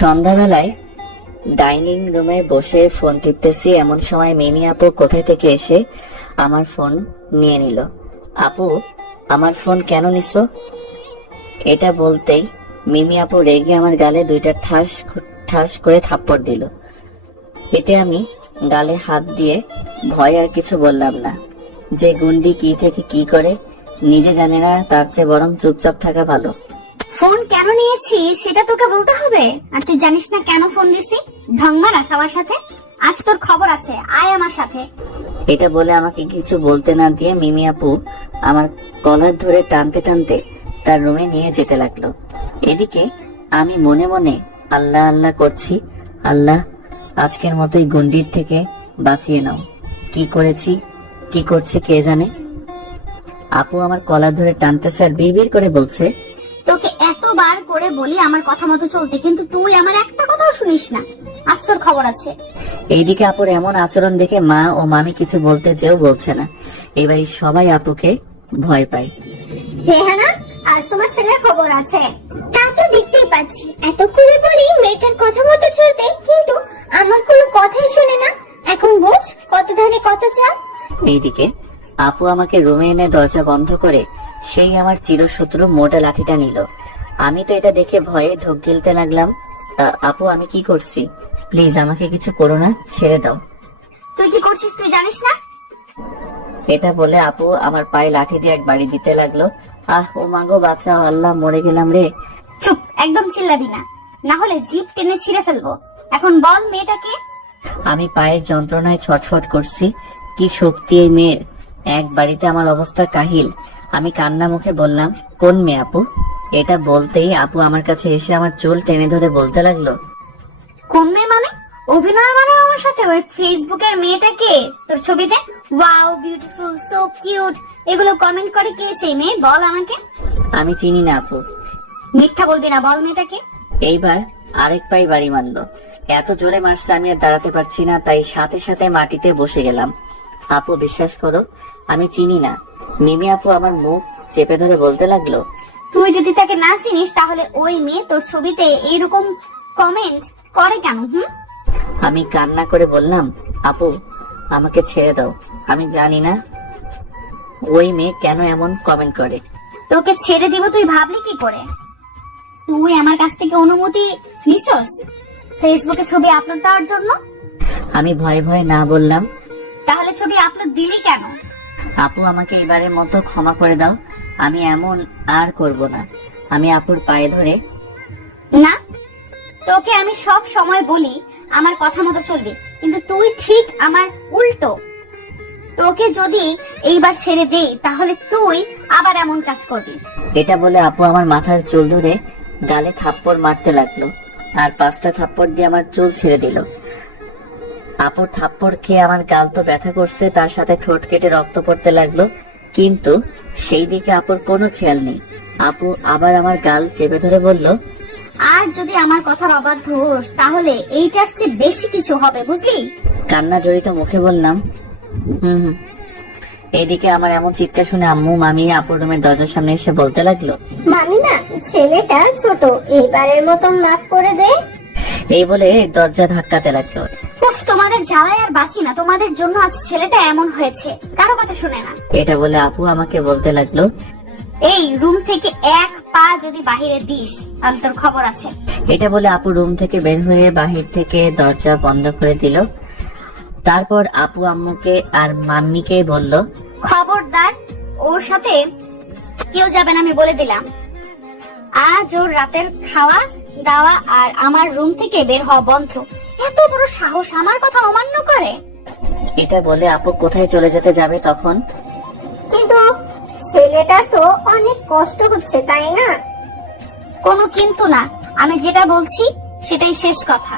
সন্ধ্যাবেলায় ডাইনিং রুমে বসে ফোন টিপতেছি, এমন সময় মিমি আপু কোথায় থেকে এসে আমার ফোন নিয়ে নিল। আপু, আমার ফোন কেন নিছো? এটা বলতেই মিমি আপু রেগে আমার গালে দুইটা ঠাস ঠাস করে থাপ্পড় দিল। এতে আমি গালে হাত দিয়ে ভয় আর কিছু বললাম না। যে গুন্ডি কি থেকে কি করে নিজে জানে না, তার চেয়ে বরং চুপচাপ থাকা ভালো। ফোন কেন নিয়েছি সেটা তোকে বলতে হবে? আর তুই জানিস না কেন ফোন দিছি? ঢং মারাস আমার সাথে? আজ তোর খবর আছে, আয় আমার সাথে। এটা বলে আমাকে কিছু বলতে না দিয়ে মিমি আপু আমার কলার ধরে টানতে টানতে তার রুমে নিয়ে যেতে লাগলো। এদিকে আমি মনে মনে আল্লাহ আল্লাহ করছি, আল্লাহ আজকের মতোই গুন্ডির থেকে বাঁচিয়ে নাও। কি করেছি কি করছে কে জানে। আপু আমার কলার ধরে টানতেছে আর বিড়বিড় করে বলছে, তোকে এতবার করে বলি আমার কথা মতো চলতে, কিন্তু তুই আমার একটা কথাও শুনিস না। আজ তোর খবর আছে। এইদিকে আপুর এমন আচরণ দেখে মা ও মামি কিছু বলতে চেয়েও বলছে না। এবারে সবাই আপুকে ভয় পায়। রেহানা, আজ তোমার ছেলের খবর আছে। তা তো দেখতেই পাচ্ছি, এত করে বলি মেয়েটার কথা মতো চলতে, কিন্তু আমার কোনো কথাই শুনে না। এখন বুঝ কত ধানে কত চাল। এইদিকে আপু আমাকে রুমে এনে দরজা বন্ধ করে সেই আমার চিরশত্রু মোটা লাঠিটা নিল। আমি তো এটা দেখে ভয়ে ঢোক গিলতে লাগলাম। আপু, আমি কি করছি? প্লিজ আমাকে কিছু করো না, ছেড়ে দাও। তুই কি করছিস তুই জানিস না? এটা বলে আপু আমার পায়ে লাঠি দিয়ে এক বাড়ি দিতে লাগলো। ও মাগো, বাঁচাও, আল্লাহ, মরে গেলাম রে। চুপ, একদম চিল্লাবি না, না হলে জিভ টেনে ছিঁড়ে ফেলবো। এখন বল মেয়েটাকে। আমি পায়ের যন্ত্রণায় ছটফট করছি। কি শক্তি এই মেয়ের! এক বাড়িতে আমার অবস্থা কাহিল। আমি কান্না মুখে বললাম, কোন মেয়ে আপু? এটা বলতেই আপু আমার কাছে এসে আমার চুল টেনে ধরে বলতে লাগলো, কোন মেয়ে মানে? অভিনয় মানে আমার সাথে ওই ফেসবুকের মেয়েটাকে তোর ছবিতে ওয়াও বিউটিফুল সো কিউট এগুলো কমেন্ট করে কে সেই মেয়ে? বল আমাকে। আমি চিনি না আপু। মিথ্যা বলবি না, বল মেয়েটাকে। এইবার আরেক পাই বাড়ি মারলো। এত জোরে মারছে আমি আর দাঁড়াতে পারছি না, তাই সাথে সাথে মাটিতে বসে গেলাম। আপু, বিশ্বাস করো, আমি চিনি না। মিমি আপু আমার মুখ চেপে ধরে বলতে লাগলো, তুই যদি তাকে না চিনিস তাহলে ওই মেয়ে তোর ছবিতে এইরকম কমেন্ট করে কেন? আমি কান্না করে বললাম, আপু আমাকে ছেড়ে দাও। আমি জানি না ওই মেয়ে কেন এমন কমেন্ট করে। তোকে ছেড়ে দিব তুই ভাবলি কি করে? তুই আমার কাছ থেকে অনুমতি নিছস ফেসবুকে ছবি আপলোড দেওয়ার জন্য? আমি ভয়ে ভয়ে না বললাম। তাহলে ছবি আপলোড দিলি কেন? আপু, আমাকে এবারের মতো ক্ষমা করে দাও। আমি এমন আর করব না। আমি আপুর পায়ে ধরে, না, তোকে আমি সব সময় বলি আমার কথা মতো চলবি, কিন্তু তুই ঠিক আমার উল্টো। তোকে যদি এইবার ছেড়ে দেই তাহলে তুই আবার এমন কাজ করবি। এটা বলে আপু আমার মাথার চুল ধরে গালে থাপ্পড় মারতে লাগলো আর 5টা থাপ্পড় দিয়ে আমার চুল ছেড়ে দিল। আপুর থাপ্পড় খেয়ে আমার গাল তো ব্যথা করছে, তার সাথে ঠোঁট কেটে রক্ত পড়তে লাগলো, কিন্তু সেই দিকে আপুর কোনো খেয়াল নেই। আপু আবার আমার গাল চেপে ধরে বলল, আর যদি আমার কথার অবাধ্য হোস তাহলে এইটার চেয়ে বেশি কিছু হবে, বুঝলি? কান্না জড়িত মুখে বললাম, হুম। এদিকে আমার এমন চিৎকার শুনে আম্মু মামি আপুর রুমের দরজার সামনে এসে বলতে লাগলো, মামি না, ছেলেটা ছোট, এইবারের মতন মাফ করে দে। এই বলে দরজা ধাক্কাতে লাগলো। উফ, তোমাদের জ্বালায় আর বাঁচি না, তোমাদের জন্য আজ ছেলেটা এমন হয়েছে, কারো কথা শুনে না। এটা বলে আপু আমাকে বলতে লাগলো, এই রুম থেকে এক পা যদি বাহিরে দিস তাহলে তোর খবর আছে। এটা বলে আপু রুম থেকে বের হয়ে বাহির থেকে দরজা বন্ধ করে দিল। তারপর আপু আম্মুকে আর মাম্মিকে বলল, খবরদার, ওর সাথে কেউ যাবে না, আমি বলে দিলাম। আজ ওর রাতের খাওয়া দাওয়া আর আমার রুম থেকে বের হওয়া বন্ধ। এত বড় সাহস আমার কথা অমান্য করে। এটা বলে আপু কোথায় চলে যেতে যাবে তখন, কিন্তু ছেলেটা তো অনেক কষ্ট হচ্ছে, তাই না? কোনো কিন্তু না, আমি যেটা বলছি সেটাই শেষ কথা।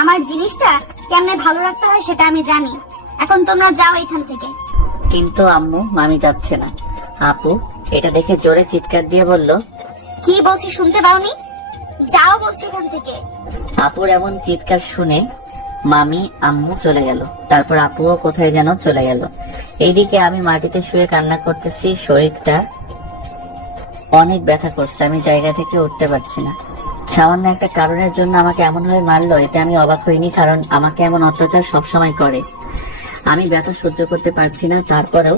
আমার জিনিসটা কেমনে ভালো রাখতে হয় সেটা আমি জানি। এখন তোমরা যাও এখান থেকে। কিন্তু আম্মু মামি যাচ্ছে না। আপু এটা দেখে জোরে চিৎকার দিয়ে বলল, কি বলছি শুনতে পাওনি? যাও বলছি এখান থেকে। আপুর এমন চিৎকার শুনে মামি আম্মু চলে গেল। তারপর আপুও কোথায় যেন চলে গেল। এইদিকে আমি মাটিতে শুয়ে কান্না করতেছি। শরীরটা অনেক ব্যথা করছে, আমি জায়গা থেকে উঠতে পারছি না। সামান্য একটা কারণের জন্য আমাকে এমন ভাবে মারলো, এতে আমি অবাক হইনি, কারণ আমাকে এমন অত্যাচার সবসময় করে। আমি ব্যথা সহ্য করতে পারছি না, তারপরেও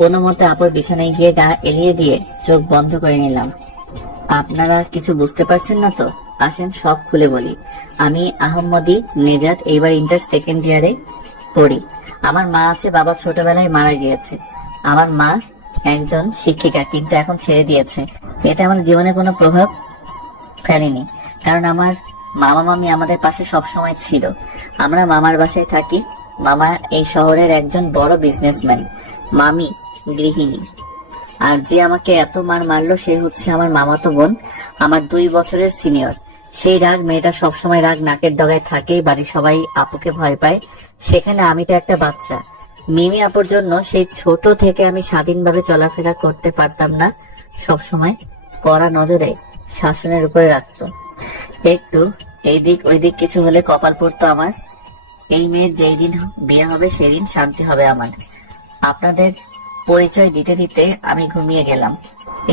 কোনো মতে আপুর বিছানায় গিয়ে গা এলিয়ে দিয়ে চোখ বন্ধ করে নিলাম। আপনারা কিছু বুঝতে পারছেন না তো? আসেন সব খুলে বলি। আমি আহমদি নেজাত, এইবার ইন্টার সেকেন্ড ইয়ারে পড়ি। আমার মা আছে, বাবা ছোটবেলায় মারা গিয়েছে। আমার মা একজন শিক্ষিকা, কিন্তু এখন ছেড়ে দিয়েছে। এতে আমার জীবনে কোনো প্রভাব ফেলেনি, কারণ আমার মামা মামি আমাদের পাশে সব সময় ছিল। আমরা মামার বাসায় থাকি। মামা এই শহরের একজন বড় বিজনেসম্যান, মামি গৃহিণী। আর যে আমাকে এত মার মারলো সে হচ্ছে আমার মামাতো বোন, আমার 2 বছরের সিনিয়র। সেই রাগ মেয়েটা সবসময় রাগ নাকের ডগায় থাকে, বাড়ির সবাই আপুকে ভয় পায়। সেখানে আমি তো একটা বাচ্চা। মিমি আপুর জন্য সেই ছোট থেকে আমি স্বাধীনভাবে চলাফেরা করতে পারতাম না, সবসময় কড়া নজরে শাসনের উপরে রাখতো। একটু এইদিক ওইদিক কিছু হলে কপাল পড়তো আমার। এই মেয়ের যেই দিন বিয়ে হবে সেদিন শান্তি হবে আমার। আপনাদের পরিচয় দিতে দিতে আমি ঘুমিয়ে গেলাম।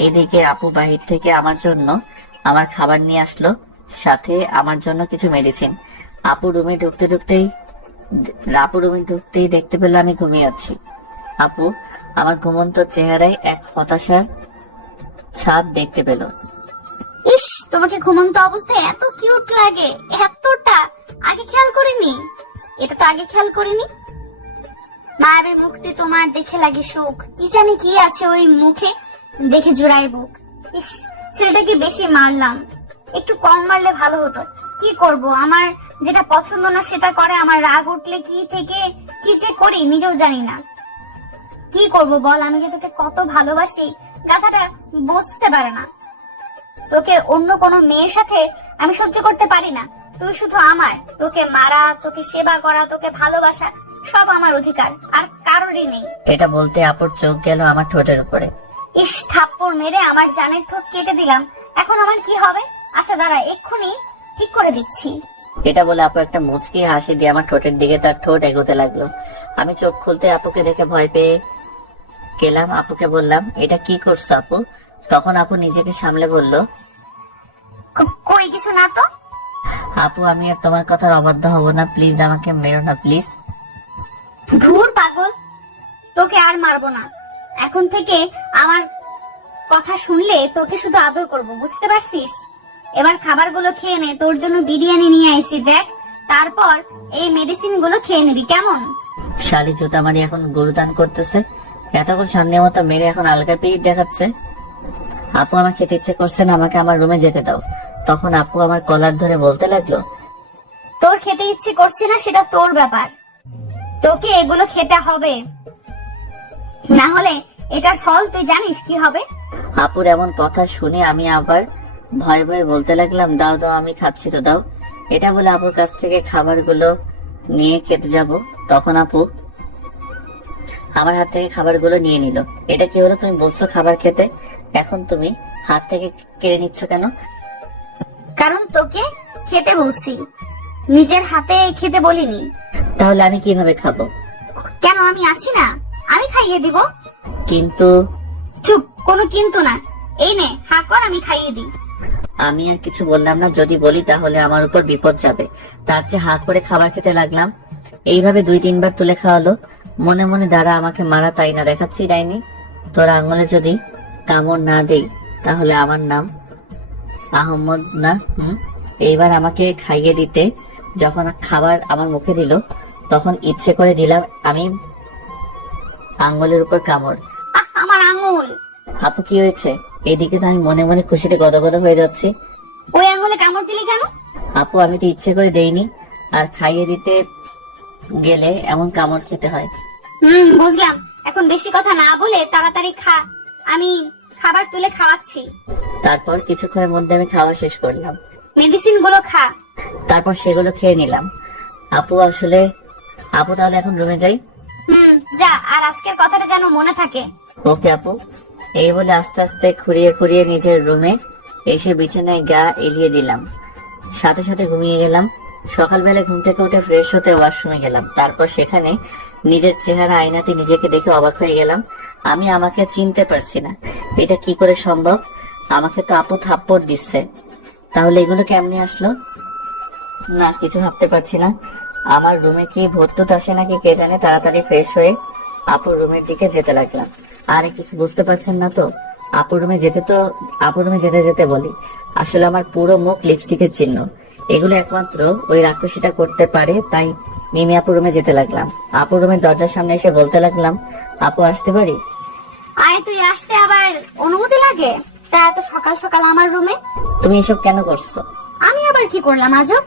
এইদিকে আপু বাহির থেকে আমার জন্য আমার খাবার নিয়ে আসলো, সাথে আমার জন্য কিছু মেডিসিন। আপু রুমে ঢুকতেই দেখতে পেলাম আমি ঘুমিয়ে আছি। আপু আমার ঘুমন্ত চেহারায় এক হতাশার ছাপ দেখতে পেল। ইস, তোমাকে ঘুমন্ত অবস্থায় এত কিউট লাগে, এতটা আগে খেয়াল করিনি। এটা তো আগে খেয়াল করিনি। মায়ের মুখটি তোমার দেখে লাগে সুখ, কি জানি কি আছে ওই মুখে, দেখে জোড়াই বুক। ইস, ছেলেটাকে বেশি মারলাম, একটু কম মারলে ভালো হতো। কি করব, আমার যেটা পছন্দ না সেটা করে। আমার রাগ উঠলে কি থেকে কি যে করি নিজেও জানি না। কি করব বল, আমি যে তোকে কত ভালোবাসি, গাধাটা বুঝতে পারে না। তোকে অন্য কোনো মেয়ের সাথে আমি সহ্য করতে পারি না। তুই শুধু আমার, তোকে মারা, তোকে সেবা করা, তোকে ভালোবাসা সব আমার অধিকার, আর কারোরই নেই। এটা বলতে আপুর চোখ গেল আমার ঠোঁটের উপরে। ইস, থাপ্পড় মেরে আমার জানের ঠোঁট কেটে দিলাম। এখন আমার কি হবে? আচ্ছা দাঁড়া, এক্ষুনি ঠিক করে দিচ্ছি। এটা বলে আপু একটা মুচকি হাসি দিয়ে আমার ঠোঁটের দিকে তার ঠোঁট এগোতে লাগলো। আমি চোখ খুলতে আপুকে দেখে ভয় পেয়ে গেলাম। আপুকে বললাম, এটা কি করছো আপু? তখন আপু নিজেকে সামলে বলল, কই কিছু না তো। আপু আমি আর তোমার কথার অবাধ্য হব না, প্লিজ আমাকে মেরো না প্লিজ। ধুর পাগল, তোকে আর মারবো না। এখন থেকে আমার কথা শুনলে তোকে শুধু আদর করব, বুঝতে পারছিস? এবার খাবারগুলো খেয়ে নে, তোর জন্য বিরিয়ানি নিয়ে আইছি দেখ, তারপর এই মেডিসিন গুলো খেয়ে নিবি, কেমন? শালি জুতা মারি এখন গরুদান করতেছে, এতক্ষণ সন্ধ্যে মতো মেরে এখন আলগা পিঠ দেখাচ্ছে। আপু আমার খেতে ইচ্ছে করছে না, আমাকে আমার রুমে যেতে দাও। তখন আপু আমার কলার ধরে বলতে লাগলো, তোর খেতে ইচ্ছে করছে না সেটা তোর ব্যাপার, তোকে এগুলো খেতে হবে, না হলে এটার ফল তুই জানিস কি হবে। আপুর এমন কথা শুনে আমি আবার ভয়ে ভয়ে বলতে লাগলাম, দাও দাও, আমি খাচ্ছি তো দাও। এটা বলে আপুর কাছ থেকে খাবারগুলো নিয়ে খেতে যাব। তখন আপু আমার হাত থেকে খাবারগুলো নিয়ে নিল। এটা কি হলো? তুমি বলছো খাবার খেতে, এখন তুমি হাত থেকে কেড়ে নিচ্ছ কেন? কারণ তোকে খেতে বলছি, নিজের হাতে খেতে বলিনি। তাহলে আমি কিভাবে খাবো? কেন, আমি আছি না, আমি খাইয়ে দিব। কিন্তু চুপ, কোনো কিন্তু না। এই নে, হা কর, আমি খাইয়ে দিই। আমি আর কিছু বললাম না, যদি বলি তাহলে আমার উপর বিপদ যাবে। তার চেয়ে হাত করে খাবার খেতে লাগলাম। এইভাবে 2-3 বার তুলে খাওয়ালো। মনে মনে দাঁড়া, আমাকে মারা তাই না, দেখাচ্ছি ডাইনি। তোর আঙুলে যদি কামড় না দেই তাহলে আমার নাম আহমদ না। এইবার আমাকে খাইয়ে দিতে যখন খাবার আমার মুখে দিল, তখন ইচ্ছে করে দিলাম আমি আঙ্গুলের উপর কামড়। আমার আঙুল। আপু কি হয়েছে? এদিকে তো আমি মনে মনে খুশিতে গদগদ হয়ে যাচ্ছি। ওই আঙুলে কামড় দিলি কেন? আপু আমি তো ইচ্ছে করে দেইনি, আর খাইয়ে দিতে গেলে এমন কামড় খেতে হয়। বুঝলাম। এখন বেশি কথা না বলে তাড়াতাড়ি খা, আমি খাবার তুলে খাওয়াচ্ছি। তারপর কিছুক্ষণের মধ্যে আমি খাওয়া শেষ করলাম। মেডিসিন গুলো খা। তারপর সেগুলো খেয়ে নিলাম। আপু তাহলে এখন রুমে যাই। যা, আর আজকের কথাটা যেন মনে থাকে। ওকে আপু। এই বলে আস্তে আস্তে খুঁড়িয়ে খুঁড়িয়ে নিজের রুমে এসে বিছানায় গা এলিয়ে দিলাম, সাথে সাথে ঘুমিয়ে গেলাম। সকালবেলা ঘুম থেকে উঠে ফ্রেশ হতে ওয়াশরুমে গেলাম। তারপর সেখানে নিজের চেহারা আয়নাতে নিজেকে দেখে অবাক হয়ে গেলাম। আমি আমাকে চিনতে পারছি না, এটা কি করে সম্ভব? আমাকে তো আপু থাপ্পড় দিচ্ছে, তাহলে এগুলো কেমনে আসলো? না, কিছু ভাবতে পারছি না। আমার রুমে কি ভূত আসে নাকি কে জানে। তাড়াতাড়ি ফ্রেশ হয়ে আপুর রুমের দিকে যেতে লাগলাম। আরে কিছু বুঝতে পারছেন না তো? আপুর রুমে যেতে যেতে বলি, আসলে আমার পুরো মুখ লিপস্টিকের চিহ্ন। এগুলো একমাত্র ওই রাক্ষসীটা করতে পারে, তাই মিমি আপুর রুমে যেতে লাগলাম। আপুর রুমের দরজার সামনে এসে বলতে লাগলাম, আপু আসতে পারি? আরে তুই আসতে আবার অনুমতি লাগে? তা এত সকাল সকাল আমার রুমে? তুমি এসব কেন করছো? আমি আবার কি করলাম আজব?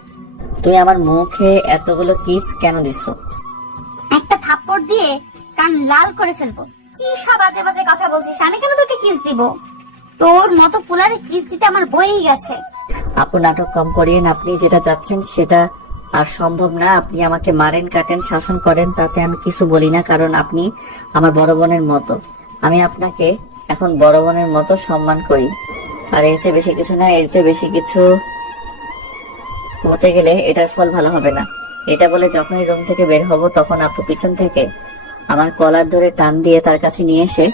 তুমি আমার মুখে এতগুলো কিস কেন দিছো? একটা থাপ্পড় দিয়ে কান লাল করে ফেলবো। কি সব বাজে বাজে কথা বলছিস? আমি কেন তোকে কিস দিব? তোর মতো পুলারে কিস দিতে আমার বইই গেছে। আপু নাটক কম করিয়েন। আপনি যেটা চাচ্ছেন সেটা আর সম্ভব না। আপনি আমাকে মারেন, কাটেন, শাসন করেন, তাতে আমি কিছু বলি না, কারণ আপনি আমার বড় বোনের মতো। আমি আপনাকে এখন বড় বোনের মতো সম্মান করি। আর এর চেয়ে বেশি কিছু না। এর চেয়ে বেশি কিছু হতে গেলে এটার ফল ভালো হবে না। এটা বলে যখনই রুম থেকে বের হব, তখন আপু পিছন থেকে আমার কলার ধরে টান দিয়ে তার কাছে নিয়ে এসে,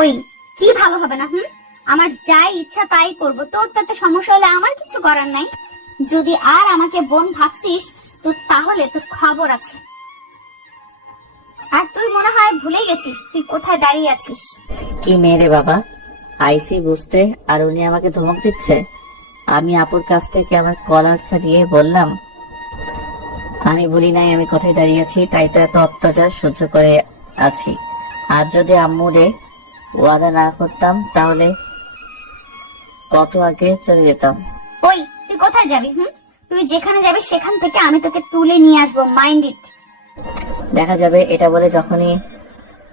ওই কি ভালো হবে না? আমার যাই ইচ্ছা তাই করব, তোর তাতে সমস্যা হলে আমার কিছু করার নাই। যদি আর আমাকে বোন ভাবছিস তো তাহলে তোর খবর আছে। আর তুই মনে হয় ভুলে গেছিস তুই কোথায় দাঁড়িয়ে আছিস। কি মেরে বাবা, আইসি বুঝতে আর উনি আমাকে ধমক দিচ্ছে। আমি আপুর কাছ থেকে আমার কলার ছাড়িয়ে বললাম, আমি বলি নাই আমি কোথায় দাঁড়িয়ে আছি, তাই তো এত অত্যাচার সহ্য করে আছি। আর যদি আম্মুরে ওয়াদা না করতাম তাহলে কত আগে চলে যেতাম। ওই তুই কোথায় যাবি? তুই যেখানে যাবি সেখান থেকে আমি তোকে তুলে নিয়ে আসবো, মাইন্ড ইট। দেখা যাবে। এটা বলে যখনই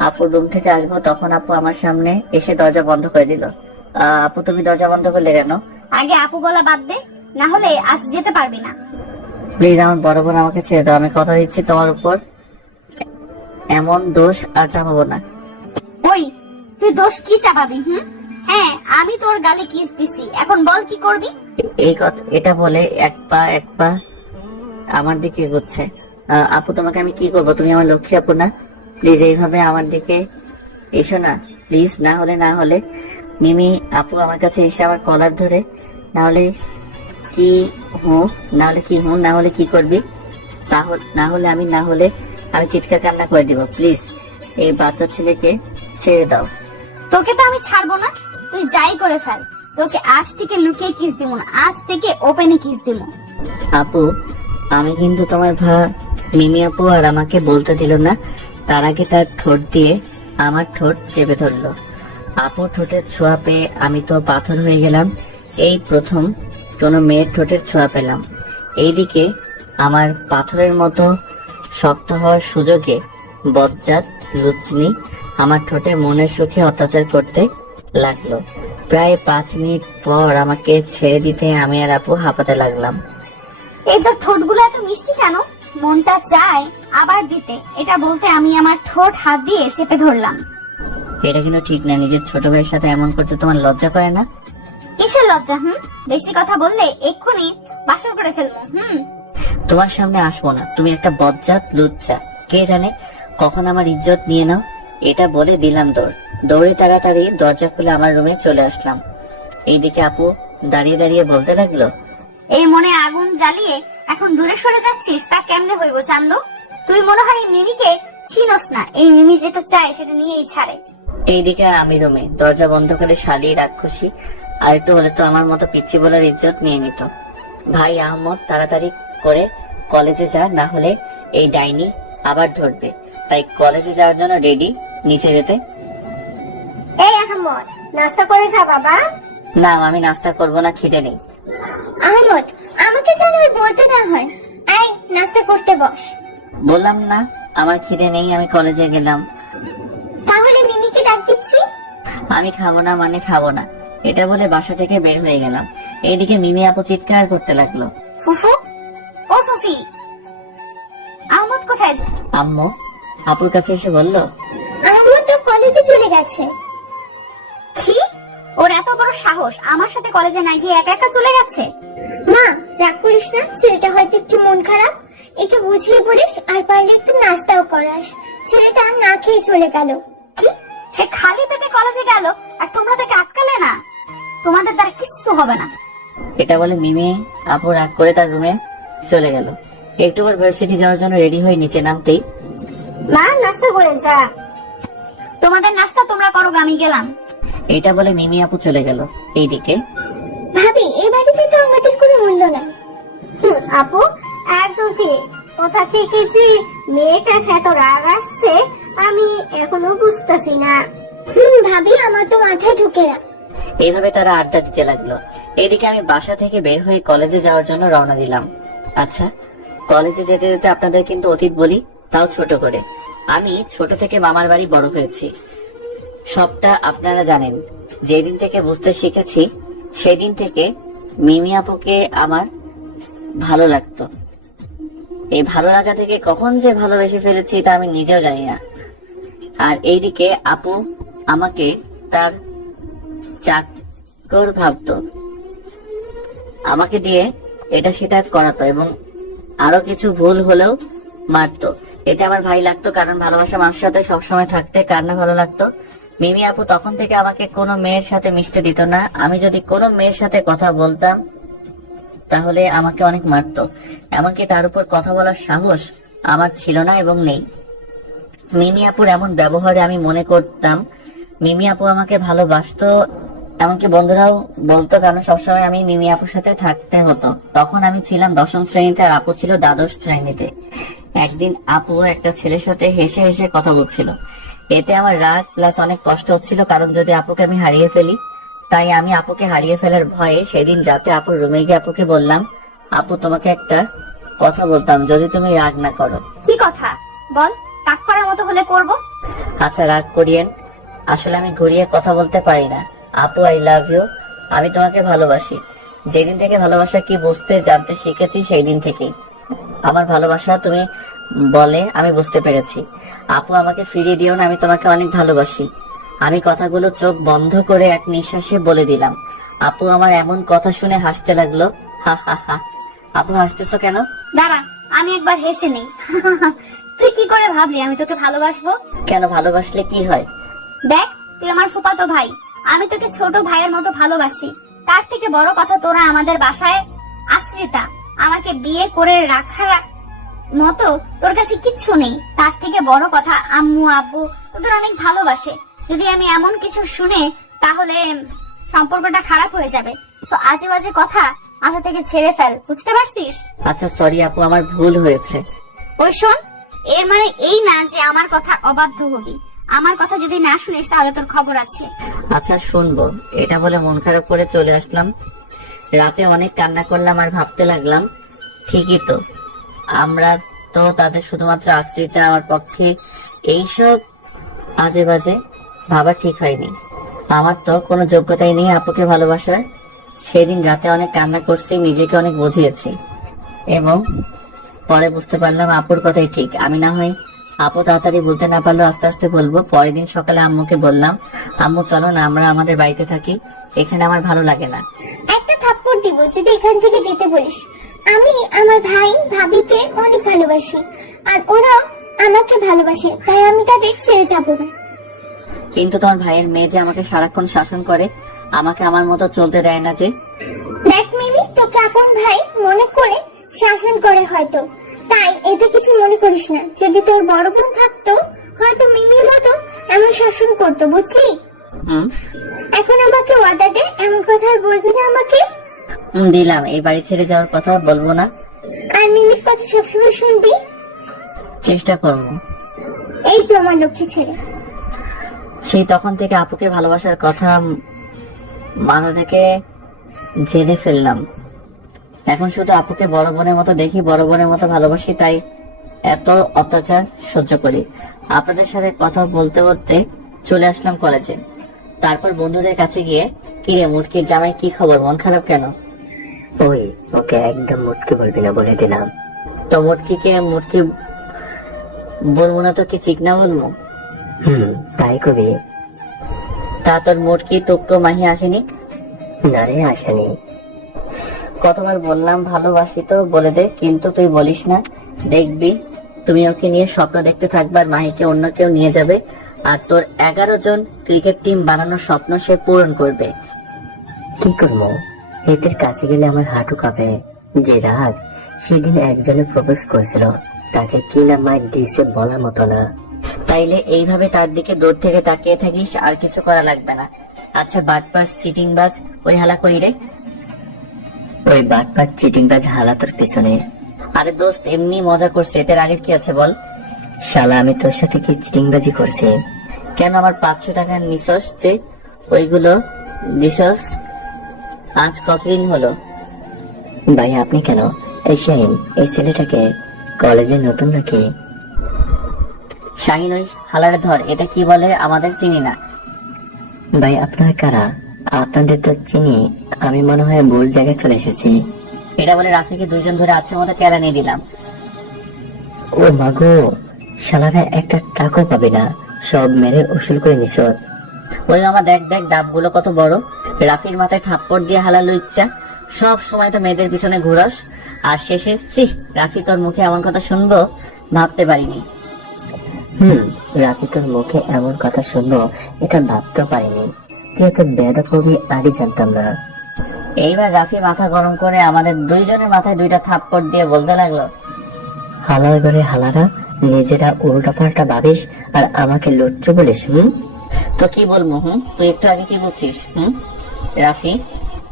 আপুর রুম থেকে আসবো, তখন আপু আমার সামনে এসে দরজা বন্ধ করে দিল। আপু তুমি দরজা বন্ধ করলে কেন? আগে আপু বলা বাদ দে, না হলে আজ যেতে পারবি না। প্লিজ আমার বড় বোন, আমাকে ছেড়ে দাও। আমি কথা দিচ্ছি তোমার উপর এমন দোষ আর চাপাবো না। ওই তুই দোষ কি চাপাবি? হ্যাঁ আমি তোর গালে কিস দিছি, এখন বল কি করবি? এই কথা এটা বলে এক পা আমার দিকে এগোচ্ছে। আপু তোমাকে আমি কি করব? তুমি আমার লক্ষ্মী আপু না? প্লিজ এইভাবে আমার দিকে এসো না প্লিজ। না হলে মিমি আপু আমার কাছে এসে আমার কলার ধরে, না হলে কি কি করবি? না হলে আমি চিৎকার কান্না করে দিব। প্লিজ এই বাচ্চা ছেলেকে ছেড়ে দাও। তোকে তো আমি ছাড়বো না, তুই যাই করে ফেল। তোকে আজ থেকে লুকিয়ে কিস দিব না, আজ থেকে ওপেনে কিস দিব। আপু আমি কিন্তু তোমার মিমি আপু আর আমাকে বলতে দিল না, তার আগে তার ঠোঁট দিয়ে আমার ঠোঁট চেপে ধরলো। আপু ঠোঁটের ছোঁয়া পেয়ে আমি তো পাথর হয়ে গেলাম। এই প্রথম কোনো মেয়ের ঠোঁটের ছোঁয়া পেলাম। এইদিকে আমার পাথরের মতো শক্ত হওয়ার সুযোগে বজ্জাত লুচনি আমার ঠোঁটে মনের সুখে অত্যাচার করতে লাগলো। প্রায় 5 মিনিট পর আমাকে ছেড়ে দিতে আমি আর আপু হাঁপাতে লাগলাম। এই তোর ঠোঁটগুলো এত মিষ্টি কেন? মনটা চায় আবার দিতে। এটা বলতে আমি আমার ঠোঁট হাত দিয়ে চেপে ধরলাম। এটা কিন্তু ঠিক না। নিজের ছোট ভাইয়ের সাথে এমন করতে তোমার লজ্জা করে না? কিসের লজ্জা? বেশি কথা বললে এক্ষুনি বাসর করে ফেলবো। তোমার সামনে আসবো না। তুমি একটা বজ্জাত লুচ্চা। কে জানে কখন আমার ইজ্জত নিয়ে নাও। এটা বলে দিলাম দৌড়ে তাড়াতাড়ি দরজা খুলে আমার রুমে চলে আসলাম। এইদিকে আপু দাঁড়িয়ে বলতে লাগলো, এই মনে আগুন জ্বালিয়ে এখন দূরে সরে যাচ্ছিস, তা কেমনে হইব চান্দু? তুই মনে হয় এই মিমিকে চিনস না। এই মিমি যেটা চায় সেটা নিয়েই ছাড়ে। এইদিকে আমি রুমে দরজা বন্ধ করে শালি রাক্ষসী আর একটু হলে তো আমার মতো পিচ্চি বলার ইজ্জত নিয়ে নিত। ভাই আহমদ তাড়াতাড়ি করে কলেজে যা, না হলে এই ডাইনি আবার ধরবে। তাই কলেজে যাওয়ার জন্য রেডি, নিচে যেতে। এই আহমদ, নাস্তা করে যা বাবা। না আমি নাস্তা করব না, খিদে নেই। আহমদ, আমাকে যেন বলতে না হয়। এই নাস্তা করতে বস। বললাম না আমার খিদে নেই, আমি কলেজে গেলাম। তাহলে মিমিকে ডাক দিচ্ছি। আমি খাবো না মানে খাবো না, এটা বলে বাসা থেকে বের হয়ে গেলাম। এইদিকে মিমি আপু চিৎকার করতে লাগলো, ফুফু, ও ফুফি, আহমদ কোথায়? আম্মু আপুর কাছে এসে বলল, আহমদ তো কলেজে চলে গেছে। কি? ওর এত বড় সাহস আমার সাথে কলেজে না গিয়ে একা একা চলে গেছে? মা রাগ করিস না, ছেলেটা হয়তো একটু মন খারাপ, একটু বুঝিয়ে বলিস, আর পারলে একটু নাস্তাও করাস। ছেলেটা না খেয়ে চলে গেল। কি? সে খালি পেটে কলেজে গেল আর তোমরা তাকে আটকালে না? তোমাদের দ্বারা কিচ্ছু হবে না। এটা বলে মিমি আপু রাগ করে তার রুমে চলে গেল। একটু পর ভার্সিটি যাওয়ার জন্য রেডি হয়ে নিচে নামতেই মা নাস্তা করে যা। তোমাদের নাস্তা তোমরা করো, আমি গেলাম। এটা বলে মিমি আপু চলে গেল। এইদিকে ভাবি এই বাড়িতে তো আমাদের কোনো মূল্য নাই। আপু একদম ঠিক। কোথা থেকে যে মেয়েটার এত রাগ আসছে আমি এখনো বুঝতেছি না। ভাবি আমার তো মাথায় ঢুকে না। এইভাবে তারা আড্ডা দিতে লাগলো। এদিকে আমি বাসা থেকে বের হয়ে কলেজে যাওয়ার জন্য রওনা দিলাম। আচ্ছা, কলেজে যেতে যেতে আপনাদের কিন্তু অতীত বলি, তাও ছোট করে। আমি ছোট থেকে মামার বাড়ি বড় হয়েছি, সবটা আপনারা জানেন। যেদিন থেকে বুঝতে শিখেছি সেদিন থেকে মিমি আপুকে আমার ভালো লাগতো। এই ভালো লাগা থেকে কখন যে ভালোবেসে ফেলেছি তা আমি নিজেও জানি না। আর এইদিকে আপু আমাকে তার চাকর ভাবতো, আমাকে দিয়ে এটা সেটা করাতো এবং আরো কিছু ভুল হলেও মারতো। এতে আমার ভাই লাগতো, কারণ ভালোবাসা মানুষের সাথে সবসময় থাকতে কার না ভালো লাগতো। মিমি আপু তখন থেকে আমাকে কোনো মেয়ের সাথে মিশতে দিত না। আমি যদি কোনো মেয়ের সাথে কথা বলতাম তাহলে আমাকে অনেক মারতো। এমনকি তার উপর কথা বলার সাহস আমার ছিল না এবং নেই। মিমি আপুর এমন ব্যবহারে আমি মনে করতাম মিমি আপু আমাকে ভালোবাসতো। এমনকি বন্ধুরাও বলতো, কারণ সবসময় আমি মিমি আপুর সাথে থাকতে হতো। তখন আমি ছিলাম 10ম শ্রেণীতে আর আপু ছিল দ্বাদশ শ্রেণীতে। একদিন আপু একটা ছেলের সাথে হেসে হেসে কথা বলছিল। এতে আমার রাগ প্লাস অনেক কষ্ট হচ্ছিল, কারণ যদি আপুকে আমি হারিয়ে ফেলি। তাই আমি আপুকে হারিয়ে ফেলার ভয়ে সেদিন রাতে আপুর রুমে গিয়ে আপুকে বললাম, আপু তোমাকে একটা কথা বলতাম, যদি তুমি রাগ না করো। কি কথা বল, রাগ করার মতো হলে করব। আচ্ছা রাগ করিয়েন, আসলে আমি ঘুরিয়ে কথা বলতে পারি না। আপু আই লাভ ইউ, আমি তোমাকে ভালোবাসি। যেদিন থেকে ভালোবাসা কি বুঝতে জানতে শিখেছি সেই দিন থেকেই আমার ভালোবাসা তুমি বলে আমি বুঝতে পেরেছি। আপু আমাকে ফিরিয়ে দিও না, আমি তোমাকে অনেক ভালোবাসি। আমি কথাগুলো চোখ বন্ধ করে এক নিঃশ্বাসে বলে দিলাম। আপু আমার এমন কথা শুনে হাসতে লাগলো। হা হা হা। আপু হাসতেছো কেন? দাঁড়া আমি একবার হেসে নেই। তুই কি করে ভাবলি আমি তোকে ভালোবাসবো? কেন, ভালোবাসলে কি হয়? দেখ তুই আমার ফুফাতো ভাই, আমি তোকে ছোট ভাইয়ের মতো ভালোবাসি। তার থেকে বড় কথা তোরা আমাদের বাসায় আশ্রিতা, আমাকে বিয়ে করে রাখার মতো তোর কাছে কিচ্ছু নেই। তার থেকে বড় কথা আম্মু আব্বু তোদের অনেক ভালোবাসে। যদি আমি এমন কিছু শুনে তাহলে সম্পর্কটা খারাপ হয়ে যাবে। তো আজে বাজে কথা মাথা থেকে ছেড়ে ফেল, বুঝতে পারছিস? আচ্ছা সরি আপু, আমার ভুল হয়েছে। ওই শোন, এর মানে এই না যে আমার কথা অবাধ্য হবি। আমার কথা যদি না শুনিস তাহলে তোর খবর আছে। আচ্ছা শুনবো। এটা বলে মন খারাপ করে চলে আসলাম। রাতে অনেক কান্না করলাম আর ভাবতে লাগলাম, ঠিকই তো, আমরা তো তাদের শুধুমাত্র আশ্রিতা। আমার পক্ষে এইসব আজে বাজে ভাবা ঠিক হয়নি। আমার তো কোনো যোগ্যতাই নেই আপুকে ভালোবাসার। সেদিন রাতে অনেক কান্না করছি, নিজেকে অনেক বুঝিয়েছি এবং পরে বুঝতে পারলাম আপুর কথাই ঠিক। আমি না হয় আপু তাড়াতাড়ি বলতে না পারলেও আস্তে আস্তে বলবো। পরের দিন সকালে আম্মুকে বললাম, আম্মু চলো না আমরা আমাদের বাড়িতে থাকি, এখানে আমার ভালো লাগে না। একটা থাপ্পড় দিব যদি এখান থেকে যেতে বলিস। আমি আমার ভাই ভাবিকে অনেক ভালোবাসি আর ওরা আমাকে ভালোবাসে, তাই আমি তাদের ছেড়ে যাব না। কিন্তু তোমার ভাইয়ের মেয়ে যে আমাকে সারাক্ষণ শাসন করে, আমাকে আমার মতো চলতে দেয় না যে। দেখ মিমি, তোকে আপন ভাই মনে করে শাসন করে হয়তো, তাই এতে কিছু মনে করিস না। যদি তোর বড় বোন থাকতো হয়তো মিমির মতো এমন শাসন করতো, বুঝলি? এখন আমাকে ওয়াদা দে, এমন কথা আর বলবি না আমাকে। দিলাম, এই বাড়ি ছেড়ে যাওয়ার কথা বলবো না। আর মিমির কথা সবসময় শুনবি। চেষ্টা করবো। এই তো আমার লক্ষ্মী ছেলে। সেই তখন থেকে আপুকে ভালোবাসার কথা মাথা থেকে জেনে ফেললাম। এখন শুধু আপুকে বড় বোনের মতো দেখি, বড় বোনের মতো ভালোবাসি, তাই এত অত্যাচার সহ্য করি। আপনাদের সাথে কথা বলতে বলতে চলে আসলাম কলেজে। তারপর বন্ধুদের কাছে গিয়ে, কিরে মুটকির জামাই কি খবর, মন খারাপ কেন? ওই ওকে একদম মুটকি বলবি না বলে দিলাম। তো মুটকিকে মুটকি বলবো না তো কি চিকনা বলবো? তাই কবি। তা তোর মুটকি টুকটো মাহি আসেনি? না রে, আসেনি। কতবার বললাম ভালোবাসি তো বলে দে, কিন্তু তুই বলিস না। দেখবি তুমি ওকে নিয়ে স্বপ্ন দেখতে থাকবে আর মাহিকে অন্য কেউ নিয়ে যাবে, আর তোর 11 জন ক্রিকেট টিম বানানোর স্বপ্ন সে পূরণ করবে। কি করবো? এদের কাছে গেলে আমার হাঁটু কাঁপে। যে রাগ সেদিন একজনে প্রপোজ করেছিল, তাকে কি না মাইর দিয়েছে বলার মতো না। তাইলে এইভাবে তার দিকে দূর থেকে তাকিয়ে থাকিস, আর কিছু করা লাগবে না। আচ্ছা বাটপার সিটিংবাজ, ওই হালা কই রে? ওই বাটপার চিটিংবাজ হালা তোর পিছনে। আরে দোস্ত এমনি মজা করছে, এতে রাগের কি আছে বল? শালা আমি তোর সাথে কি চিটিংবাজি করছি? কেন আমার 500 টাকা নিছস যে ওইগুলো দিছস? আজ কতদিন হলো? ভাই আপনি কেন? এই শাহিন, এই ছেলেটাকে কলেজে নতুন নাকি? শাহিন ওই হালারে ধর, এটা কি বলে আমাদের চিনি না। ভাই আপনারা কারা? আপনাদের তো চিনি, আমি মনে হয় ভুল জায়গায় চলে এসেছি। এটা বলে রাফিকে দুইজন ধরে আচ্ছা মতো কেলা নিয়ে দিলাম। ও মাগো, শালারা একটা টাকাও পাবে না, সব মেরে উসুল করে নিছ। ওই মামা দেখ দেখ ডাবগুলো কত বড়। রাফির মাথায় থাপ্পড় দিয়ে হালালো ইচ্ছা। সব সময় তো মেয়েদের পিছনে ঘুরস, আর শেষে রাফি তোর মুখে এমন কথা শুনবো ভাবতে পারিনি। রাফি তোর মুখে এমন কথা শুনবো এটা ভাবতে পারিনি। তুই এত বেদা কবি আগে জানতাম না। এইবার রাফি মাথা গরম করে আমাদের দুইজনের মাথায় 2টা থাপ্পড় দিয়ে বলতে লাগলো, হালার ঘরে হালারা নিজেরা উল্টা পাল্টা ভাবিস আর আমাকে লুচ্চ বলিস। তো কি বলবো? তুই একটু আগে কি বলছিস? রাফি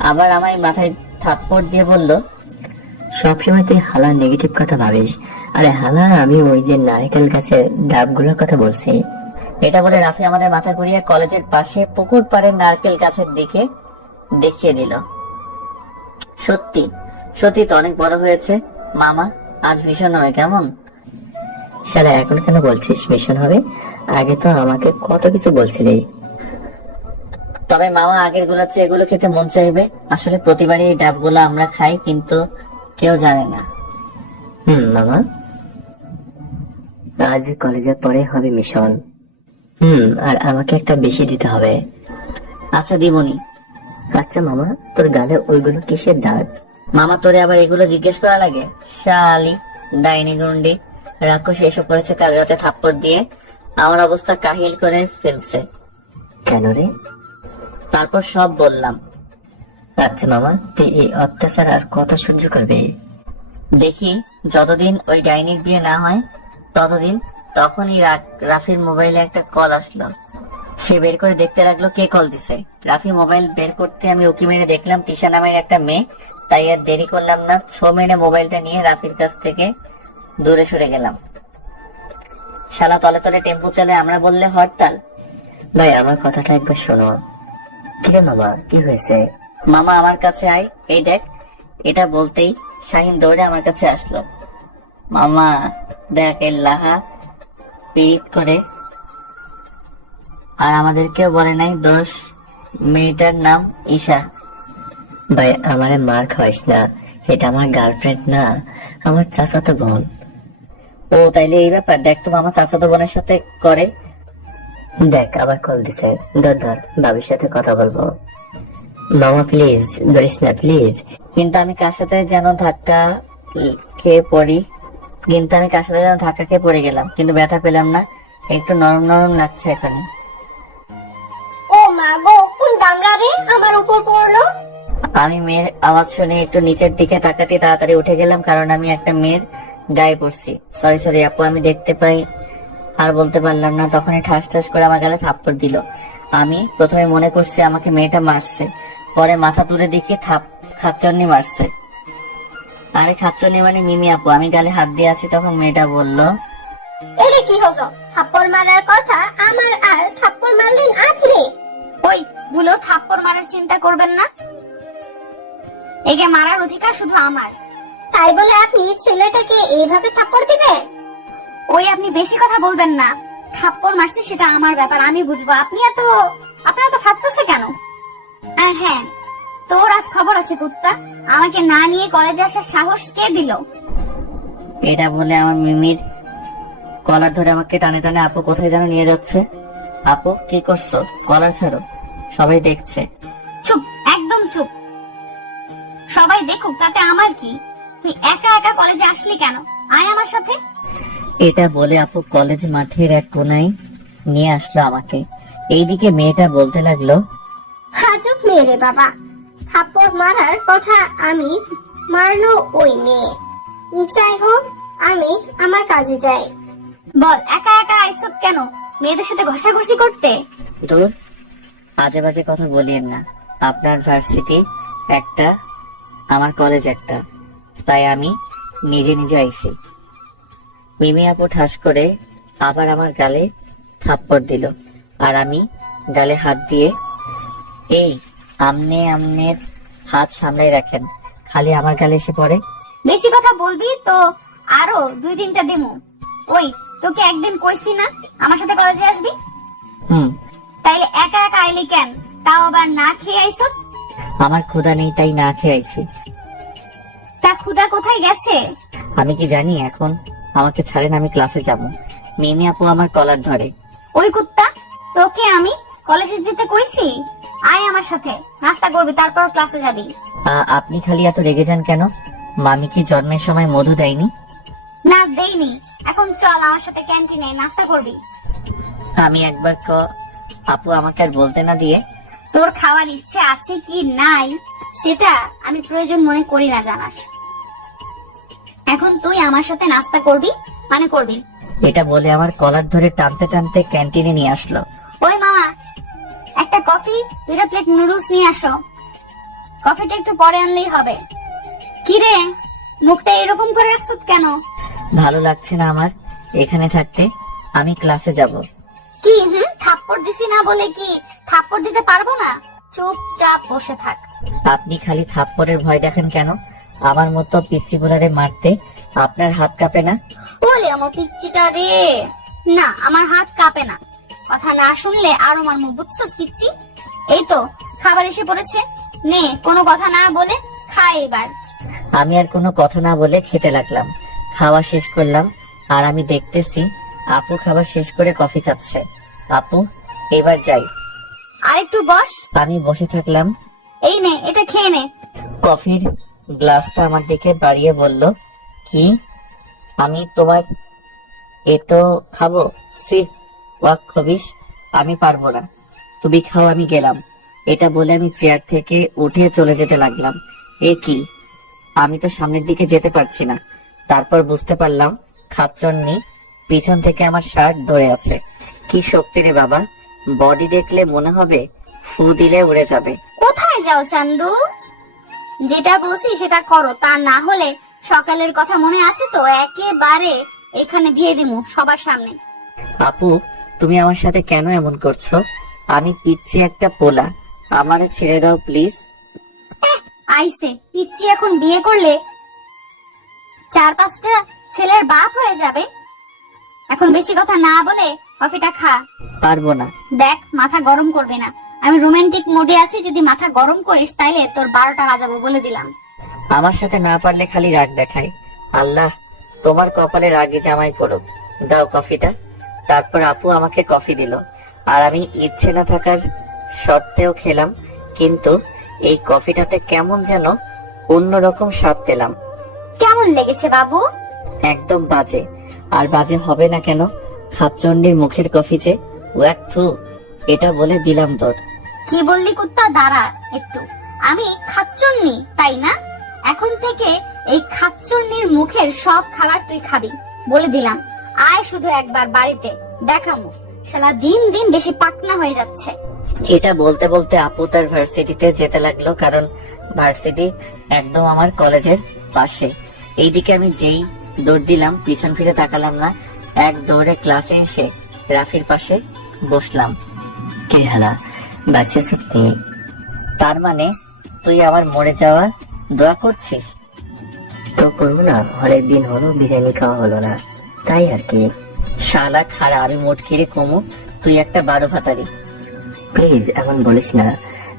আবার আমার মাথায় থাপ্পড় দিয়ে বলল, সবসময় তুই হালার নেগেটিভ কথা ভাবিস। আরে হালা, আমি ওই যে নারকেল গাছের ডাবগুলোর কথা বলছি। এটা বলে রাফি আমাদের মাথা ঘুরিয়ে কলেজের পাশে পুকুর পাড়ের নারকেল গাছের দিকে দেখিয়ে দিল। সত্যি সত্যি তো অনেক বড় হয়েছে মামা, আজ ভীষণ হবে কেমন? শালা এখন কেন বলছিস মিশন হবে? আগে তো আমাকে কত কিছু বলছিলি। তবে মামা আগের গুলো চেয়ে এগুলো খেতে মন চাইবে। আসলে প্রতিবারই এই ডাবগুলো আমরা খাই, কিন্তু কেউ জানে না। মামা, আজ কলেজের পরে হবে মিশন। আর আমাকে একটা বেশি দিতে হবে। আচ্ছা দিবনি। আচ্ছা মামা, তোর গালে ওইগুলো কিসের দাগ? মামা তোরে আবার এগুলো জিজ্ঞেস করা লাগে? শালি ডাইনি গুন্ডি রাক্ষস এসব করেছে কাল রাতে থাপ্পড় দিয়ে আমার অবস্থা কাহিল করে ফেলছে। কেন রে? তারপর সব বললাম। আচ্ছা মামা, তুই এই অত্যাচার আর কত সহ্য করবে? দেখি যতদিন ওই ডাইনির বিয়ে না হয় ততদিন। তখনই রাফির মোবাইলে একটা কল আসলো। সে বের করে দেখতে লাগলো কে কল দিছে। রাফি মোবাইল বের করতে আমি উকি মেরে দেখলাম তিশা নামের একটা মেয়ে। তাই আর দেরি করলাম না, ছো মেরে মোবাইলটা নিয়ে রাফির কাছ থেকে দূরে সরে গেলাম। শালা তলে তলে টেম্পু চালে, আমরা বললে হরতাল। ভাই আমার কথাটা একবার শোনো। কিরে মামা, কি হয়েছে? মামা আমার কাছে আয়, এই দেখ। এটা বলতেই শাহিন দৌড়ে আমার কাছে আসলো। মামা দেখ, এর লাহা পীড়িত করে, আর আমাদেরকেও বলে নাই দোষ। মেয়েটার নাম ঈশা। ভাই আমারে মার খাওয়াইস না, এটা আমার গার্লফ্রেন্ড না, আমার চাচাতো বোন। ও তাইলে এই ব্যাপার। দেখ তো মামা চাচাতো বোনের সাথে করে। দেখ আবার কল দিছে, ধর ধর, ভাবির সাথে কথা বলবো। মামা প্লিজ ধরিস না প্লিজ। কিন্তু আমি কার সাথে যেন ধাক্কা খেয়ে পড়ে গেলাম, কিন্তু ব্যথা পেলাম না। একটু নরম নরম লাগছে এখানে। ও মা গো, কোন দামড়া রে আমার উপর পড়লো? আমি মেয়ের আওয়াজ শুনে একটু নিচের দিকে তাকাতে তাড়াতাড়ি উঠে গেলাম, কারণ আমি একটা মেয়ের গায়ে পড়ছি। সরি আপু, আমি দেখতে পাই। আর বলতে পারলাম না, তখনই ঠাস ঠাস করে আমার গালে থাপ্পড় দিল। আমি প্রথমে মনে করছি আমাকে মেয়েটা মারছে, পরে মাথা তুলে দেখি খাচ্চন্নি মারছে। আরে খাচ্চন্নি মানে মিমি আপু। আমি গালে হাত দিয়ে আছি, তখন মেয়েটা বলল, এটা কি হলো? থাপ্পড় মারার কথা আমার, আর থাপ্পড় মারলেন আপনি। ওই ভুলেও থাপ্পড় মারার চিন্তা করবেন না, একে মারার অধিকার শুধু আমার। তাই বলে আপনি ছেলেটাকে এইভাবে থাপ্পড় দিবেন? ওই আপনি বেশি কথা বলবেন না। থাপ্পড় মারছে সেটা আমার ব্যাপার, আমি বুঝবো। আপনারা তো ফাটতেছে কেন? আর হ্যাঁ, তোর আজ খবর আছে কুত্তা। আমাকে না নিয়ে কলেজে আসার সাহস কে দিল? এটা বলে আমার মিমির কলার ধরে আমাকে টানে টানে আপু কোথায় যেন নিয়ে যাচ্ছে। আপু কি করছো? কলার ছাড়ো, সবাই দেখছে। চুপ, একদম চুপ। সবাই দেখুক, তাতে আমার কি? তুই একা একা কলেজে আসলি কেন? আয় আমার সাথে। এটা বলে আপু কলেজ মাঠের এক কোনায় নিয়ে আসলো আমাকে। এইদিকে মেয়েটা বলতে লাগলো, হাজুক মেয়ে রে বাবা, থাপ্পড় মারার কথা আমি মারলো ওই মেয়ে। যাই হোক, আমি আমার কাজে যাই। বল, একা একা আইসব কেন? মেয়েদের সাথে ঘষাঘষি করতে? দূর, আজে বাজে কথা বলিয়েন না। আপনার ভার্সিটি একটা, আমার কলেজ একটা, তাই আমি নিজে নিজে আইছি। মিমি আপু ঠাস করে আবার আমার গালে থাপ্পড় দিল, আর আমি গালে হাত দিয়ে, এই আমনে আমনের হাত সামলাই রাখেন, খালি আমার গালে এসে পড়ে। বেশি কথা বলবি তো আরো 2-3টা দিমু। ওই, তোকে একদিন কইছি না আমার সাথে কলেজে আসবি? তাইলে একা একা আইলি কেন? তাও আবার না খেয়ে আইছ? আমার ক্ষুধা নেই তাই না খেয়ে আইছি। তা ক্ষুধা কোথায় গেছে? আমি কি জানি এখন? আমাকে ছাড়েন, আমি ক্লাসে যাব। মিমি আপু আমার কলার ধরে। ওই কুত্তা, তোকে আমি কলেজে যেতে কইছি? আয় আমার সাথে, নাস্তা করবি, তারপর ক্লাসে যাবি। আপনি খালি এত রেগে যান কেন? মামি কি জন্মের সময় মধু দেয়নি? না, দেইনি। এখন চল আমার সাথে ক্যান্টিনে, নাস্তা করবি। আমি একবার আপু আমাকে আর বলতে না দিয়ে। তোর খাওয়ার ইচ্ছে আছে কি নাই সেটা আমি প্রয়োজন মনে করি না, জানাস। এখন তুই আমার সাথে নাস্তা করবি মানে করবি। এটা বলে আমার কলার ধরে টানতে টানতে ক্যান্টিনে নিয়ে আসলো। ওই মামা, একটা কফি, 2টা প্লেট নুডলস নিয়ে আসো। কফিটা একটু পরে আনলেই হবে। কি রে, মুখটা এরকম করে রাখছিস কেন? ভালো লাগছে না আমার এখানে থাকতে, আমি ক্লাসে যাব। কি থাপ্পড় দিছি না বলে কি থাপ্পড় দিতে পারবো না? চুপচাপ বসে থাক। আপনি খালি থাপ্পড়ের ভয় দেখেন কেন? আমার মতো পিচ্চি বোলারে মারতে আপনার হাত কাঁপে না? বলে আমার পিচ্চিটা রে। না, আমার হাত কাঁপে না। কথা না শুনলে আরো মারমু, বুঝছস পিচ্চি? এই তো খাবার এসে পড়েছে, নে কোনো কথা না বলে খা এবার। আমি আর কোনো কথা না বলে খেতে লাগলাম। খাওয়া শেষ করলাম, আর আমি দেখতেছি আপু খাবার শেষ করে কফি খাচ্ছে। আপু, এবার যাই। আর একটু বস। আমি বসে থাকলাম। এই নে, এটা খেয়ে নে। কফির গ্লাসটা আমার দিকে বাড়িয়ে বলল, কি আমি তোমার এটো খাবো? সি ওয়াক খবিস, আমি পারবো না, তুমি খাও, আমি গেলাম। এটা বলে আমি চেয়ার থেকে উঠে চলে যেতে লাগলাম। এ কি, আমি তো সামনের দিকে যেতে পারছি না। তারপর বুঝতে পারলাম খাচ্চন্নি পিছন থেকে আমার শার্ট ধরে আছে। কি শক্তি রে বাবা, বডি দেখলে মনে হবে ফু দিলে উড়ে যাবে। কোথায় যাও চান্দু? যেটা বলছি সেটা করো, তা না হলে সকালের কথা মনে আছে তো? একেবারে এখানে দিয়ে দিমু সবার সামনে। আপু, তুমি আমার সাথে কেন এমন করছো? আমি পিচ্ছি একটা পোলা, আমারে ছেড়ে দাও প্লিজ। আইসে পিচ্চি এখন বিয়ে করলে 4-5টা ছেলের বাপ হয়ে যাবে। এখন বেশি কথা না বলে কফিটা খা। পারবো না। দেখ, মাথা গরম করবে না। আমি রোমান্টিক মোডে আছি, যদি মাথা গরম করিস তাইলে তোর 12টা বাজাবো বলে দিলাম। আমার সাথে না পারলে খালি রাগ দেখায়। আল্লাহ তোমার কপালে রাগে জামাই পড়ুক। দাও কফিটা। তারপর আপু আমাকে কফি দিল, আর আমি ইচ্ছে না থাকার সত্ত্বেও খেলাম। কিন্তু এই কফিটাতে কেমন যেন অন্যরকম স্বাদ পেলাম। কেমন লেগেছে বাবু? একদম বাজে। আর বাজে হবে না কেন? খাচ্চন্ডির মুখের কফি যে, ওয়াক থু। এটা বলে দিলাম তোর। কি বললি কুত্তা? দাঁড়া একটু। আমি খাচ্চন্নি, তাই না? এখন থেকে এই খাচ্চন্নির মুখের সব খাবার তুই খাবি বলে দিলাম। আয় শুধু একবার বাড়িতে, দেখামু। শালা দিন দিন বেশি পাকনা হয়ে যাচ্ছে। এটা বলতে বলতে আপু তার ভার্সিটিতে যেতে লাগলো, কারণ ভার্সিটি একদম আমার কলেজের পাশে। এইদিকে আমি যেই দৌড় দিলাম, পিছন ফিরে তাকালাম না, এক দৌড়ে ক্লাসে এসে রাফির পাশে বসলাম। কি হালা, বাচ্চা সত্যি? তার মানে তুই আমার মরে যাওয়া দোয়া করছিস? তো করবো না, অনেকদিন হলো বিরিয়ানি খাওয়া হলো না, তাই আর কি। শালা খারা, আমি মোট কিরে কমু, তুই একটা 12 ভাতারি। প্লিজ এখন বলিস না,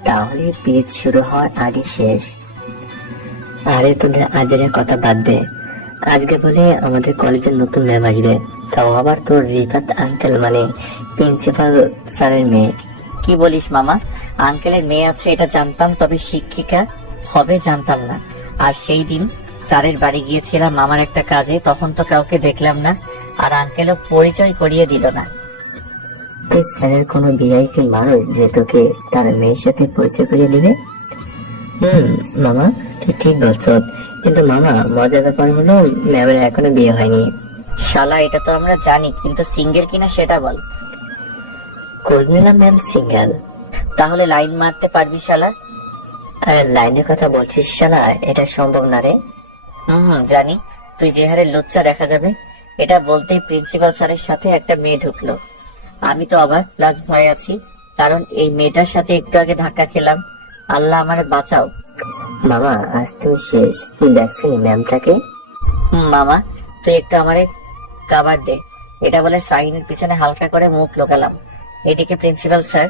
তাহলে পিরিয়ড শুরু হওয়ার আগে শেষ। আরে তোদের আজের কথা বাদ দে। আজকে বলে আমাদের কলেজের নতুন ম্যাম আসবে, তাও আবার তোর রিফাত আঙ্কেল, মানে প্রিন্সিপাল স্যারের মেয়ে। কি বলিস মামা? আঙ্কেলের মেয়ে আছে এটা জানতাম, তবে শিক্ষিকা হবে জানতাম না। আর সেই দিন স্যারের বাড়ি গিয়েছিলাম আমার একটা কাজে, তখন তো কাউকে দেখলাম না, আর আঙ্কেলও পরিচয় করিয়ে দিল না। তুই স্যারের কোনো ভিআইপি মানুষ যে তোকে তার মেয়ের সাথে পরিচয় করিয়ে দিবে? মামা তুই ঠিক বলছো, কিন্তু মামা মজার ব্যাপার হলো ম্যামের এখনো বিয়ে হয়নি। শালা এটা তো আমরা জানি, কিন্তু সিঙ্গেল কিনা সেটা বল। খোঁজ নিলাম ম্যাম সিঙ্গেল। তাহলে লাইন মারতে পারবি শালা? আর লাইনের কথা বলছিস শালা, এটা সম্ভব না রে। জানি। তুই যে হারে লুচ্চা দেখা যাবে, এটা বলতেই প্রিন্সিপাল স্যারের সাথে একটা মেয়ে ঢুকলো। আমি তো অবাক প্লাস ভয় আছি, কারণ এই মেয়েটার সাথে একটু আগে ধাক্কা খেলাম। আল্লাহ আমারে বাঁচাও। মামা আজ তুমি শেষ। দেখছিনি ম্যামটাকে? মামা তুই একটু আমারে কাবার দে। এটা বলে সাইনের পিছনে হালকা করে মুখ লোকালাম। এদিকে প্রিন্সিপাল স্যার।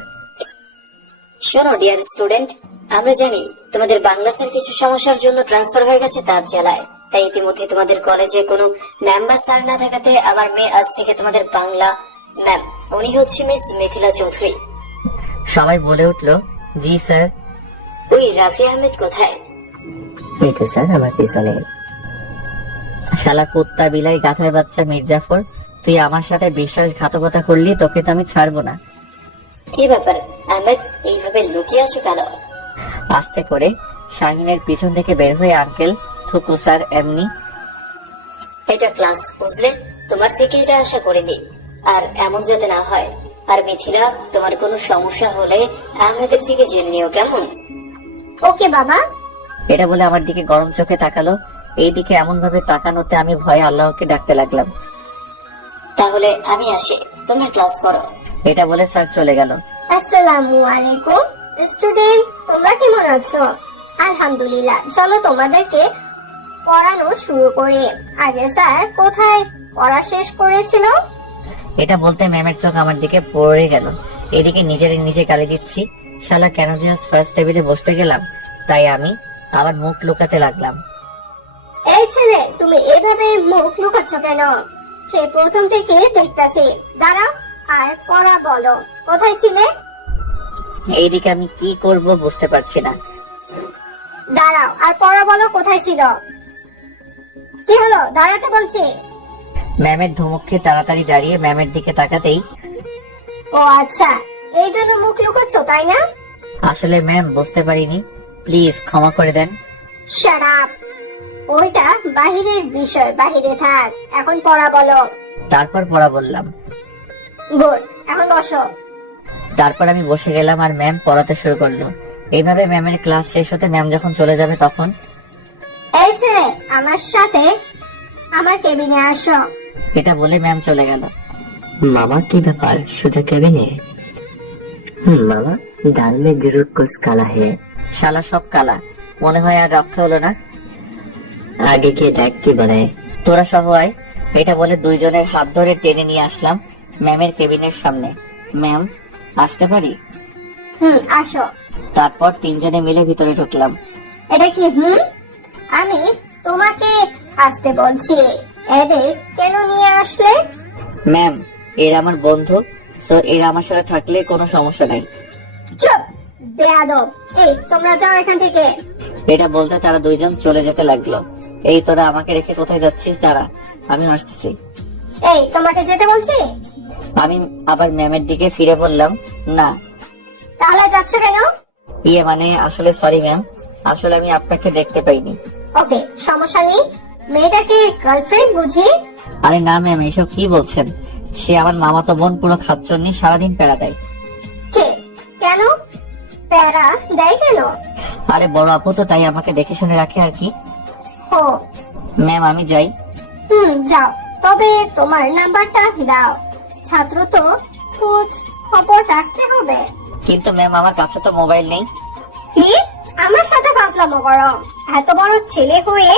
শোনো ডিয়ার স্টুডেন্ট, আমরা জানি তোমাদের বাংলা স্যার কিছু সমস্যার জন্য ট্রান্সফার হয়ে গেছে তার জেলায়। তাই ইতিমধ্যে তোমাদের কলেজে কোনো ম্যাম বা স্যার না থাকাতে আবার মেয়ে আজ থেকে তোমাদের বাংলা ম্যাম। উনি হচ্ছে মিস মিথিলা চৌধুরী। সবাই বলে উঠলো জি স্যার। ওই রাফি আহমেদ কোথায়? এই তো স্যার আমার পিছনে। শালা কুত্তা বিলাই গাধার বাচ্চা মির্জাফর, তুই আমার সাথে বিশ্বাসঘাতকতা করলি, তোকে তো আমি ছাড়বো না। কি ব্যাপার আহমেদ, এইভাবে লুকিয়ে আছো কেন? আস্তে করে শাহিনের পিছন থেকে বের হয়ে আঙ্কেল থুকু স্যার এমনি। এটা ক্লাস বুঝলে, তোমার থেকে এটা আশা করিনি। আর এমন যাতে না হয়। আর মিথিলা, তোমার কোনো সমস্যা হলে আহমেদের দিকে জেনে নিও কেমন? ওকে বাবা। এটা বলে আমার দিকে গরম চোখে তাকালো। এইদিকে এমন ভাবে তাকানোতে আমি ভয়ে আল্লাহকে ডাকতে লাগলাম। তাহলে আমি আসি, তোমরা ক্লাস করো। এটা বলে স্যার চলে গেল। আসসালামু আলাইকুম স্টুডেন্ট, তোমরা কেমন আছো? আলহামদুলিল্লাহ। চলো তোমাদেরকে পড়ানো শুরু করি। আগে স্যার কোথায় পড়া শেষ করেছিল? এটা বলতে ম্যামের চোখ আমার দিকে পড়ে গেল। এদিকে নিজের নিজে গালি দিচ্ছি। শালা কেন যে আজ ফার্স্ট টেবিলে বসতে গেলাম, তাই আমি আমার মুখ লুকাতে লাগলাম। এই ছেলে, তুমি এভাবে মুখ লুকাচ্ছ কেন? সে প্রথম থেকে দেখতাছি। দাঁড়াও আর পড়া বলো। কোথায় ছিলে? এইদিকে আমি কি করব বুঝতে পারছি না। দাঁড়াও আর পড়া বলো, কোথায় ছিল? কি হলো? দাঁড়াতে বলছি। ম্যামের ধমক খেয়ে তাড়াতাড়ি দাঁড়িয়ে ম্যামের দিকে তাকাতেই, ও আচ্ছা, এই জন্য মুখ লুকাচ্ছ তাই না? আসলে ম্যাম বুঝতে পারিনি, প্লিজ ক্ষমা করে দেন। Shut up. ওইটা বাহিরের বিষয়, বাহিরে থাক। এখন পড়া বলো। তারপর পড়া বললাম। গুড, এখন বসো। তারপর আমি বসে গেলাম আর ম্যাম পড়াতে শুরু করলো। এইভাবে ম্যামের ক্লাস শেষ হতে ম্যাম যখন চলে যাবে তখন, এই ছেলে, আমার সাথে আমার কেবিনে আসো। এটা বলে ম্যাম চলে গেল। मामा की ব্যাপার শুধু কেবিনে? মামা दाल में जरूर कुछ काला है। শালা সব কালা, মনে হয় আর রক্ষা হলো না। आगे के देख की বলে। তোরা সহ আয়। এটা বলে দুইজনের হাত ধরে টেনে নিয়ে আসলাম ম্যামের কেবিনের সামনে। ম্যাম আসতে পারি? আসো। তারপর তিনজনে মিলে ভিতরে ঢুকলাম। এটা কি? আমি তোমাকে আসতে বলছি, এদের কেন নিয়ে আসলে? ম্যাম এরা আমার বন্ধু, সো এরা আমার সাথে থাকলে কোনো সমস্যা নাই। চুপ বেয়াদব। এই তোমরা যাও এখান থেকে। এটা বলতে তারা দুইজন চলে যেতে লাগলো। এই তোরা আমাকে রেখে কোথায় যাচ্ছিস? দাঁড়া, আমি আসতেছি। এই তোমাকে যেতে বলছি। আমি আবার ম্যামের দিকে ফিরে বললাম, না। তাহলে যাচ্ছ কেন? ইয়ে মানে আসলে সরি ম্যাম, আসলে আমি আপনাকে দেখতে পাইনি। ওকে, সমস্যা নেই। মেয়েটাকে গার্লফ্রেন্ড বুঝি? আরে না ম্যাম, এসব কি বলছেন? সে আমার মামাতো বোন, পুরো খাচ্চন্নি, সারাদিন প্যারা দেয়। কে? কেন প্যারা দেয় কেন? আরে বড় আপু তো, তাই আমাকে দেখে শুনে রাখে আর কি। হো। ম্যাম আমি যাই। যাও, তবে তোমার নাম্বারটা দাও। ছাত্র তো খোঁজ খবর রাখতে হবে। কিন্তু ম্যাম আমার কাছে তো মোবাইল নেই। কি? আমার সাথে ফাজলামো করো? এত বড় ছেলে হয়ে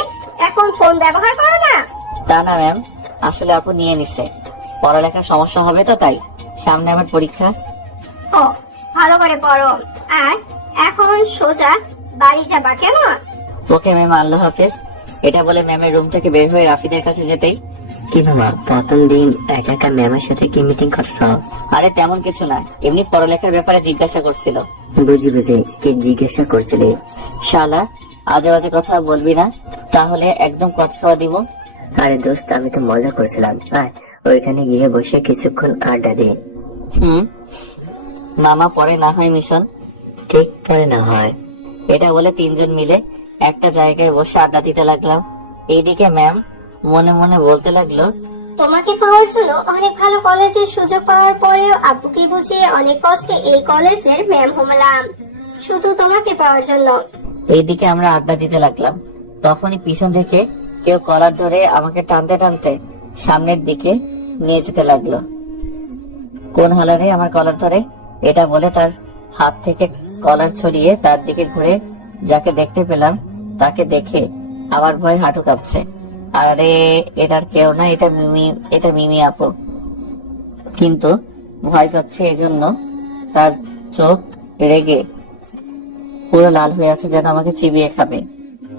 এখন ফোন ব্যবহার করো না? তা না ম্যাম, আসলে আপু নিয়ে নিছে। পড়ালেখার সমস্যা হবে তো, তাই। সামনে আমার পরীক্ষা। ও, ভালো করে পড়ো। আর এখন সোজা বাড়ি যাবা কেমন? ওকে ম্যাম, আল্লাহ হাফেজ। এটা বলে ম্যামের রুম থেকে বের হয়ে রাফিদের কাছে যেতেই, কি মামা প্রথম দিন একা একা ম্যামের সাথে কি মিটিং করছো? আরে তেমন কিছু না, এমনি পড়ালেখার ব্যাপারে জিজ্ঞাসা করছিল। বুঝি বুঝি, কি জিজ্ঞাসা করছিলি? শালা আজে বাজে কথা বলবি না, তাহলে একদম কট খাওয়া দিব। আরে দোস্ত, আমি তো মজা করছিলাম। আয় ওইখানে গিয়ে বসে কিছুক্ষণ আড্ডা দিই। মামা পরে না হয় মিশন। ঠিক পরে না হয়। এটা বলে তিনজন মিলে একটা জায়গায় বসে আড্ডা দিতে লাগলাম। এইদিকে ম্যাম মনে মনে বলতে লাগলো, তোমাকে পাওয়ার জন্য অনেক ভালো কলেজের সুযোগ পাওয়ার পরেও আব্বুকে বুঝিয়ে অনেক কষ্টে এই কলেজের ম্যাম হলাম শুধু তোমাকে পাওয়ার জন্য। এইদিকে আমরা আড্ডা দিতে লাগলাম। তখনই পিছন থেকে কেউ কলার ধরে আমাকে টানতে টানতে সামনের দিকে নিয়ে যেতে লাগলো। কোন হালারে আমার কলার ধরে? এটা বলে তার হাত থেকে কলার ছড়িয়ে তার দিকে ঘুরে যাকে দেখতে পেলাম তাকে দেখে আমার ভয় হাঁটু কাঁপছে। আরে এটার কেউ না, এটা মিমি আপু। কিন্তু ভয় পাচ্ছে এই জন্য তার চোখ রেগে পুরো লাল হয়ে আছে, যেন আমাকে চিবিয়ে খাবে।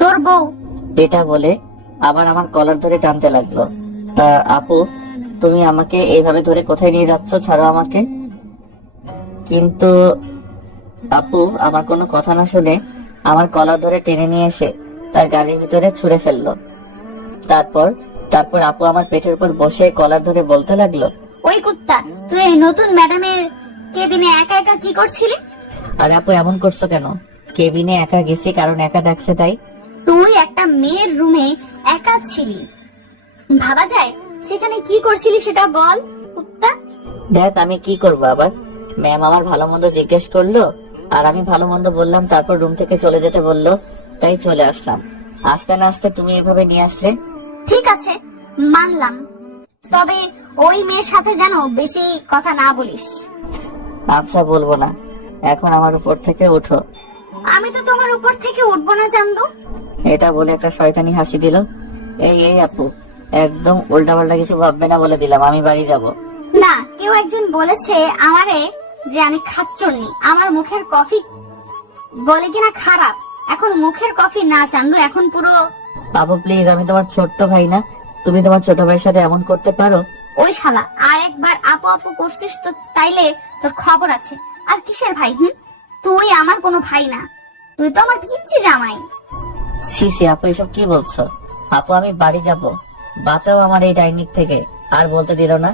তোর বউ। এটা বলে আবার আমার কলার ধরে টানতে লাগলো। আপু, তুমি আমাকে এইভাবে ধরে কোথায় নিয়ে যাচ্ছ? ছাড়ো আমাকে। কিন্তু আপু আমার কোনো কথা না শুনে আমার কলার ধরে টেনে নিয়ে এসে তার গাড়ির ভিতরে ছুঁড়ে ফেললো। তারপর আপু আমার পেটের উপর বসে কলার ধরে বলতে লাগলো, ওই কুত্তা, তুই এই নতুন ম্যাডামের কেবিনে একা একা কি করছিলি? আরে আপু এমন করছো কেন? কেবিনে একা গেছি কারণ একা ডাকছে তাই। তুই একটা মেয়ের রুমে একা ছিলি, ভাবা যায় সেখানে কি করছিলি সেটা বল কুত্তা। দেখ আমি কি করবো আবার? ম্যাম আমার ভালো মন্দ জিজ্ঞেস করলো আর আমি ভালো মন্দ বললাম, তারপর রুম থেকে চলে যেতে বললো, তাই চলে আসলাম। আস্তে না আস্তে তুমি এভাবে নিয়ে আসলে। ঠিক আছে, মানলাম, তবে ওই মেয়ের সাথে যেন বেশি কথা না বলিস। আচ্ছা বলবো না, এখন আমার উপর থেকে উঠো। আমি তো তোমার উপর থেকে উঠবো না চান্দু। এটা বলে একটা শয়তানি হাসি দিল। এই আপু, একদম উল্টাপাল্টা কিছু ভাববে না বলে দিলাম, আমি বাড়ি যাব। না, কেউ একজন বলেছে আমারে যে আমি খাচ্চন্নি, আমার মুখের কফি বলে কিনা খারাপ। এখন মুখের কফি না চান্দু, এখন পুরো। আপু প্লিজ, আমি তোমার ছোট্ট ভাই না? তুমি তোমার ছোট ভাইয়ের সাথে এমন করতে পারো? ওই শালা আর একবার আপু আপু করছিস তো তাইলে তোর খবর আছে। আর কিসের ভাই? তুই আমার কোনো ভাই না, তুই তো আমার পিচ্ছি জামাই। সি আপু, এসব কি বলছো? আপু আমি বাড়ি যাব, বাঁচাও আমার এই ডাইনিক থেকে। আর বলতে দিল না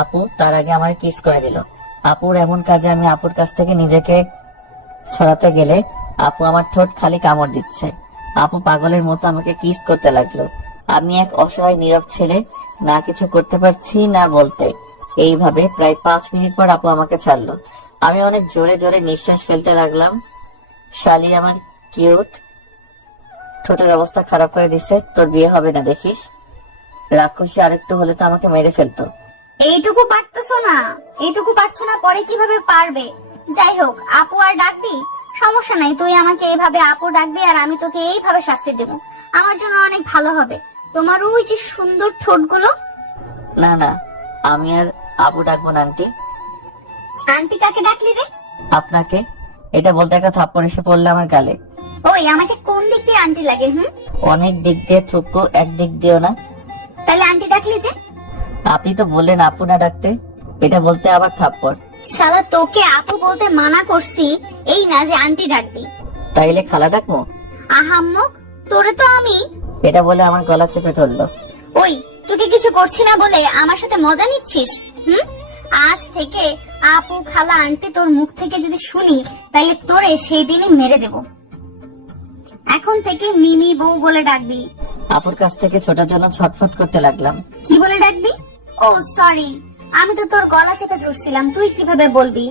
আপু, তার আগে আমার কিস করে দিল। আপুর এমন কাজে আমি আপুর কাছ থেকে নিজেকে ছড়াতে গেলে আপু আমার ঠোঁট খালি কামড় দিচ্ছে। আপু পাগলের মতো আমাকে কিস করতে লাগলো। আমি এক অসহায় নীরব ছেলে, না কিছু করতে পারছি না বলতে। এইভাবে প্রায় 5 মিনিট পর আপু আমাকে ছাড়লো। আমি অনেক জোরে জোরে নিঃশ্বাস ফেলতে লাগলাম। শালি আমার কিউট ঠোঁটের অবস্থা খারাপ করে দিছে। তোর বিয়ে হবে না দেখিস। রাক্ষসী আরেকটু হলে তো আমাকে মেরে ফেলতো। এইটুকু পারতেছো না, এইটুকু পারছো না, পরে কিভাবে পারবে? যাই হোক, আপু আর ডাকবি, সমস্যা নাই। তুই আমাকে এইভাবে আপু ডাকবি আর আমি তোকে এইভাবে শাস্তি দেবো। আমার জন্য অনেক ভালো হবে। তোমার ওই যে সুন্দর ঠোঁটগুলো। না না, আমি আর আপু ডাকবো না আন্টি। আন্টি কাকে ডাকলি রে? আপনাকে। এটা বলতে একটা থাপ্পড় এসে পড়লো আমার গালে। ওই আমাকে কোন দিক দিয়ে আন্টি লাগে? অনেক দিক দিয়ে থুকো, এক দিক দিও না। তাহলে আন্টি ডাকলি যে? আপনি তো বললেন আপু না ডাকতে, এটা বলতে আবার থাপ্পড়। শালা তোকে আপু বলতে মানা করছি, এই না যে আন্টি ডাকবি। তাইলে খালা ডাকবো? আহাম্মক, তোরে তো আমি। এটা বলে আমার গলা চেপে ধরলো। ওই তোকে কিছু করছি না বলে আমার সাথে মজা নিচ্ছিস? আজ থেকে আপু খালা আন্টি তোর মুখ থেকে যদি শুনি তাইলে তোরে সেই দিনই মেরে দেব। এখন থেকে মিমি বউ বলে ডাকবি। আপুর কাছ থেকে ছোটার জন্য ছটফট করতে লাগলাম। কি বলে ডাকবি? ও সরি, আমি তো তোর গলা চেপে ধরছিলাম, তুই কিভাবে বলবি?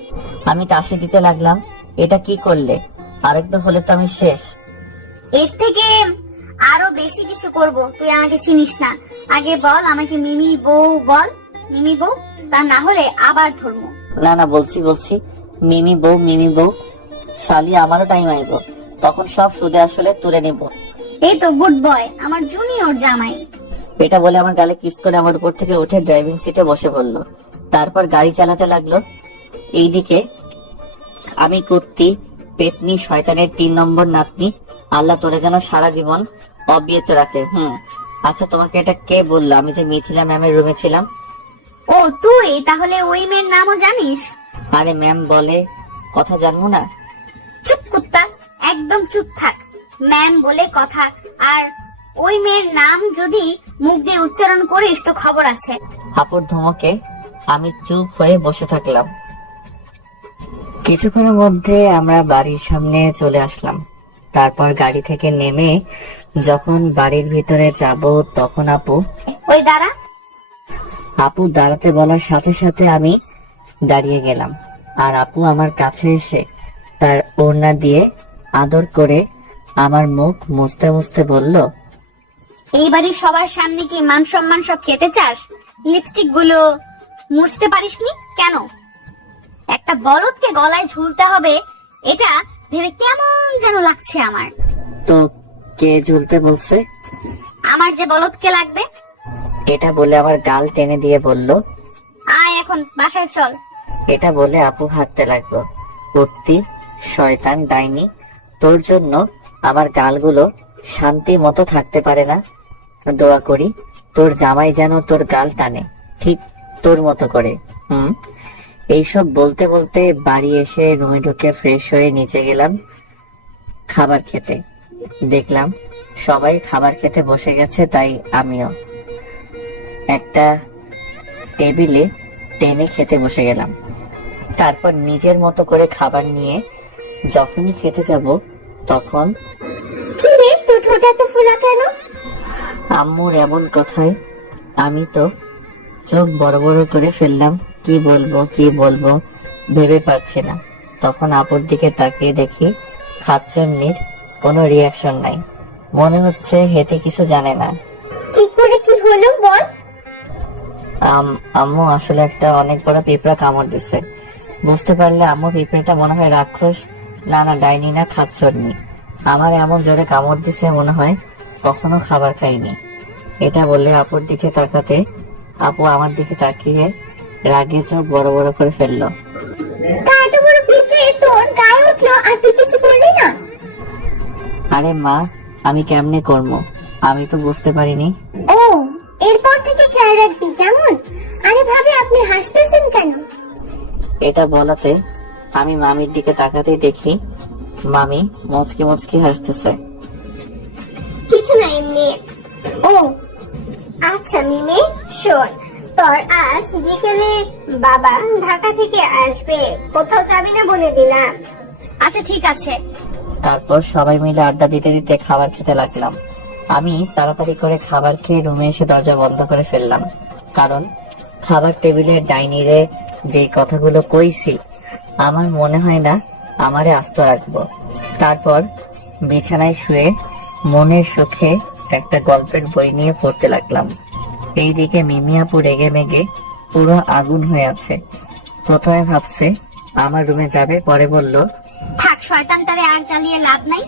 আমি কাশি দিতে লাগলাম। এটা কি করলে? আরেকটু হলে তো আমি শেষ। এর থেকে আরো বেশি কিছু করব। তুই আমাকে চিনিস না। আগে বল আমাকে মিমি বউ বল। মিমি বউ, তা না হলে আবার ধরবো। না না, বলছি মিমি বউ। শালি আমারও টাইম আইব, তখন সব সুদে আসলে তুলে নিব। এই তো গুড বয়, আমার জুনিয়র জামাই। এটা বলে আমার গালে কিস করে আমার উপর থেকে উঠে ড্রাইভিং সিটে বসে পড়লো। তারপর গাড়ি চালাতে লাগলো। এইদিকে আমি কুর্তি পেতনি শয়তানের 3 নম্বর নাতনি। আল্লাহ তোরে যেন সারা জীবন অবিরত রাখে। আচ্ছা তোমাকে এটা কে বললো আমি যে মিথিলা ম্যামের রুমে ছিলাম? ও তুই তাহলে ওই মেয়ের নামও জানিস? আরে ম্যাম বলে কথা জানবো না? চুপ কুত্তা, একদম চুপ থাক। ম্যাম বলে কথা, আর ওই মেয়ের নাম যদি মুখ দিয়ে উচ্চারণ করিস তো খবর আছে। আপুর ধমকে আমি চুপ হয়ে বসে থাকলাম। কিছুক্ষণের মধ্যে আমরা বাড়ির সামনে চলে আসলাম। তারপর গাড়ি থেকে নেমে যখন বাড়ির ভিতরে যাব তখন ওই দাঁড়া। আপু দাঁড়াতে বলার সাথে সাথে আমি দাঁড়িয়ে গেলাম। আর আপু আমার কাছে এসে তার ওড়না দিয়ে আদর করে আমার মুখ মুছতে মুছতে বলল, এই বাড়ির সবার সামনে কি মান সম্মান সব খেতে চাস? লিপস্টিক গুলো মুছতে পারিসনি কেন? একটা বলদকে গলায় ঝুলতে হবে এটা ভেবে কেমন যেন লাগছে আমার। তো কে ঝুলতে বলছে? আমার যে বলদকে লাগবে। এটা বলে আমার গাল টেনে দিয়ে বলল, আয় এখন বাসায় চল। এটা বলে আপু হাঁটতে লাগলো। সত্যি শয়তান ডাইনি, তোর জন্য আমার গালগুলো শান্তি মতো থাকতে পারে না। দোয়া করি তোর জামাই যেন তোর গাল টানে ঠিক তোর মতো করে। এইসব বলতে বলতে বাড়ি এসে রুমে ঢুকে ফ্রেশ হয়ে নিচে গেলাম খাবার খেতে। দেখলাম সবাই খাবার খেতে বসে গেছে, তাই আমিও একটা টেবিলে টেনে খেতে বসে গেলাম। তারপর নিজের মতো করে খাবার নিয়ে যখনই খেতে যাব তখন কি রে তোর ঠোঁট এত ফোলা কেন? আম্মুর এমন কথায় আমি তো চোখ বড় বড় করে ফেললাম। কি বলবো ভেবে পারছি না। তখন আপুর দিকে তাকিয়ে দেখি খাচ্চন্নির কোনো রিয়াকশন নাই, মনে হচ্ছে হেতে কিছু জানে না। কি করে কি হলো বল? আম্মু আসলে একটা অনেক বড় পিঁপড়া কামড় দিছে। বুঝতে পারলে আম্মু পিঁপড়াটা মনে হয় রাক্ষস, না ডাইনি না খাচ্চন্নি। আমার এমন জোরে কামড় দিছে মনে হয় কখনো খাবার খাইনি। এটা বললে আপুর দিকে তাকাতে আপু আমার দিকে তাকিয়ে রাগে চোখ বড় বড় করে ফেললো। এত বড় পিঁপড়ে তোর গায়ে উঠলো আর তুই কিছু করলি না? আরে মা, আমি কেমনে করবো, আমি তো বুঝতে পারিনি। ও, এরপর থেকে খেয়াল রাখবি কেমন? আরে ভাবে আপনি হাসতেছেন কেন? এটা বলাতে আমি মামির দিকে তাকাতেই দেখি মামি মুচকি মুচকি হাসতেছে। কিছু না এমনি। ও আচ্ছা মিমি শোন, তোর আজ বিকেলে বাবা ঢাকা থেকে আসবে, কোথাও যাবি না বলে দিলাম। আচ্ছা ঠিক আছে। তারপর সবাই মিলে আড্ডা দিতে দিতে খাবার খেতে লাগলাম। আমি তাড়াতাড়ি করে খাবার খেয়ে রুমে এসে দরজা বন্ধ করে ফেললাম, কারণ খাবার টেবিলে ডাইনিরে যে কথাগুলো কইছি আমার মনে হয় না আমারে আস্ত রাখবো। তারপর বিছানায় শুয়ে মনের সুখে একটা গল্পের বই নিয়ে পড়তে লাগলাম। এইদিকে মিমি আপু রেগে মেগে পুরো আগুন হয়ে আছে। প্রথমে ভাবছে আমার রুমে যাবে, পরে বলল, থাক শয়তানটারে আর জ্বালিয়ে লাভ নাই,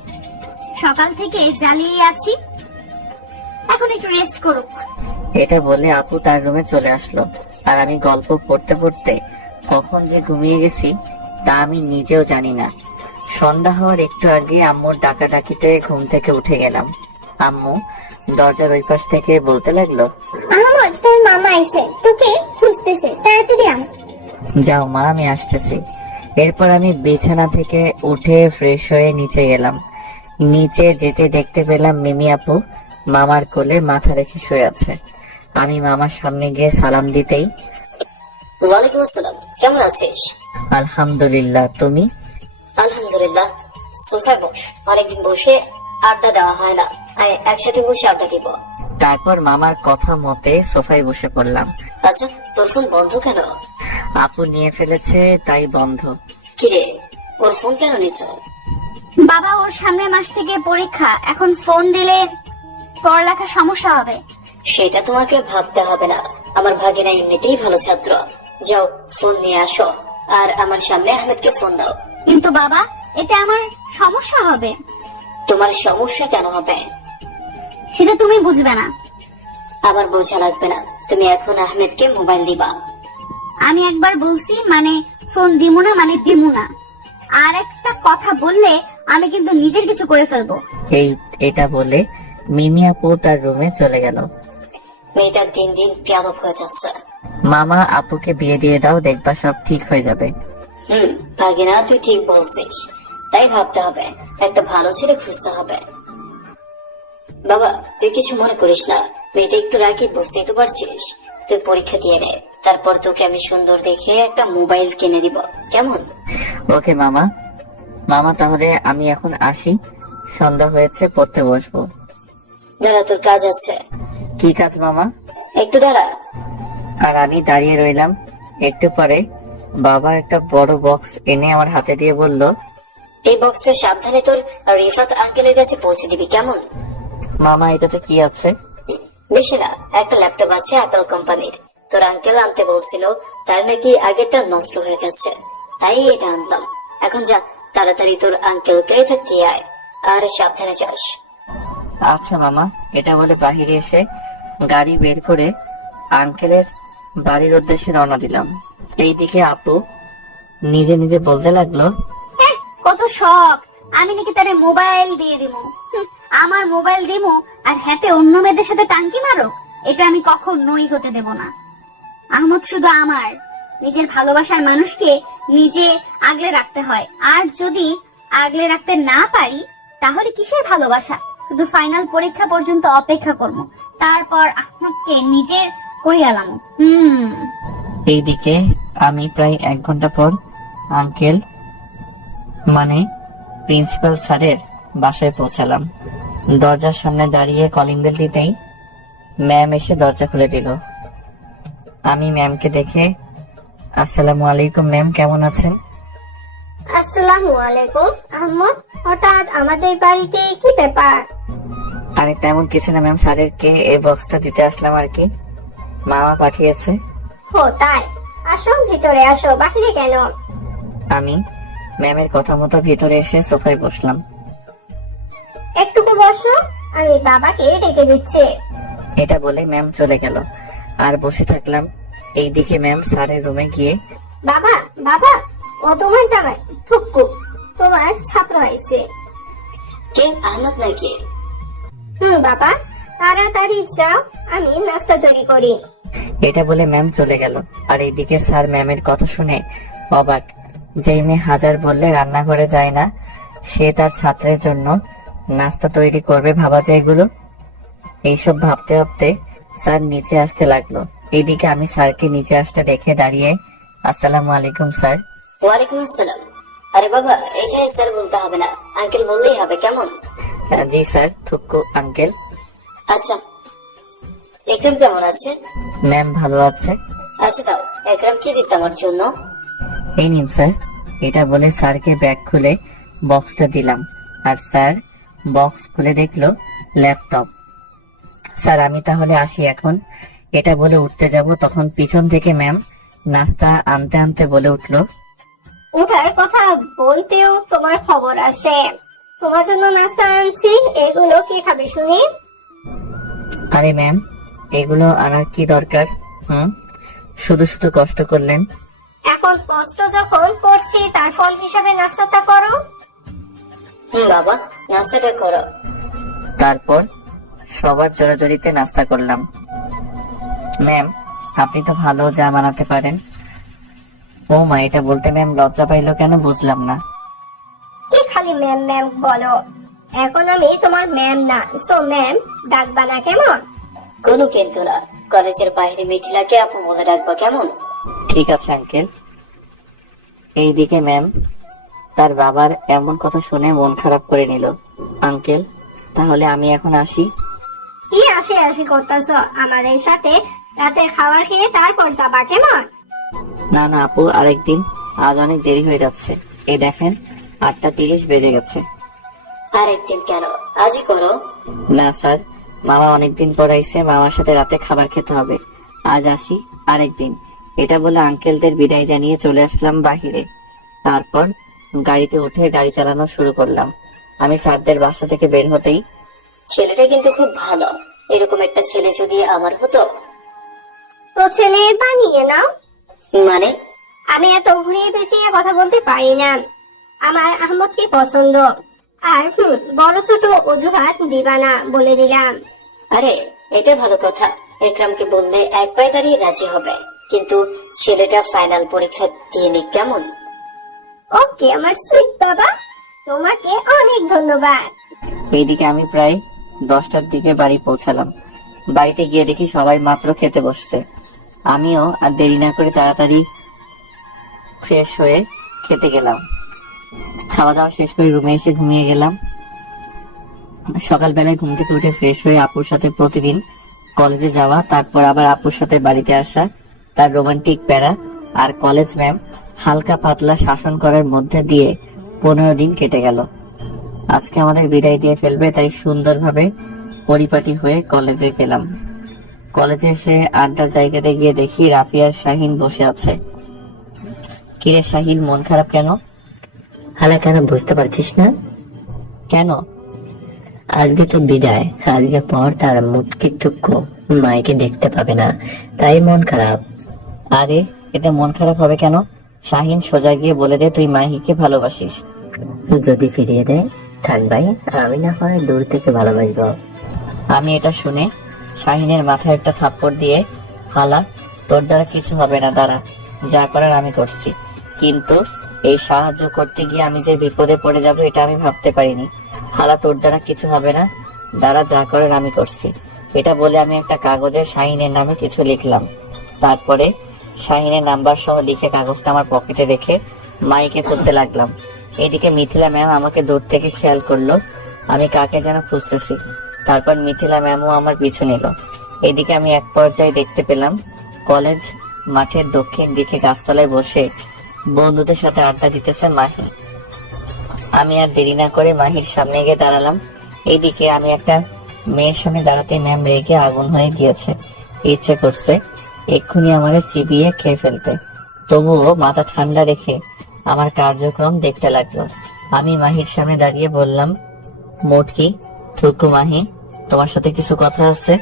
সকাল থেকে জ্বালিয়ে আছি, এখন একটু রেস্ট করুক। এটা বলে আপু তার রুমে চলে আসলো। আর আমি গল্প পড়তে পড়তে কখন যে ঘুমিয়ে গেছি তা আমি নিজেও জানি না। সন্ধ্যা হওয়ার একটু আগে আম্মুর ডাকাডাকিতে ঘুম থেকে উঠে গেলাম। আম্মু দরজার ওই পাশ থেকে বলতে লাগলো, আহমদ তোর মামা আইছে, তোকে খুঁজতেছে, তাড়াতাড়ি আয়। যাও মা, আমি আসতেছি। এরপর আমি বিছানা থেকে উঠে ফ্রেশ হয়ে নিচে গেলাম। নিচে যেতে দেখতে পেলাম মিমি আপু মামার কোলে মাথা রেখে শুয়ে আছে। আমি মামার সামনে গিয়ে সালাম দিতেই, ওয়ালাইকুম আসসালাম, কেমন আছিস? আলহামদুলিল্লাহ, তুমি? আলহামদুলিল্লাহ। সোফায় বস, অনেকদিন বসে আড্ডা দেওয়া হয় না, আয় একসাথে বসে আড্ডা দিব। তারপর মামার কথা মতে সোফায় বসে পড়লাম। আচ্ছা, তোর ফোন বন্ধ কেন? আপু নিয়ে ফেলেছে তাই বন্ধ। কিরে, ওর ফোন কেন নিছ? বাবা ওর সামনের মাস থেকে পরীক্ষা, এখন ফোন দিলে পড়ালেখা সমস্যা হবে। সেটা তোমাকে ভাবতে হবে না, আমার ভাগিনা এমনিতেই ভালো ছাত্র। যাও ফোন নিয়ে আসো, আর আমার সামনে আহমেদকে ফোন দাও। কিন্তু বাবা এতে আমার সমস্যা হবে। তোমার সমস্যা কেন হবে সেটা তুমি বুঝবে না। আমার বোঝা লাগবে না, তুমি এখন আহমেদকে মোবাইল দিবা। আমি একবার বলছি মানে ফোন দিমু না মানে দিমু না, আর একটা কথা বললে আমি কিন্তু নিজের কিছু করে ফেলবো। এটা বলে মিমি আপু তার রুমে চলে গেল। মেয়েটা দিন দিন বেয়াদব হয়ে যাচ্ছে। মামা আপুকে বিয়ে দিয়ে দাও, দেখবা সব ঠিক হয়ে যাবে। ভাগিনা তুই ঠিক বলছিস, তাই ভাবতে হবে, একটা ভালো ছেলে খুঁজতে হবে। বাবা তুই কিছু মনে করিস না, মেয়েটা একটু রাখি, বুঝতেই তো পারছিস। তুই পরীক্ষা দিয়ে নে, তারপর তোকে আমি সুন্দর দেখে একটা মোবাইল কিনে দিব, কেমন? ওকে মামা। তাহলে আমি এখন আসি, সন্ধ্যা হয়েছে, পড়তে বসবো। দাঁড়া, তোর কাজ আছে। কি কাজ মামা? একটু দাঁড়া। আর আমি দাঁড়িয়ে রইলাম। একটু পরে বাবা একটা বড় বক্স এনে আমার হাতে দিয়ে বলল, এই বক্সটা সাবধানে তোর রিফাত আঙ্কেলের কাছে পৌঁছে দিবি, কেমন? মামা এটাতে কি আছে? বেশি না, একটা ল্যাপটপ আছে অ্যাপল কোম্পানির। তোর আঙ্কেল আনতে বলছিল, তার নাকি আগেরটা নষ্ট হয়ে গেছে, তাই এটা আনলাম। এখন যা, তাড়াতাড়ি তোর আঙ্কেলকে এটা দিয়ে আয়, আর সাবধানে যাস। আচ্ছা মামা। এটা বলে বাহিরে এসে গাড়ি বের করে আঙ্কেলের বাড়ির উদ্দেশ্যে রওনা দিলাম। এইদিকে আপু নিজে নিজে বলতে লাগলো, কত শখ, আমি নাকি তারে মোবাইল দিয়ে দিমু। আমার মোবাইল দিমু আর হাতে অন্য মেয়েদের সাথে টাঙ্কি মারো, এটা আমি কখনোই হতে দেব না। আহমদ শুধু আমার, নিজের ভালোবাসার মানুষকে নিজে আগলে রাখতে হয়, আর যদি আগলে রাখতে না পারি তাহলে কিসের ভালোবাসা? শুধু ফাইনাল পরীক্ষা পর্যন্ত অপেক্ষা করব, তারপর আহমদকে নিজের করিয়ালাম। এইদিকে আমি প্রায় 1 ঘন্টা পর আঙ্কেল মানে প্রিন্সিপাল স্যারের বাসায় পৌঁছালাম। দরজার সামনে দাঁড়িয়ে কলিং বেল দিতেই ম্যাম এসে দরজা খুলে দিল। আমি ম্যামকে দেখে, আসসালামু আলাইকুম ম্যাম, কেমন আছেন? আসসালামু আলাইকুম। আহমদ, হঠাৎ আমাদের বাড়িতে কি ব্যাপার? আরে তেমন কিছু না ম্যাম, স্যারেরকে এই বক্সটা দিতে আসলাম আর কি, মামা পাঠিয়েছে। ও তাই, আসো ভিতরে আসো, বাহিরে কেন? আমি ম্যামের কথা মতো ভিতরে এসে সোফায় বসলাম। একটুকু বসো, আমি বাবাকে ডেকে দিচ্ছি। এটা বলে ম্যাম চলে গেল, আর বসে থাকলাম। এইদিকে ম্যাম স্যারের রুমে গিয়ে, বাবা, বাবা, ও তোমার জামাই থুক্কু, তোমার ছাত্র হয়েছে। কে, আহমদ নাকি? বাবা, তাড়াতাড়ি যাও, আমি নাস্তা তৈরি করি। এটা বলে ম্যাম চলে গেল। আর এইদিকে স্যার ম্যামের কথা শুনে অবাক। যেই মেয়ে হাজার বললে রান্নাঘরে যায় না, সে তার ছাত্রের জন্য নাস্তা তৈরি করবে, ভাবা যায় এগুলো? এইসব ভাবতে ভাবতে স্যার নিচে আসতে লাগলো। এইদিকে আমি স্যারকে নিচে আসতে দেখে দাঁড়িয়ে, আসসালামু আলাইকুম স্যার। ওয়ালাইকুম আসসালাম। আরে বাবা, এখানে স্যার বলতে হবে না, আঙ্কেল বললেই হবে, কেমন? জি স্যার, থুক্কু আঙ্কেল। আচ্ছা, একরাম কেমন আছে? ম্যাম ভালো আছে। আচ্ছা দাও, একরাম কি দিস আমার জন্য? এই নিন স্যার। এটা বলে স্যারকে ব্যাগ খুলে বক্সটা দিলাম, আর স্যার বক্স খুলে দেখলো ল্যাপটপ। স্যার আমি তাহলে আসি এখন। এটা বলে উঠতে যাব, তখন পিছন থেকে ম্যাম নাস্তা আনতে আনতে বলে উঠলো, ওঠার কথা বলতেও তোমার খবর আসে। তোমার জন্য নাস্তা আনছি, এগুলো কে খাবে শুনি? আরে ম্যাম, এগুলো আনার কি দরকার? শুধু শুধু কষ্ট করলেন। এখন কষ্ট যখন করছি, তার ফল হিসাবে নাস্তাটা করো। বাবা, নাস্তাটা করো। তারপর সবার জোরাজোরিতে নাস্তা করলাম। ম্যাম আপনি তো ভালো চা বানাতে পারেন। ও মা, এটা বলতে ম্যাম লজ্জা পাইলো কেন বুঝলাম না। কি খালি ম্যাম ম্যাম বলো? এখন আমি তোমার ম্যাম না, সো ম্যাম ডাকবা না, কেমন? কোনো কিন্তু না, কলেজের বাইরে মিথিলাকে আপু বলে ডাকবা, কেমন? ঠিক আছে আঙ্কেল। এইদিকে ম্যাম তার বাবার এমন কথা শুনে মন খারাপ করে নিল। আঙ্কেল তাহলে আমি এখন আসি। কি আসে আসি করতেছ আমাদের সাথে? রাতের খাবার খেয়ে তারপর যাবা, কেমন? না না আপু, আরেকদিন, আজ অনেক দেরি হয়ে যাচ্ছে। এই দেখেন 8:30 বেজে গেছে। আর একদিন কেন, আজই করো। না স্যার, মামা অনেকদিন পর আইছে, মামার সাথে রাতে খাবার খেতে হবে। আজ আসি, আরেকদিন। এটা বলে আঙ্কেলদের বিদায় জানিয়ে চলে আসলাম বাহিরে। তারপর গাড়িতে উঠে গাড়ি চালানো শুরু করলাম। আমি স্যারদের বাসা থেকে বের হতেই, ছেলেটা কিন্তু খুব ভালো, এরকম একটা ছেলে যদি আমার হতো। তো ছেলে বানিয়ে নাও। মানে? আমি এত ঘুরিয়ে পেঁচিয়ে কথা বলতে পারি না। আমার আহমদকে পছন্দ, আর বড় ছোট অজুহাত দিবা না, বলে দিলাম। আরে এটা ভালো কথা, একরামকে বললে এক পায়ে দাঁড়িয়ে রাজি হবে, কিন্তু ছেলেটা ফাইনাল পরীক্ষা দিয়ে নিক, কেমন? ওকে আমার সুইট বাবা, তোমাকে অনেক ধন্যবাদ। এইদিকে আমি প্রায় 10টার দিকে বাড়ি পৌঁছালাম। বাড়িতে গিয়ে দেখি সবাই মাত্র খেতে বসছে। আমিও আর দেরি না করে তাড়াতাড়ি ফ্রেশ হয়ে খেতে গেলাম। খাওয়া দাওয়া শেষ করে রুমে এসে ঘুমিয়ে গেলাম। সকালবেলায় ঘুম থেকে উঠে ফ্রেশ হয়ে আপুর সাথে প্রতিদিন কলেজে যাওয়া, তারপর আবার আপুর সাথে বাড়িতে আসা, তার রোমান্টিক প্যারা আর কলেজ ম্যাম হালকা পাতলা শাসন করার মধ্যে দিয়ে 15 দিন কেটে গেল। আজকে আমাদের বিদায় দিয়ে ফেলবে, তাই সুন্দরভাবে পরিপাটি হয়ে কলেজে গেলাম। কলেজে এসে আড্ডার জায়গাতে গিয়ে দেখি রাফি আর শাহিন বসে আছে। কিরে শাহিন, মন খারাপ কেন? হালা কেন বুঝতে পারছিস না? কেন? আজকে তো বিদায়, আজকে পর তার মুটকি টুকু মাইকে দেখতে পাবে না, তাই মন খারাপ। আরে এতে মন খারাপ হবে কেন? শাহিন, সোজা গিয়ে বলে দে তুই মাহিকে ভালোবাসিস। যদি ফিরিয়ে দেয় থাক ভাই, আমি না হয় দূর থেকে ভালোবাসবো। আমি এটা শুনে শাহিনের মাথায় একটা থাপ্পড় দিয়ে, হালা তোর দ্বারা কিছু হবে না, দাঁড়া, যা করার আমি করছি। কিন্তু এই সাহায্য করতে গিয়ে আমি যে বিপদে পড়ে যাব এটা আমি ভাবতে পারিনি। হালা তোর দ্বারা কিছু হবে না, দাঁড়া, যা করার আমি করছি। এটা বলে আমি একটা কাগজে শাহিনের নামে কিছু লিখলাম। তারপরে শাহিনের নাম্বার সহ লিখে কাগজটা আমার পকেটে রেখে মাইকে খুঁজতে লাগলাম। এদিকে মিথিলা ম্যাম আমাকে দূর থেকে খেয়াল করলো আমি কাকে যেন খুঁজতেছি। তারপর মিথিলা ম্যামও আমার পিছু নিল। এদিকে আমি এক পর্যায়ে দেখতে পেলাম কলেজ মাঠের দক্ষিণ দিকে গাছতলায় বসে বন্ধুদের সাথে আড্ডা দিতেছে মাহি। আমি আর দেরি না করে মাহির সামনে গিয়ে দাঁড়ালাম। এইদিকে আমি একটা মেয়ের সামনে দাঁড়াতে ম্যাম রেগে আগুন হয়ে গিয়েছে। ইচ্ছে করছে এক্ষুনি আমাকে চিবিয়ে খেয়ে ফেলতে, তবুও মাথা ঠান্ডা রেখে আমার কার্যক্রম দেখতে লাগলো। আমি মাহির সামনে দাঁড়িয়ে বললাম, মোটকি থুকু মাহি, তোমার সাথে কিছু কথা আছে।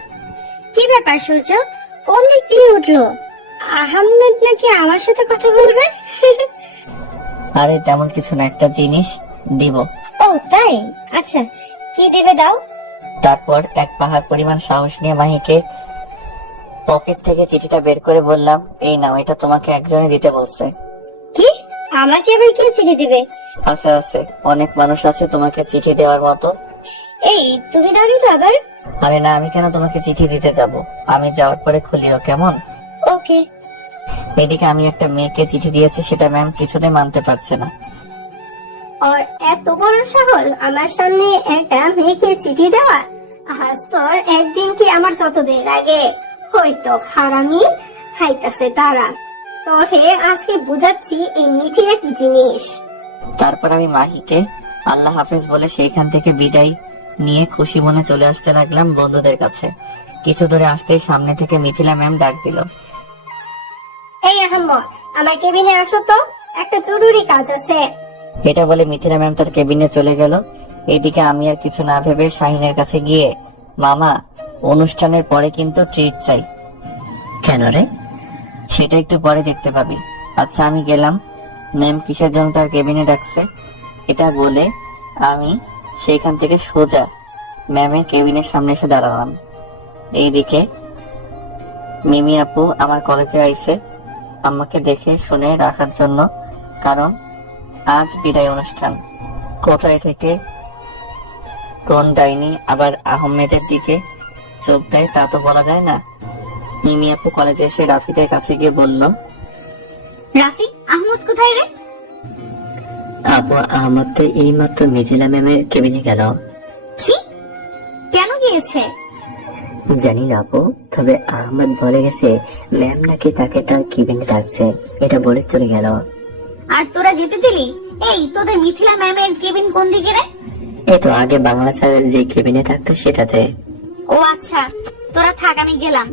কি ব্যাপার সূর্য, কোন দিক দিয়ে উঠলো? আহমেদ নাকি আমার সাথে কথা বলবে? আরে তেমন কিছু না, একটা জিনিস দিব। ও তাই, আচ্ছা কি দেবে দাও। তারপর এক পাহাড় পরিমাণ সাহস নিয়ে মাহিকে পকেট থেকে চিঠিটা বের করে বললাম, এই নাও, এটা তোমাকে একজনে দিতে বলছে। কি? আমাকে আবার কি চিঠি দিবে? আছে আছে, অনেক মানুষ আছে তোমাকে চিঠি দেওয়ার মতো। এই তুমি দাওনি তো আবার? আরে না, আমি কেন তোমাকে চিঠি দিতে যাব, আমি যাওয়ার পরে খুলিও, কেমন? ওকে। এদিকে আমি একটা মেয়েকে চিঠি দিয়েছি, সেটা ম্যাম কিছুতে মানতে পারছে না। আর এত বড় সাহস আমার সামনে একটা মেয়েকে চিঠি দেওয়া? আজ তোর একদিন কি আমার যতদিন লাগে, হয়তো হারামি খাইতাছে তারা। তোরে আজকে বুঝাচ্ছি এই মিথিলা কি জিনিস। তারপর আমি মাহিকে আল্লাহ হাফেজ বলে সেইখান থেকে বিদায় নিয়ে খুশি মনে চলে আসতে লাগলাম বন্ধুদের কাছে। কিছু দূরে আসতেই সামনে থেকে মিথিলা ম্যাম ডাক দিল, এই আহমদ, আমার কেবিনে আসো তো, একটা জরুরি কাজ আছে। এটা বলে মিথিলা ম্যাম তার কেবিনে চলে গেল। এইদিকে আমি আর কিছু না ভেবে শাহিনের কাছে গিয়ে, মামা, অনুষ্ঠানের পরে কিন্তু ট্রিট চাই। কেন রে? সেটা একটু পরে দেখতে পাবি। আচ্ছা আমি গেলাম, ম্যাম কিসের জন্য তার কেবিনে ডাকছে। এটা বলে আমি সেইখান থেকে সোজা ম্যামের কেবিনের সামনে এসে দাঁড়ালাম। এইদিকে মিমি আপু আমার কলেজে আইছে আমাকে দেখে শুনে রাখার জন্য, কারণ আজ বিদায় অনুষ্ঠান। কোথায় থেকে কোন ডাইনি আবার আহমেদের দিকে চোখ দেয় তা তো বলা যায় না। মিমি আপু কলেজে এসে রাফিদের কাছে গিয়ে বলল, রাফি, আহমদ কোথায় রে? আপু, আহমদ তো এইমাত্র মিথিলা ম্যামের কেবিনে গেল। কি? কেন গিয়েছে? জানি না আপু, তবে আহমদ বলে গেছে ম্যাম নাকি তাকে তার কেবিনে ডাকছে, এটা বলে চলে গেল। আর তোরা যেতে দিলি? এই তোদের মিথিলা ম্যামের কেবিন কোন দিকে রে? এই তো আগে বাংলা স্যারের যে কেবিনে থাকতো সেটাতে। ও আচ্ছা, তোরা থাক, আমি গেলাম।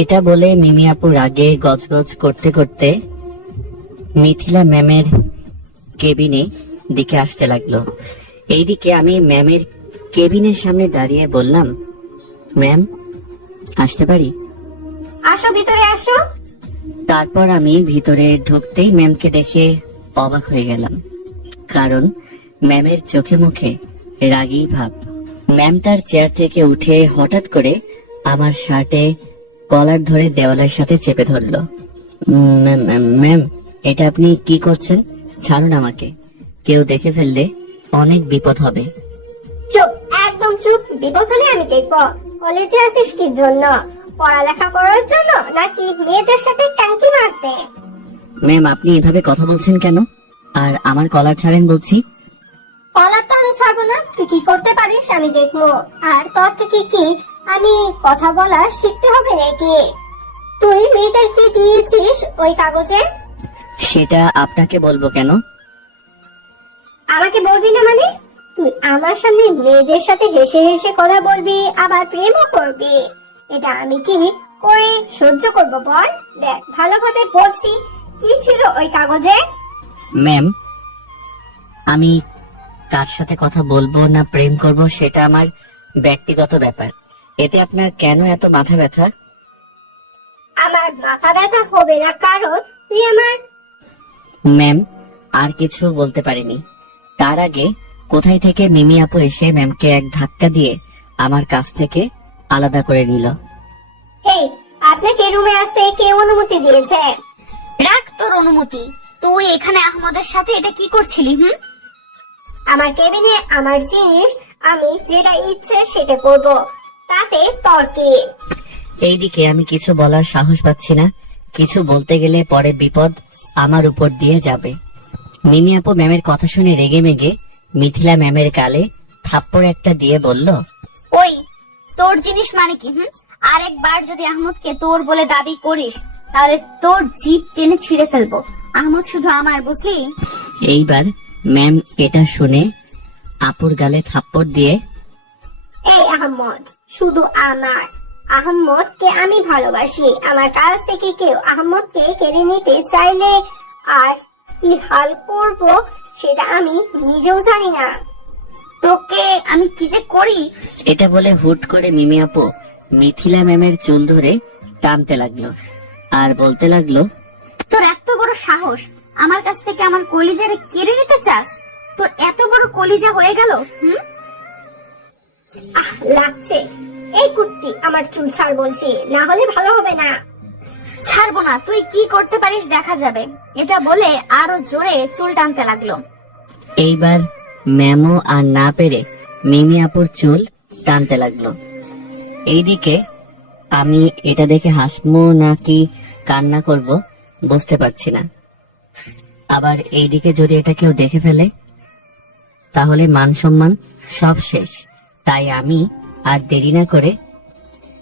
এটা বলে মিমি আপু রাগে গজগজ করতে করতে মিথিলা ম্যামের কেবিনে দিকে আসতে লাগলো। এইদিকে আমি ম্যামের কেবিনের সামনে দাঁড়িয়ে বললাম, ম্যাম আসতে পারি? আসো, ভিতরে আসো। তারপর আমি ভিতরে ঢুকতেই ম্যামকে দেখে অবাক হয়ে গেলাম, কারণ ম্যামের চোখে মুখে রাগী ভাব। ম্যাম তার চেয়ার থেকে উঠে হঠাৎ করে আমার শার্টে কলার ধরে দেওয়ালের সাথে চেপে ধরলো। ম্যাম, এটা আপনি কি করছেন? ছাড়ুন আমাকে, কেউ দেখে ফেললে অনেক বিপদ হবে। চুপ, একদম চুপ। বিপদ হলে আমি দেখবো। কলেজে আসিস কি জন্য? পড়ালেখা করার জন্য নাকি মেয়েদের সাথে ট্যাঙ্কি মারতে? ম্যাম, আপনি এভাবে কথা বলছেন কেন? আর আমার কলার ছাড়েন বলছি। কলার তো আমি ছাড়বো না, তুই কি করতে পারিস আমি দেখবো। আর তোর থেকে কি আমি কথা বলা শিখতে হবে নাকি? তুই মেয়েটা কি দিয়েছিস ওই কাগজে? সেটা আপনাকে বলবো কেন? আমাকে বলবি না মানে? তুই আমার সামনে মেয়েদের সাথে হেসে হেসে কথা বলবি, আবার প্রেমও করবি? এটা আমি কি করে সহ্য করব বল? দেখ ভালোভাবে বলছি, কি ছিল ওই কাগজে? ম্যাম, আমি কার সাথে কথা বলবো না প্রেম করব সেটা আমার ব্যক্তিগত ব্যাপার। এতে আপনার কেন এত মাথা ব্যথা? আমার মাথা ব্যথা হবে না কারণ তুই আমার ম্যাম, আর কিছু বলতে পারিনি। তার আগে কোথায় থেকে মিমি আপু এসে ম্যামকে এক ধাক্কা দিয়ে আমার কাছ থেকে আলাদা করে নিল। এই আপনাকে রুমে আসতে কে অনুমতি দিয়েছে? রাখ তোর অনুমতি। তুই এখানে আহমদের সাথে এটা কি করছিলি? আমার কেবিনে আমার জিনিস, আমি যেটা ইচ্ছে সেটা করব, তাতে তোর কি? এইদিকে আমি কিছু বলার সাহস পাচ্ছি না। কিছু বলতে গেলে পরে বিপদ আমার উপর দিয়ে যাবে। মিমি আপু ম্যামের কথা শুনে রেগে মেগে মিথিলা ম্যামের গালে থাপ্পড় একটা দিয়ে বলল, ওই তোর জিনিস মানে কি? আর একবার যদি আহমদকে তোর বলে দাবি করিস তাহলে তোর জিভ টেনে ছিঁড়ে ফেলবো। আহমদ শুধু আমার, বুঝলি? এইবার ম্যাম এটা শুনে আপুর গালে থাপ্পড় দিয়ে, এই আহমদ শুধু আমার। আহমদকে আমি ভালোবাসি। আমার কাছ থেকে কেউ আহমদকে কেড়ে নিতে চাইলে আর কি হাল করব সেটা আমি নিজেও জানি না। তোকে আমি কি যে করি! এটা বলে হুট করে মিমি আপু মিথিলা ম্যামের চুল ধরে টানতে লাগলো আর বলতে লাগলো, তোর এত বড় সাহস, আমার কাছ থেকে আমার কলিজারে কেড়ে নিতে চাস? তোর এত বড় কলিজা হয়ে গেল? আহ লাগছে। এই কুত্তি, আমার চুল ছাড় বলছি, না হলে ভালো হবে না। ছাড়বো না, তুই কি করতে পারিস দেখা যাবে। এটা বলে আরো জোরে চুল টানতে লাগলো। এইবার ম্যামও আর না পেরে মিমি আপুর চুল টানতে লাগলো। এইদিকে আমি এটা দেখে হাসবো নাকি কান্না করব বুঝতে পারছি না। আবার এইদিকে যদি এটা কেউ দেখে ফেলে তাহলে মান সম্মান সব শেষ। তাই আমি আর দেরি না করে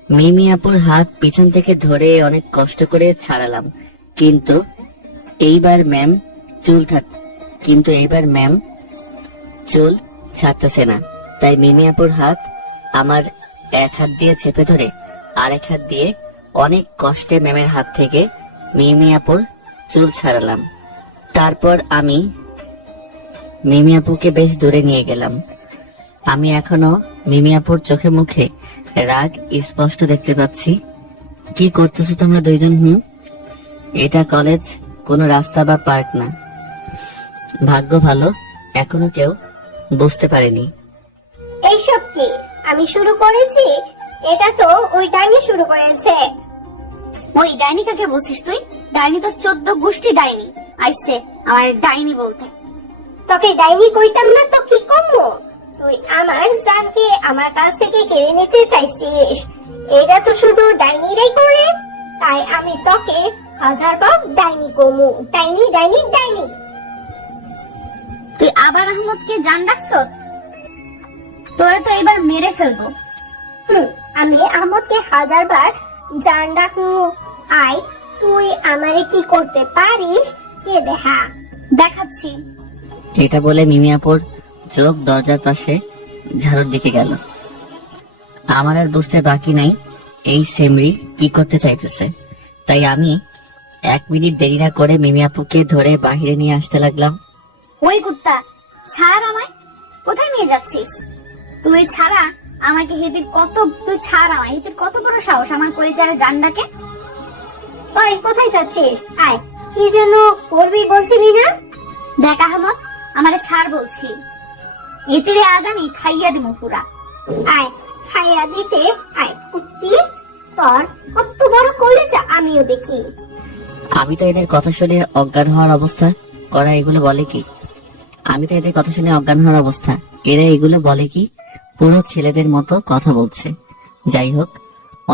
মিমি আপুর হাত পিছন থেকে ধরে অনেক কষ্ট করে ছাড়ালাম। কিন্তু এইবার ম্যাম চুল ছাড়তেছে না। তাই মিমি আপুর হাত আমার এক হাত দিয়ে চেপে ধরে আরেক হাত দিয়ে অনেক কষ্টে ম্যামের হাত থেকে মিমি আপুর চুল ছাড়ালাম। তারপর আমি মিমি আপুকে বেশ দূরে নিয়ে গেলাম। আমি এখনো মিমি আপুর চোখে মুখে রাগ স্পষ্ট দেখতে পাচ্ছি। কি করতেছো তোমরা দুইজন? এটা কলেজ, কোনো রাস্তা বা পার্ক না। ভাগ্য ভালো এখনো কেউ বুঝতে পারেনি। এইসব কি আমি শুরু করেছি? এটা তো ওই ডাইনি শুরু করেছে। ওই ডাইনি কাকে বলছিস তুই? ডাইনি তোর 14 গোষ্ঠী ডাইনি আইছে আমার ডাইনি বলতে। তোকে ডাইনি কইতাম না তো কি করবো? তুই আমার জানকে আমার কাছ থেকে কেড়ে নিতে চাইছিস। এটা তো শুধু ডাইনিরাই করে, তাই আমি তোকে 1000 বার ডাইনি কমু। ডাইনি ডাইনি ডাইনি। তুই আবার আহমদকে জান ডাকছ? তোরে তো এবার মেরে ফেলবো। আমি আহমদকে 1000 বার জান ডাকমু। আয়, তুই আমারে কি করতে পারিস কে দেখা, দেখাচ্ছি। এটা বলে মিমি আপুর চোখ দরজার পাশে ঝাড়ুর দিকে গেল। আমার আর বুঝতে বাকি নাই এই সেমরি কি করতে চাইতেছে। তাই আমি 1 মিনিট দেরি না করে মিমি আপুকে ধরে বাহিরে নিয়ে আসতে লাগলাম। ওই কুত্তা, ছাড় আমায়। কোথায় নিয়ে যাচ্ছিস? তুই ছাড়া আমাকে তুই ছাড় আমায়। হিতির কত বড় সাহস আমার কলিজারে জান ডাকে। ওই কোথায় যাচ্ছিস? আয়, কি যেন করবি বলছিলি না? দেখ আহমদ, আমারে ছাড় বলছি। হিতিরে আজ আমি খাইয়া দিমু পুরা। আয়, খাইয়া দিতে আয় কুত্তি। তোর কত বড় কলিজা আমিও দেখি। আমি তো এদের কথা শুনে অজ্ঞান হওয়ার অবস্থা। এরা এগুলো বলে কি? পুরো ছেলেদের মতো কথা বলছে। যাই হোক,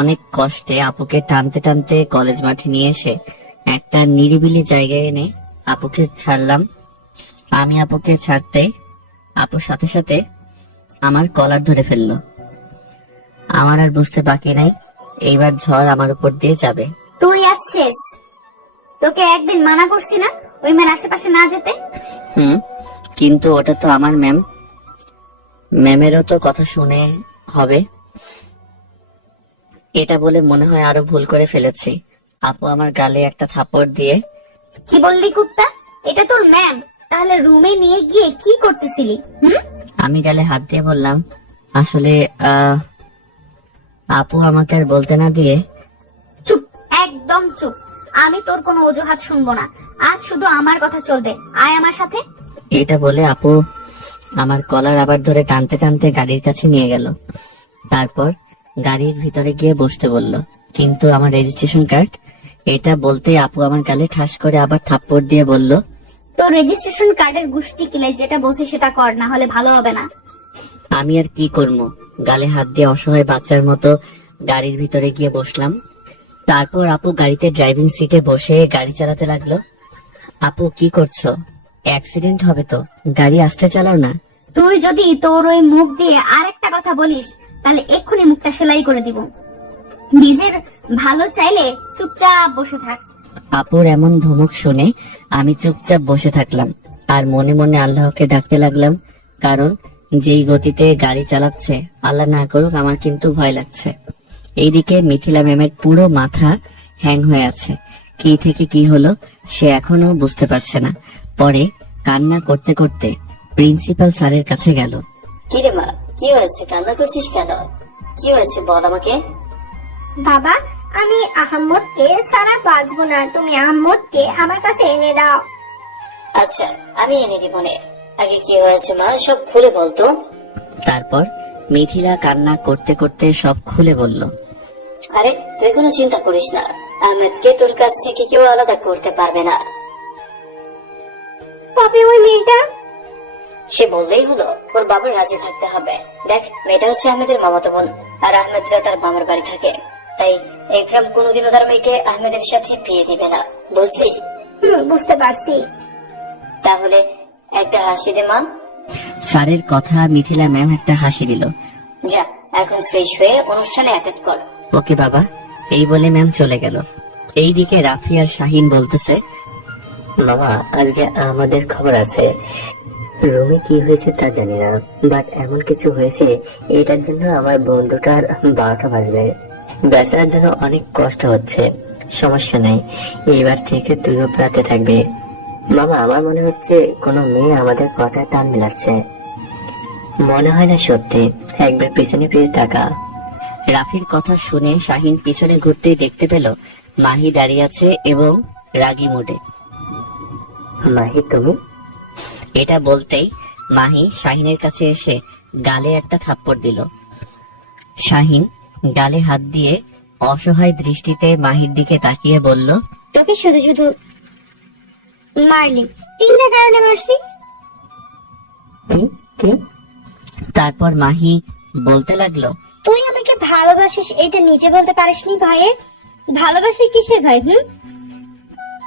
অনেক কষ্টে আপুকে টানতে টানতে কলেজ মাঠে নিয়ে এসে একটা নিরিবিলি জায়গায় এনে আপুকে ছাড়লাম। আমি আপুকে ছাড়তে আপুর সাথে সাথে আমার কলার ধরে ফেললো। আমার আর বুঝতে বাকি নাই, এইবার ঝড় আমার উপর দিয়ে যাবে। তুই আজ শেষ। তোকে একদিন মানা করছি না ওই মেয়ের আশেপাশে না যেতে? কিন্তু ওটা তো আমার ম্যাম, ম্যামেরও তো কথা শুনে হবে। এটা বলে মনে হয় আরো ভুল করে ফেলেছি। আপু আমার গালে একটা থাপ্পড় দিয়ে, কি বললি কুত্তা? এটা তোর ম্যাম, তাহলে রুমে নিয়ে গিয়ে কি করতেছিলি? আমি গালে হাত দিয়ে বললাম, আসলে আপু আমাকে আর বলতে না দিয়ে। চুপ, একদম চুপ। আমি তোর কোনো অজুহাত শুনবো না। আজ শুধু আমার কথা চলবে। আয় আমার সাথে। এটা বলে আপু আমার কলার আবার ধরে টানতে টানতে গাড়ির কাছে নিয়ে গেল। তারপর গাড়ির ভিতরে গিয়ে বসতে বলল, কিন্তু আমার রেজিস্ট্রেশন কার্ড। এটা বলতে আপু আমার গালে ঠাস করে আবার থাপ্পড় দিয়ে বলল, তোর রেজিস্ট্রেশন কার্ডের গুষ্টি কিলে যেটা বলছিস সেটা কর, না হলে ভালো হবে না। আমি আর কি করবো, গালে হাত দিয়ে অসহায় বাচ্চার মতো গাড়ির ভিতরে গিয়ে বসলাম। তারপর আপু গাড়িতে ড্রাইভিং সিটে বসে গাড়ি চালাতে লাগলো। আপু কি করছো? অ্যাক্সিডেন্ট হবে তো, গাড়ি আস্তে চালাও না। তুই যদি তোর ওই মুখ দিয়ে আর একটা কথা বলিস তাহলে এক্ষুনি মুখটা সেলাই করে দিব। নিজের ভালো চাইলে চুপচাপ বসে থাক। আপুর এমন ধমক শুনে আমি চুপচাপ বসে থাকলাম আর মনে মনে আল্লাহকে ডাকতে লাগলাম, কারণ যেই গতিতে গাড়ি চালাচ্ছে আল্লাহ না করুক আমার কিন্তু ভয় লাগছে। এইদিকে মিথিলা ম্যামের পুরো মাথা হ্যাং হয়ে আছে। কি থেকে কি হলো সে এখনো বুঝতে পারছে না। পরে কান্না করতে করতে প্রিন্সিপাল স্যারের কাছে গেল। কি রে মা, কি হয়েছে? কান্না করছিস কেন? কি হয়েছে বল আমাকে। বাবা, আমি আহমদকে ছাড়া বাঁচবো না। তুমি আহমদকে আমার কাছে এনে দাও। আচ্ছা, আমি এনে দিব নে। আগে কি হয়েছে মা, সব খুলে বলতো। তারপর মিথিলা কান্না করতে করতে সব খুলে বলল। আরে তুই কোনো চিন্তা করিস না, আহমেদকে তোর কাছ থেকে কেউ আলাদা করতে পারবে না। তবে ওই মেয়েটা? সে বললেই হলো, ওর বাবার রাজি থাকতে হবে। দেখ, মেয়েটা হচ্ছে আহমেদের মামাতো বোন, আর আহমেদরা তার মামার বাড়ি থাকে। তাই একরাম কোনোদিনও তার মেয়েকে আহমেদের সাথে বিয়ে দিবে না, বুঝলি? বুঝতে পারছি। তাহলে একটা হাসি দে মা। স্যারের কথা মিথিলা ম্যাম একটা হাসি দিল। যা, এখন ফ্রেশ হয়ে অনুষ্ঠানে অ্যাটেন্ড কর। ওকে বাবা, এই বলে ম্যাম চলে গেল। এইদিকে রাফি আর শাহিন বলতেছে, বাবা আজকে আমাদের খবর আছে। রুমে কি হয়েছে তা জানি না, বাট এমন কিছু হয়েছে এটার জন্য আমার বন্ধুটার 12টা বাজবে। বেচারার জন্য অনেক কষ্ট হচ্ছে। সমস্যা নাই, এবার থেকে তুইও প্রাতে থাকবে। মামা আমার মনে হচ্ছে কোনো মেয়ে আমাদের কথায় টান মিলাচ্ছে। মনে হয় না সত্যি, একবার পিছনে ফিরে তাকা। রাফির কথা শুনে শাহিন পিছনে ঘুরতেই দেখতে পেল মাহি দাঁড়িয়ে আছে এবং রাগী মুডে। মাহি তুমি? এটা বলতেই মাহি শাহিনের কাছে এসে গালে একটা থাপ্পড় দিল। শাহিন গালে হাত দিয়ে অসহায় দৃষ্টিতে মাহির দিকে তাকিয়ে বলল, তোকে শুধু শুধু মারলি, 3টা কারণে মারছি। কি? তারপর মাহি বলতে লাগলো, তুই আমাকে ভালোবাসিস এটা নিচে বলতে পারিসনি ভয়ে? ভালোবাসি কিসের ভয়?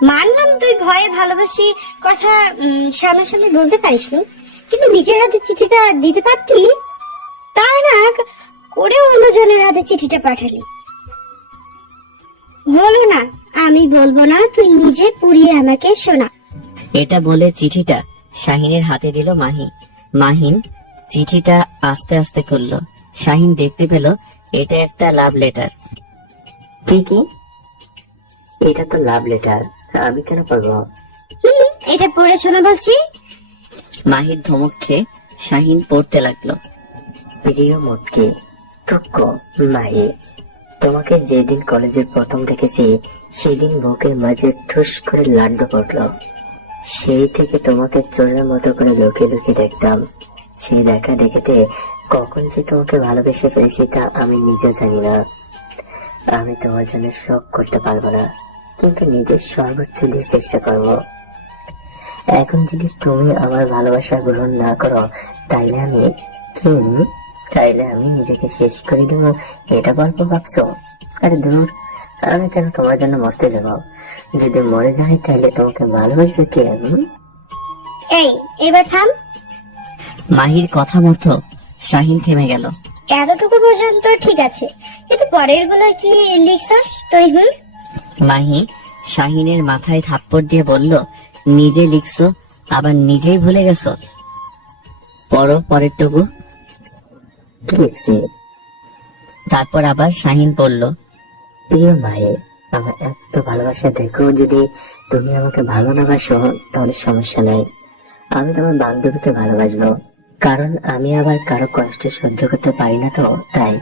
মানলাম তুই ভয়ে ভালোবাসি কথা সামনাসামনি বলতে পারিসনি, কিন্তু নিজের হাতে চিঠিটা দিতে পারতি। তাই না করে অন্যজনের হাতে চিঠিটা পাঠালি। হলো না, আমি বলবো না, তুই নিজে পড়িয়ে আমাকে শোনা। এটা বলে চিঠিটা শাহিনের হাতে দিল মাহি। মাহিন চিঠিটা আস্তে আস্তে খুললো। শাহিন দেখতে পেল এটা একটা লাভ লেটার। কি? এটা তো লাভ লেটার, আমি কেন পড়বো? এটা পড়ে শোনা বলছি। মাহির ধমক খেয়ে শাহিন পড়তে লাগলো। প্রিয় মোটকে, তুক্ক মাহি, তোমাকে যেদিন কলেজের প্রথম দেখেছি সেদিন বুকের মাঝে ঠুস করে লাড্ডু পড়লো। সেই থেকে তোমাকে চোরের মতো করে লুকিয়ে লুকিয়ে দেখতাম। সেই দেখা দেখেতে কখন যে তোমাকে ভালোবেসে ফেলেছি তা আমি নিজে জানি না। আমি তোমার জন্য সব করতে পারবো না, কিন্তু নিজের সর্বোচ্চ দিয়ে চেষ্টা করবো। এখন যদি তুমি আমার ভালোবাসা গ্রহণ না করো তাইলে আমি নিজেকে শেষ করে দেবো, এটা গল্প ভাবছো? আরে দূর, আমি কেন তোমার জন্য মরতে যাবো? যদি মরে যাই তাহলে তোমাকে ভালোবাসবে কে? এই এবার থাম। মাহির কথা মতো শাহিন থেমে গেল। এতটুকু পর্যন্ত ঠিক আছে, কিন্তু পরের গুলা কি লিখছস তুই? মাহি শাহিনের মাথায় থাপ্পড় দিয়ে বলল, নিজে লিখছো আবার নিজেই ভুলে গেছো। পরেরটুকু। কি লিখছি? তারপর আবার শাহিন বলল, প্রিয় মায়ে, আমার এত ভালোবাসা দেখো, যদি তুমি আমাকে ভালো না বাসো তাহলে সমস্যা নেই, আমি তোমার বান্ধবীকে ভালোবাসবো, কারণ আমি আবার কারো কষ্ট সহ্য করতে পারি না, তো তাই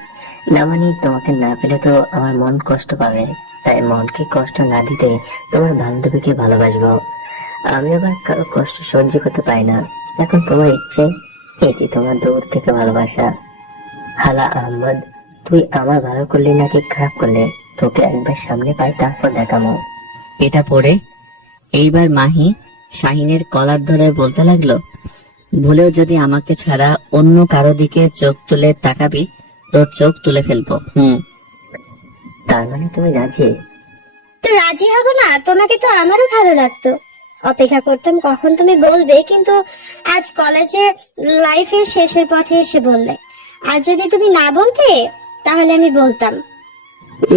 না, মানে তোমাকে না পেলে তো আমার মন কষ্ট পাবে, তাই মনকে কষ্ট না দিতে তোমার বান্ধবীকে ভালোবাসবো। আমি আবার কারো কষ্ট সহ্য করতে পারি না, এখন তোমার ইচ্ছে, এটি তোমার দূর থেকে ভালোবাসা। হালা আহমদ, তুই আমার ভালো করলি নাকি খারাপ করলে, তোকে একবার সামনে পাই তারপর দেখাবো। এটা পড়ে এইবার মাহি শাহিনের কলার ধরে বলতে লাগলো, ভুলেও যদি আমাকে ছাড়া অন্য কারো দিকে চোখ তুলে তাকাবি তো চোখ তুলে ফেলবো। তার মানে তুমি রাজি? তো রাজি হব না? তোমাকে তো আমারও ভালো লাগতো, অপেক্ষা করতাম কখন তুমি বলবে, কিন্তু আজ কলেজে লাইফের শেষের পথে এসে বললে। আর যদি তুমি না বলতে তাহলে আমি বলতাম।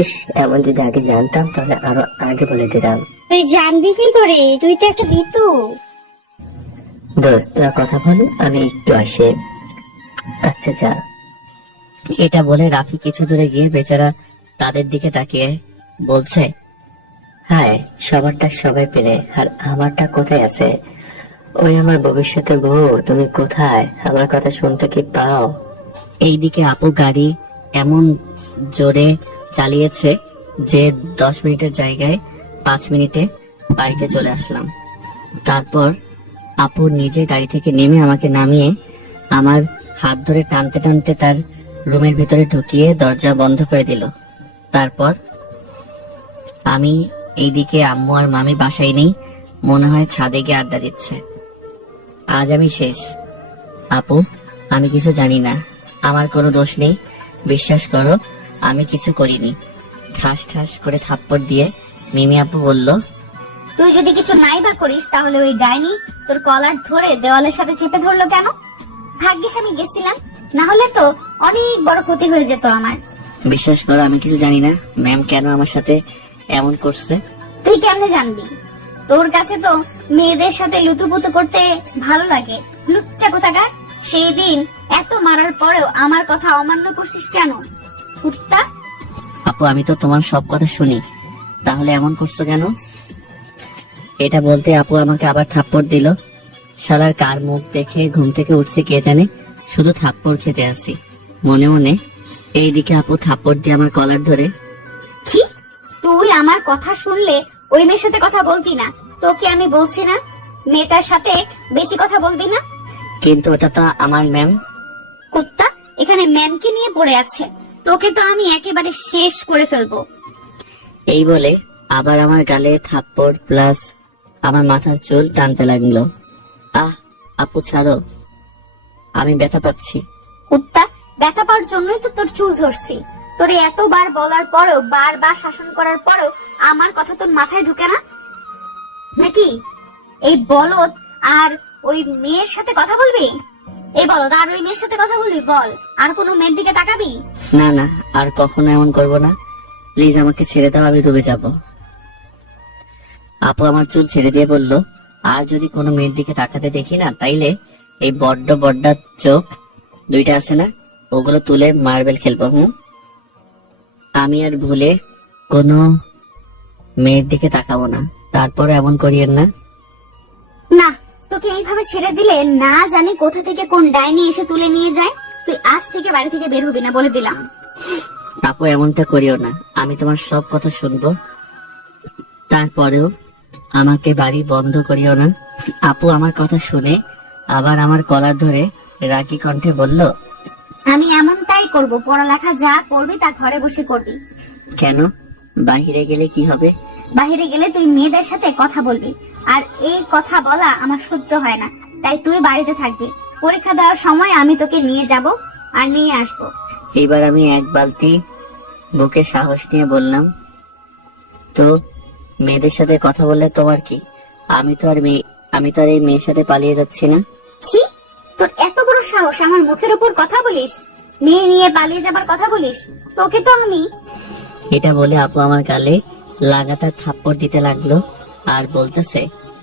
ইস, এমন যদি আগে জানতাম তাহলে আরো আগে বলে দিতাম। তুই জানবি কি করে? তুই তো একটা ভীতু। দোস্ত, তোরা কথা বল, আমি একটু আসি। আচ্ছা যা। এটা বলে রাফি কিছু দূরে গিয়ে বেচারা তাদের দিকে তাকিয়ে বলছে, হায়, সবারটা সবাই পেলে আর আমারটা কোথায় আছে? ওই আমার ভবিষ্যতের বউ, তুমি কোথায়? আমার কথা শুনতে কি পাও? এইদিকে আপু গাড়ি এমন জোরে চালিয়েছে যে 10 মিনিটের জায়গায় 5 মিনিটে বাড়িতে চলে আসলাম। তারপর আপু নিজে গাড়ি থেকে নেমে আমাকে নামিয়ে আমার হাত ধরে টানতে টানতে তার রুমের ভিতরে ঢুকিয়ে দরজা বন্ধ করে দিল। তারপর আমি এইদিকে আম্মু আর মামি বাসায় নেই, মনে হয় ছাদে গিয়ে আড্ডা দিচ্ছে। আজ আমি শেষ আপু, আমি কিছু জানি না, আমার কোনো দোষ নেই, বিশ্বাস করো আমি কিছু করিনি। ঠাস ঠাস করে থাপ্পড় দিয়ে মিমি আপু বলল, তুই যদি কিছু নাই বা করিস তাহলে ওই ডাইনি তোর কলার ধরে দেওয়ালের সাথে চেপে ধরলো কেন? ভাগ্যিস আমি গেছিলাম, না হলে তো অনেক বড় ক্ষতি হয়ে যেত আমার। বিশ্বাস করো আমি কিছু জানি না ম্যাম কেন আমার সাথে এমন করছে। তুই কেমনে জানবি? তোর কাছে তো মেয়েদের সাথে লুতুপুতু করতে ভালো লাগে, লুচ্চা কোথাকার। সেই দিন এত মারার পরেও আমার কথা অমান্য করছিস কেন, কুত্তা? আপু আমি তো তোমার সব কথা শুনি, তাহলে এমন করছো কেন? এটা বলতে আপু আমাকে আবার থাপ্পড় দিল। শালার কার মুখ দেখে ঘুম থেকে উঠছে কে জানে, শুধু থাপ্পড় খেতে আসি মনে মনে। এইদিকে আপু থাপ্পড় দিয়ে আমার কলার ধরে, কি? তুই আমার কথা শুনলে ওই মেয়ের সাথে কথা বলতি না? তোকে আমি বলছি না মেয়েটার সাথে বেশি কথা বলবি না? কিন্তু ওটা তো আমার ম্যাম। কুত্তা, এখানে ম্যামকে নিয়ে পড়ে আছে, তোকে তো আমি একেবারে শেষ করে ফেলবো। এই বলে আবার আমার গালে থাপ্পড় প্লাস আমার মাথার চুল টানতে লাগলো। আহ আপু ছাড়ো, আমি ব্যথা পাচ্ছি। কুত্তা, ব্যথা পাওয়ার জন্যই তো তোর চুল ধরছি। তোরে এতবার বলার পরেও, বারবার শাসন করার পরেও আমার কথা তোর মাথায় ঢুকে না নাকি? এই বলদ আর ওই মেয়ের সাথে কথা বলবি? এই বলদ আর ওই মেয়ের সাথে কথা বলবি? বল, আর কোনো মেয়ের দিকে তাকাবি? না না, আর কখনো এমন করব না, প্লিজ আমাকে ছেড়ে দাও, আমি ডুবে যাব। আপু আমার চুল ছেড়ে দিয়ে বলল, আর যদি কোনো মেয়ের দিকে তাকাতে দেখি না, তাইলে এই বড্ড বড্ড চোখ দুইটা আছে না, ওগুলো তুলে মার্বেল খেলবো। আমি আর ভুলে কোনো মেয়ের দিকে তাকাবো না, তারপরে এমন করিয়েন না। না, তোকে এইভাবে ছেড়ে দিলে না জানি কোথা থেকে কোন ডাইনি এসে তুলে নিয়ে যায়। তুই আজ থেকে বাড়ি থেকে বের হবি না, বলে দিলাম। আপু এমনটা করিও না, আমি তোমার সব কথা শুনবো, তারপরেও আমাকে বাড়ি বন্ধ করিও না। আপু আমার কথা শুনে আবার আমার কলার ধরে রাগী কণ্ঠে বলল, আমি এমনটাই করব, পড়ালেখা যা করবি তা ঘরে বসে করবি। কেন? বাহিরে গেলে কি হবে? বাহিরে গেলে তুই মেয়েদের সাথে কথা বলবি, আর এই কথা বলা আমার সহ্য হয় না, তাই তুই বাড়িতে থাকবি। পরীক্ষা দেওয়ার সময় আমি তোকে নিয়ে যাব আর নিয়ে আসবো। এইবার আমি এক বালতি বুকে সাহস নিয়ে বললাম, তো মেয়েদের সাথে কথা বললে তোমার কি? আমি তো আর এই মেয়ের সাথে পালিয়ে যাচ্ছি না। কি? তোর এত বড় সাহস আমার মুখের উপর কথা বলিস? মেয়ে নিয়ে পালিয়ে যাবার কথা বলিস? তোকে তো আমি এটা বলে আপু আমার গালে লাগাতার থাপ্পড় দিতে লাগলো আর বলতেছে,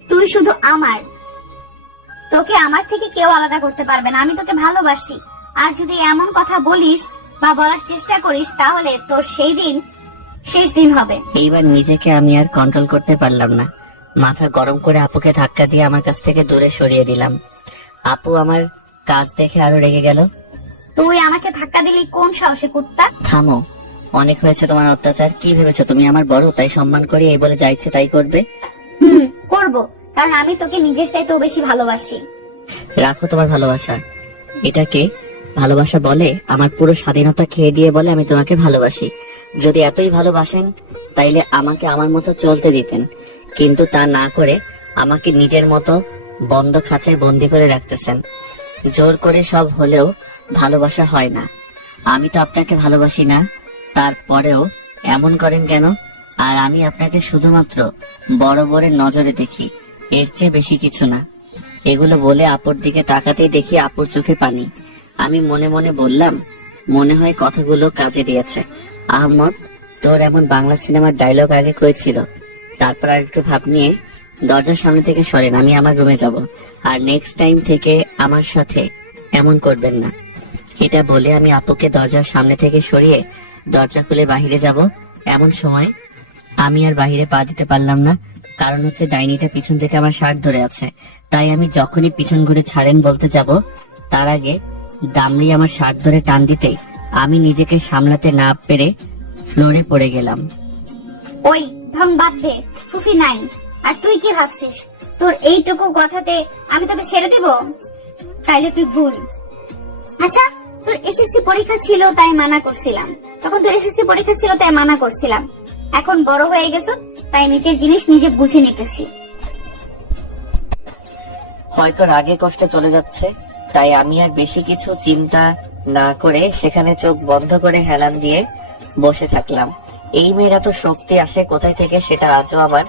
তুই শুধু আমার, তোকে আমার থেকে কেউ আলাদা করতে পারবে না। আমি তোকে ভালোবাসি, আর যদি এমন কথা বলিস বা বলার চেষ্টা করিস তাহলে তোর সেই দিন শেষ দিন হবে। এইবার নিজেকে আমি আর কন্ট্রোল করতে পারলাম না। মাথা গরম করে আপুকে ধাক্কা দিয়ে আমার কাছ থেকে দূরে সরিয়ে দিলাম। আপু আমার কাজ দেখে আরো রেগে গেল। তুই আমাকে ধাক্কা দিলি কোন সাহসে কুত্তা? থামো, অনেক হয়েছে তোমার অত্যাচার। কি ভেবেছো তুমি আমার বড়, তাই সম্মান করি এই বলে যা ইচ্ছে তাই করবে? করব, কারণ আমি তোকে নিজের চাইতেও বেশি ভালোবাসি। রাখো তোমার ভালোবাসা। এটাকে ভালোবাসা বলে? আমার পুরো স্বাধীনতা খেয়ে দিয়ে বলে আমি তোমাকে ভালোবাসি। যদি এতই ভালোবাসেন তাইলে আমাকে আমার মতো চলতে দিতেন, কিন্তু তা না করে আমাকে নিজের মতো বন্ধ খাঁচায় বন্দি করে রাখতেছেন। জোর করে সব হলেও ভালোবাসা হয় না। আমি তো আপনাকে ভালোবাসি না, তারপরেও এমন করেন কেন? আর আমি আপনাকে শুধুমাত্র বড় বড় নজরে দেখি, এর চেয়ে বেশি কিছু না। এগুলো বলে আপুর দিকে তাকাতেই দেখি আপুর চোখে পানি। আমি মনে মনে বললাম, মনে হয় কথাগুলো কাজে দিয়েছে। আহমদ, তোর এমন বাংলা সিনেমার ডায়লগ আগে কইছিল। তারপর আর একটু ভাব নিয়ে দরজার সামনে থেকে সরেন, আমি আমার রুমে যাব। আর নেক্সট টাইম থেকে আমার সাথে এমন করবেন না। এটা বলে আমি আপুকে দরজার সামনে থেকে সরিয়ে দরজা খুলে বাহিরে যাব। এমন সময় আমি আর বাহিরে পা দিতে পারলাম না, কারণ হচ্ছে ডাইনিটা পিছন থেকে আমার শার্ট ধরে আছে। তাই আমি যখনই পিছন ঘুরে ছাড়েন বলতে যাব, তার আগে দামড়ি আমার শার্ট ধরে টান দিতেই আমি নিজেকে সামলাতে না পেরে ফ্লোরে পড়ে গেলাম। ওই ঢং বাদ দে, ফুফি নাই। আর তুই কি ভাবছিস তোর এইটুকু কথাতে আমি তোকে ছেড়ে দেব? চাইলে তুই ভুল। আচ্ছা, তোর এসএসসি পরীক্ষা ছিল তাই মানা করছিলাম। তখন তোর এসএসসি পরীক্ষা ছিল তাই মানা করছিলাম। এখন বড় হয়ে গেছ তাই নিজের জিনিস নিজে বুঝে নিতেছি। হয়তো রাগে কষ্টে চলে যাচ্ছে, তাই আমি আর বেশি কিছু চিন্তা না করে সেখানে চোখ বন্ধ করে হেলান দিয়ে বসে থাকলাম। এই মেয়েরা তো শক্তি আসে কোথায় থেকে সেটা আজও আমার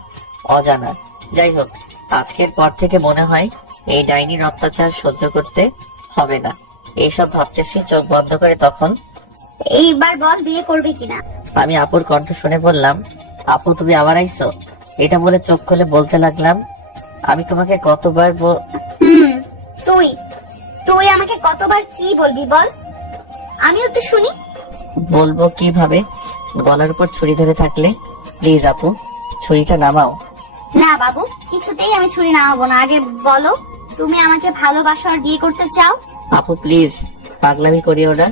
অজানা। যাই হোক, আজকের পর থেকে মনে হয় এই ডাইনির অত্যাচার সহ্য করতে হবে না। এইসব ভাবতেছি চোখ বন্ধ করে। তখন এইবার বল, বিয়ে করবে কিনা? আমি আপুর কণ্ঠ শুনে বললাম, আপু তুমি আবার আইছো? এটা বলে চোখ খুলে বলতে লাগলাম, আমি তোমাকে কতবার তুই তুই আমাকে কতবার কি বলবি বল, আমিও তো শুনি। বলবো কিভাবে? গলার উপর ছুরি ধরে থাকলে? প্লিজ আপু, ছুরিটা নামাও। না বাবু, কিছুতেই আমি ছুরি নামাবো না। আগে বলো, তুমি আমাকে ভালোবাসো আর বিয়ে করতে চাও? আপু প্লিজ, পাগলামি করিও না,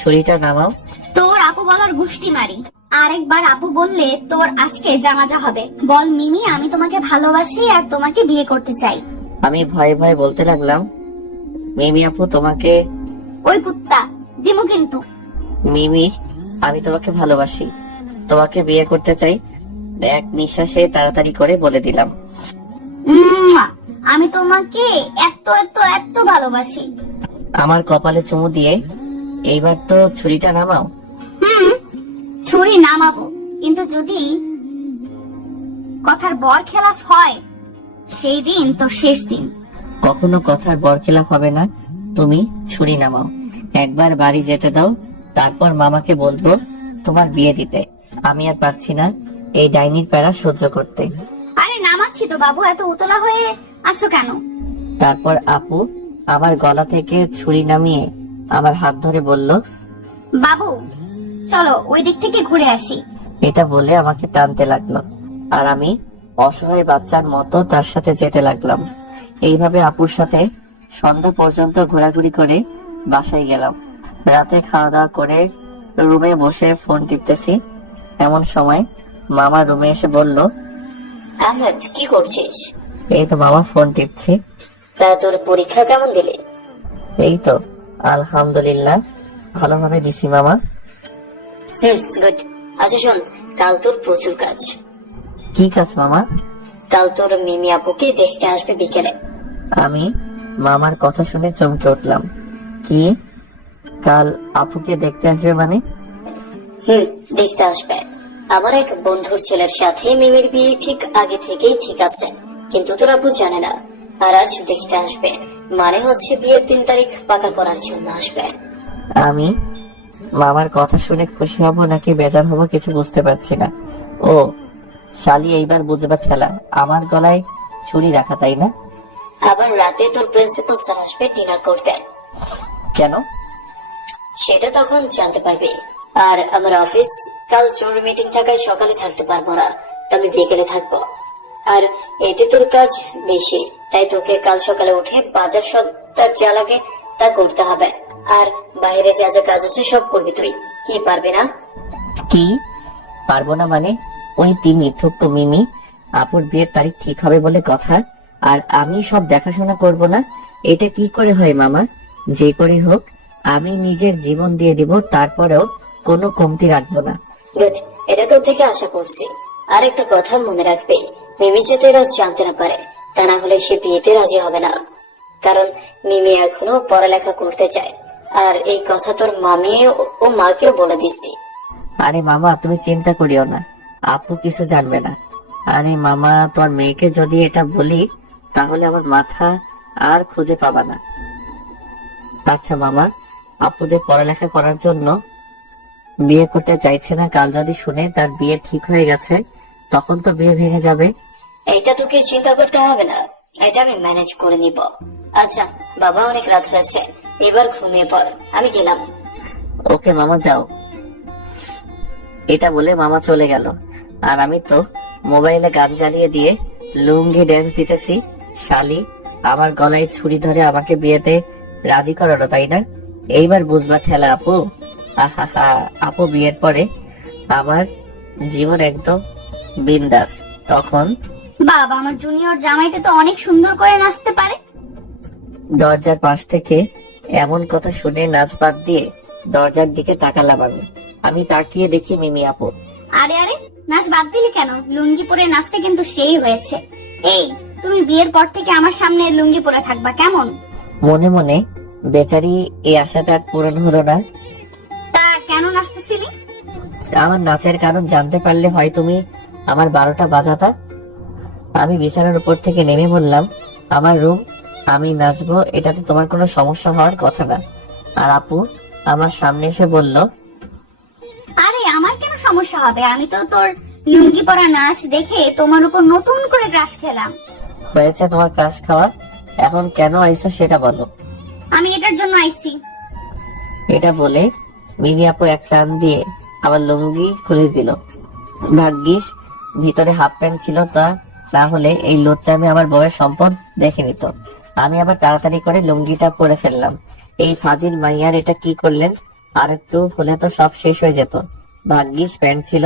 ছুরিটা নামাও। তোর আপু বলার গুষ্টি মারি। আরেকবার আপু বললে তোর আজকে জানাজা হবে। বল মিমি, আমি তোমাকে ভালোবাসি আর তোমাকে বিয়ে করতে চাই। আমি ভয়ে ভয়ে বলতে লাগলাম, মিমি আপু তোমাকে। ওই কুত্তা, দিমু কিন্তু। মিমি, আমি তোমাকে ভালোবাসি, তোমাকে বিয়ে করতে চাই। এক নিঃশ্বাসে তাড়াতাড়ি করে বলে দিলাম। আমি তোমাকে এত এত এত ভালোবাসি। আমার কপালে চুমু দিয়ে এইবার তো ছুরিটা নামাও। ছুরি নামাবো, কিন্তু যদি কথার বর খেলাফ হয় সেই দিন তো শেষ দিন। কখনো কথার বরখেলাপ হবে না। তুমি ছুরি নামাও, একবার বাড়ি যেতে দাও, তারপর মামাকে বলবো তোমার বিয়ে দিতে। আমি আর পারছি না এই ডাইনির প্যারা সহ্য করতে। আরে নামাচ্ছি তো বাবু, এত উতলা হয়ে আছো কেন? তারপর আপু আমার গলা থেকে ছুরি নামিয়ে আমার হাত ধরে বলল, বাবু চলো ওই দিক থেকে ঘুরে আসি। এটা বলে আমাকে টানতে লাগলো, আর আমি অসহায় বাচ্চার মতো তার সাথে যেতে লাগলাম। এইভাবে আপুর সাথে সন্ধ্যা পর্যন্ত ঘোরাঘুরি করে বাসায় গেলাম। রাতে খাওয়া দাওয়া করে রুমে বসে ফোন টিপতেছি। এমন সময় মামা রুমে এসে বলল, আহমেদ কি করছিস? এই তো মামা ফোন টিপছি। তা তোর পরীক্ষা কেমন দিলি? এই তো আলহামদুলিল্লাহ ভালোভাবে দিছি মামা। গুড। আচ্ছা শোন, কাল তোর প্রচুর কাজ। কি কাজ মামা? কাল তোর মিমি আপুকে দেখতে আসবে বিকেলে। আমি মামার কথা শুনে চমকে উঠলাম। কি, কাল আপুকে দেখতে আসবে মানে? দেখতে আসবে। আমার এক বন্ধুর ছেলের সাথে মিমির বিয়ে ঠিক আগে থেকেই ঠিক আছে, কিন্তু তোর আপু জানে না। আর আজ দেখতে আসবে। মানে হচ্ছে বিয়ের 3 তারিখ পাকা করার জন্য আসবে। আমি মামার কথা শুনে খুশি হব নাকি বেজার হব কিছু বুঝতে পারছি না। ও শালি, এইবার বুঝবার খেলা। আমার গলায় ছুরি রাখা, তাই না? আবার রাতে তোর প্রিন্সিপাল স্যার আসবে ডিনার করতে। কেন? সেটা তখন জানতে পারবি। আর আমার অফিস কাল জরুরি মিটিং থাকায় সকালে থাকতে পারবো না, তবে বিকেলে থাকবো। আর এতে তোর কাজ বেশি, তাই তোকে কাল সকালে উঠে বাজার সদার যা লাগে তা করতে হবে। আর বাইরে যা যা কাজ আছে সব করবি তুই। কি পারবি না? কি পারবো না মানে? ওই তিমি থুপ্পু মিমি আপুর বিয়ের তারিখ ঠিক হবে বলে কথা, আর আমি সব দেখাশোনা করব না? এটা কি করে হয় মামা? যে করে হোক আমি নিজের জীবন দিয়ে দিব, তারপরেও কোনো কমতি রাখবো না। গুড, এটা তোর থেকে আশা করছি। আর একটা কথা মনে রাখবে, মিমি যাতে রাজ জানতে না পারে, তা না হলে সে বিয়েতে রাজি হবে না। কারণ মিমি এখনো পড়ালেখা করতে চায়। আর এই কথা তোর মামি ও মাকেও বলে দিছি। আরে মামা, তুমি চিন্তা করিও না, আপু কিছু জানবে না। আরে মামা, তোর মেয়েকে যদি এটা বলি তাহলে আমার মাথা আর খুঁজে পাবা না। আচ্ছা মামা, আপু যে পড়ালেখা করার জন্য বিয়ে করতে চাইছে না, কাল যদি শুনে তার বিয়ে ঠিক হয়ে গেছে, তখন তো বিয়ে ভেঙে যাবে। এইটা তোকে চিন্তা করতে হবে না, এটা আমি ম্যানেজ করে নিব। আচ্ছা বাবা, অনেক রাত হয়েছে, এবার ঘুমিয়ে পড়, আমি গেলাম। ওকে মামা, যাও। এটা বলে মামা চলে গেল, আর আমি তো মোবাইলে গান চালিয়ে দিয়ে লুঙ্গি ড্যান্স দিতেছি। শালি আমার গলায় ছুরি ধরে আমাকে বিয়েতে রাজি করালো, তাই না? এইবার বুঝবা ঠেলা আপু। আহা, আপু বিয়ের পরে আমার জীবন একদম বিন্দাস। তখন বাবা, আমার জুনিয়র জামাইটা তো অনেক সুন্দর করে নাচতে পারে। দরজার পাশ থেকে এমন কথা শুনে নাচ বাদ দিয়ে দরজার দিকে তাকালাম আমি তাকিয়ে দেখি মিমি আপু। আরে আরে, নাচ বাদ দিলে কেন? লুঙ্গি পরে নাচটা কিন্তু সেই হয়েছে। এই, তুমি বিয়ের পর থেকে আমার সামনে লুঙ্গি পরে থাকবা কেমন? মনে মনে বেচারি এই আশাটা আর পূরণ হলো না। তা কেন নাচতেছিলি? আমার নাচের কারণ জানতে পারলে হয় তুমি আমার 12টা বাজাতা। আমি বিছানার উপর থেকে নেমে বললাম, আমার রুম, আমি নাচবো, এটাতে তোমার কোনো সমস্যা হওয়ার কথা না। আর আপু আমার সামনে এসে বলল, আরে আমার কেন সমস্যা হবে? আমি তো তোর লুঙ্গি পরা নাচ দেখে তোমার উপর নতুন করে ক্রাশ খেলাম। হয়েছে তোমার ক্রাশ খাওয়া, এখন কেন আইছো সেটা বলো। আমি এটার জন্য আইছি। এটা বলে মিমি আপু এক টান দিয়ে আমার লুঙ্গি খুলে দিল। ভাগ্যিস ভিতরে হাফ প্যান্ট ছিল, তা না হলে এই লোচ্চামে আমার বউয়ের সম্পদ দেখে নিত। আমি আবার তাড়াতাড়ি করে লুঙ্গিটা পরে ফেললাম। এই ফাজিল মাইয়ার এটা কি করলেন? আর একটু হলে তো সব শেষ হয়ে যেত। ভাগ্যিস প্যান্ট ছিল।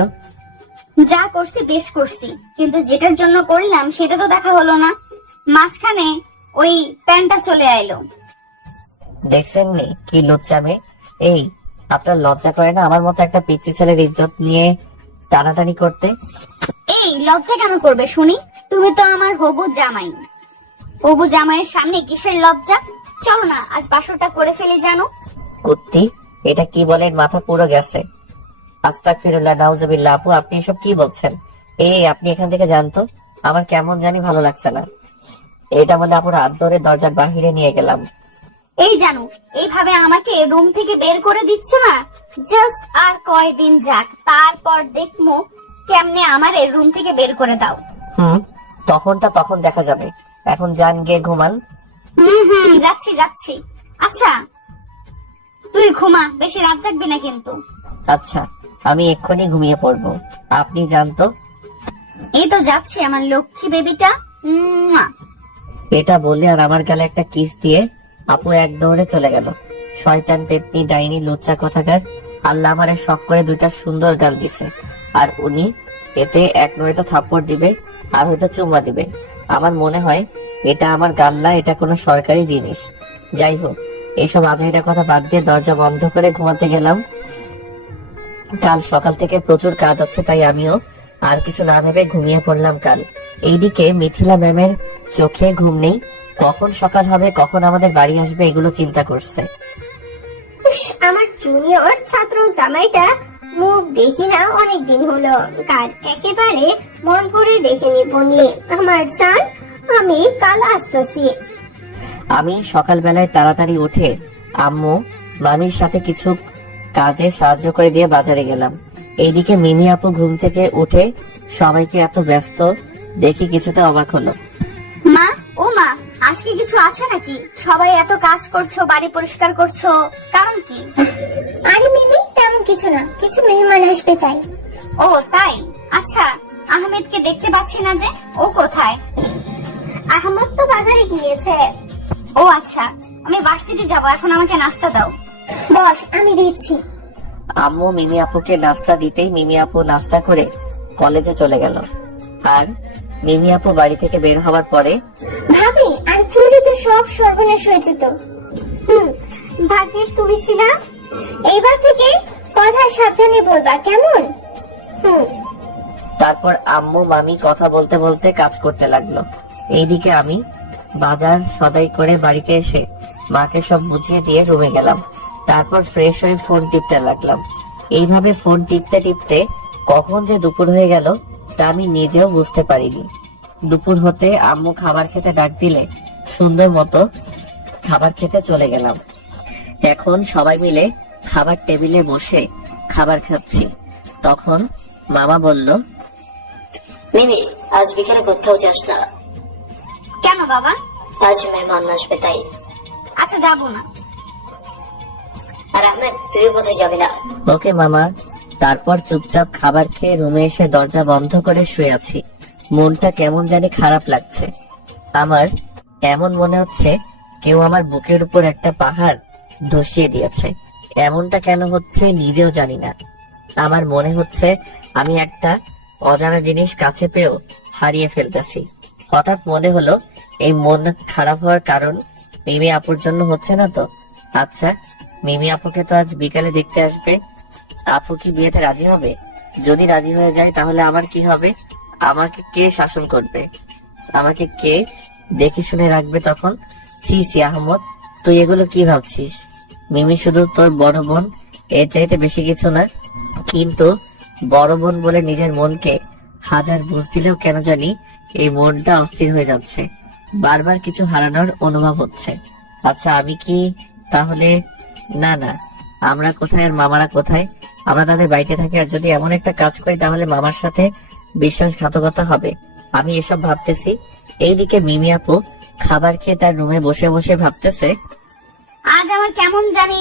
যা করছি বেশ করছি, কিন্তু যেটার জন্য করলাম সেটা তো দেখা হলো না। মাঝখানে ওই প্যান্টটা চলে আইলো। দেখছেন নি কি লোচ্চামে? এই, আপনার লজ্জা করে না আমার মতো একটা পিচ্চি ছেলের ইজ্জত নিয়ে টানাটানি করতে? এই, লজ্জা কেন করবে শুনি? তুমি তো আমার হবু জামাই। হবু জামাইয়ের সামনে কিসের লজ্জা? চলো না আজ বাসরটা করে ফেলে জানো। কুত্তি, এটা কি বলেন? মাথা পুরো গেছে। আস্তাগফিরুল্লাহ, নাউজুবিল্লাহ। আপু আপনি এসব কি বলছেন? এই আপনি এখান থেকে যান তো, আমার কেমন জানি ভালো লাগছে না। এটা বলে আপুর হাত ধরে দরজার বাহিরে নিয়ে গেলাম। এই জানো, এইভাবে আমাকে রুম থেকে বের করে দিচ্ছ না? জাস্ট আর কয়দিন যাক, তারপর দেখমু কেমনে আমারে রুম থেকে বের করে দাও। তখনটা তখন দেখা যাবে। এখন যান গিয়ে ঘুমান। যাচ্ছি যাচ্ছি। আচ্ছা তুই ঘুমা, বেশি রাত জাগবি না কিন্তু। আচ্ছা, আমি এক্ষুনি ঘুমিয়ে পড়বো, আপনি যান তো। এই তো যাচ্ছি আমার লক্ষ্মী বেবিটা। এটা বলে আর আমার গালে একটা কিস দিয়ে আপু এক দৌড়ে চলে গেল। শয়তান, পেতনি, ডাইনি, লুচ্চা কথাকার। আল্লাহ আমারে শখ করে 2টা সুন্দর গাল দিছে, আর উনি এতে এক নয়তো থাপ্পড় দিবে আর হয়তো চুম্মা দিবে। আমার মনে হয় এটা আমার গাল না, এটা কোনো সরকারি জিনিস। যাই হোক, এইসব আজাইরা কথা বাদ দিয়ে দরজা বন্ধ করে ঘুমাতে গেলাম। কাল সকাল থেকে প্রচুর কাজ আছে, তাই আমিও আর কিছু না ভেবে ঘুমিয়ে পড়লাম কাল। এইদিকে মিথিলা ম্যামের চোখে ঘুম নেই। কখন সকাল হবে, কখন আমাদের বাড়ি আসবে, এগুলো চিন্তা করছে। আমার জুনিয়র ছাত্র জামাইটা মুখ দেখি না অনেকদিন হলো, কাল একেবারে মন ভরে দেখে নিব নি। আমার জান, আমি কাল আসতেছি। আমি সকালবেলায় তাড়াতাড়ি উঠে আম্মু মামির সাথে কিছু কাজে সাহায্য করে দিয়ে বাজারে গেলাম। এইদিকে মিমি আপু ঘুম থেকে উঠে সবাইকে এত ব্যস্ত দেখি কিছুটা অবাক হলো। মা, ও মা, আজকে কিছু আছে নাকি? সবাই এত কাজ করছো, বাড়ি পরিষ্কার করছো, কারণ কি? আরে মিমি, তেমন কিছু না, কিছু মেহমান আসবে তাই। ও তাই? আচ্ছা, আহমেদকে দেখতে পাচ্ছি না যে, ও কোথায়? আহমদ তো বাজারে গিয়েছে। ও আচ্ছা, আমি ভার্সিটি যাব, এখন আমাকে নাস্তা দাও। বস, আমি দিচ্ছি। আম্মু মিমি আপুকে নাস্তা দিতেই মিমি আপু নাস্তা করে কলেজে চলে গেল। আর মিমি আপু বাড়ি থেকে বের হওয়ার পরে ভাবি, আর চুরি তো সব সর্বনাশ হয়েছে তো। ভাগ্যিস তুমি ছিল। এইবার থেকে কথা সাবধানে বলবা, কেমন? তারপর আম্মু মামি কথা বলতে বলতে কাজ করতে লাগলো। এইদিকে আমি বাজার সদাই করে বাড়িতে এসে মাকে সব বুঝিয়ে দিয়ে রুমে গেলাম। তারপর ফ্রেশ হয়ে ফোন টিপতে লাগলাম। এইভাবে ফোন টিপতে টিপতে কখন যে দুপুর হয়ে গেল তা আমি নিজেও বুঝতে পারিনি। দুপুর হতে আম্মু খাবার খেতে ডাক দিলে সুন্দর মতো খাবার খেতে চলে গেলাম। এখন সবাই মিলে খাবার টেবিলে বসে খাবার খাচ্ছি। তখন মামা বলল, মিমি, আজ বিকেলে কোথাও যাস না? কেন বাবা? আজ মেহমান আসবে তাই। আচ্ছা, যাবো না। আর আহমেদ, তুই কোথায় যাবি না? ওকে মামা। তারপর চুপচাপ খাবার খেয়ে রুমে এসে দরজা বন্ধ করে শুয়ে আছি। মনটা কেমন জানি খারাপ লাগছে। আমার এমন মনে হচ্ছে কেউ আমার বুকের উপর একটা পাহাড় ধসিয়ে দিয়েছে। এমনটা কেন হচ্ছে নিজেও জানি না। আমার মনে হচ্ছে আমি একটা অজানা জিনিস কাছে পেয়েও হারিয়ে ফেলতেছি। হঠাৎ মনে হলো এই মন খারাপ হওয়ার কারণ মিমি আপুর জন্য হচ্ছে না তো? আচ্ছা, মিমি আপুকে তো আজ বিকালে দেখতে আসবে। আপু কি বিয়েতে রাজি হবে? যদি রাজি হয়ে যায় তাহলে আমার কি হবে? আমাকে কে শাসন করবে? আমাকে কে দেখে শুনে রাখবে তখন? সি সি আহমদ, তুই এগুলো কি ভাবছিস? মিমি শুধু তোর বড় বোন, এর চাইতে বেশি কিছু না। কিন্তু বড় বোন বলে নিজের মনকে হাজার বুঝ দিলেও কেন জানি এই মনটা অস্থির হয়ে যাচ্ছে। বারবার কিছু হারানোর অনুভব হচ্ছে। আচ্ছা, আমি কি তাহলে? না না, আমরা কোথায় আর মামারা কোথায়? আমরা তাদের বাড়িতে থাকি, আর যদি এমন একটা কাজ করি তাহলে মামার সাথে বিশ্বাসঘাতকতা হবে। আমি এসব ভাবতেছি। এইদিকে মিমি আপু খাবার খেয়ে তার রুমে বসে বসে ভাবতেছে, আজ আমার কেমন জানি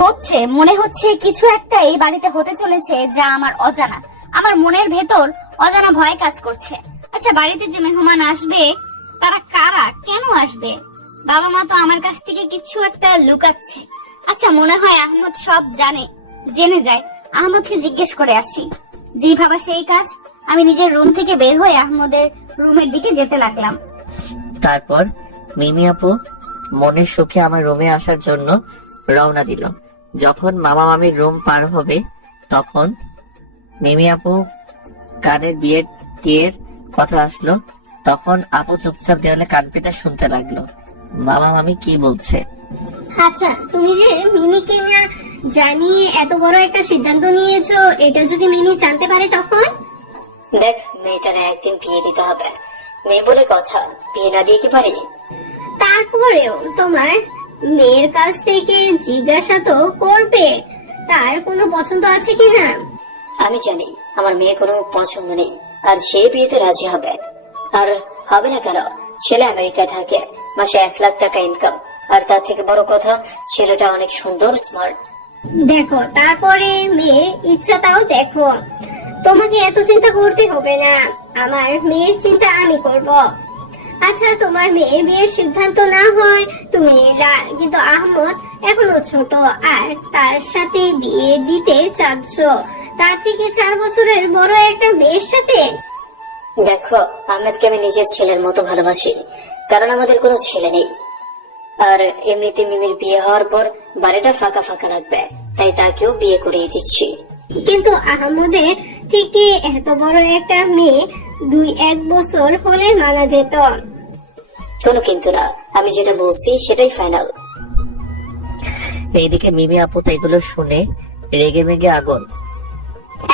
হচ্ছে, মনে হচ্ছে কিছু একটা এই বাড়িতে হতে চলেছে যা আমার অজানা। আমার মনের ভেতর অজানা ভয় কাজ করছে। আচ্ছা, বাড়িতে যে মেহমান আসবে তারা কারা, কেন আসবে? বাবা মা তো আমার কাছ থেকে কিছু একটা লুকাচ্ছে। আচ্ছা, মনে হয় আহমদ সব জেনে যায়। আহমদকে জিজ্ঞেস করে আসি। যে ভাবা সেই কাজ। আমি নিজের রুম থেকে বের হয়ে আহমদের রুমের দিকে যেতে লাগলাম। তারপর মিমি আপু মনের সুখে আমার রুমে আসার জন্য রওনা দিল। যখন মামা মামির রুম পার হবে তখন মিমি আপু কানের বিয়ের কথা আসলো। তখন আপু চুপচাপ দেওয়ালে কান পেতে শুনতে লাগলো মামা মামি কি বলছে। আচ্ছা, তুমি যে মিমিকে না জানিয়ে এত বড় একটা সিদ্ধান্ত নিয়েছো, এটা যদি মিমি জানতে পারে তখন? দেখ, মেয়েটারে একদিন বিয়ে দিতে হবে। মেয়ে বলে কথা, বিয়ে না দিয়ে কি পারি? তারপরেও তোমার মেয়ের কাছ থেকে জিজ্ঞাসা তো করবে তার কোনো পছন্দ আছে কিনা। আমি জানি আমার মেয়ে কোনো পছন্দ নেই, আর সে বিয়েতে রাজি হবে। আর হবে না কেন? ছেলে আমেরিকায় থাকে, মাসে 1 লাখ টাকা ইনকাম, আর তার থেকে বড় কথা ছেলেটা অনেক সুন্দর, স্মার্ট। দেখো, তারপরে মেয়ের ইচ্ছাটাও দেখো। তোমাকে এত চিন্তা করতে হবে না, আমার মেয়ের চিন্তা আমি করব। আচ্ছা, তোমার মেয়ের বিয়ের সিদ্ধান্ত না হয় তুমি কিন্তু আহমদ এখনো ছোট, আর তার সাথে বিয়ে দিতে চাচ্ছ তার থেকে 4 বছরের বড় একটা মেয়ের সাথে। দেখো, আহমেদকে আমি নিজের ছেলের মতো ভালোবাসি, কারণ আমাদের কোনো ছেলে নেই। আর এমনিতে মিমির বিয়ে হওয়ার পর বাড়িটা ফাঁকা ফাঁকা লাগবে, তাই তাকেও বিয়ে করিয়ে দিচ্ছি। কিন্তু আহমদের থেকে এত বড় একটা মেয়ে 2-1 বছর হলে মানা যেত। কোনো কিন্তু না, আমি যেটা বলছি সেটাই ফাইনাল। এইদিকে মিমি আপু তো এগুলো শুনে রেগে মেগে আগুন।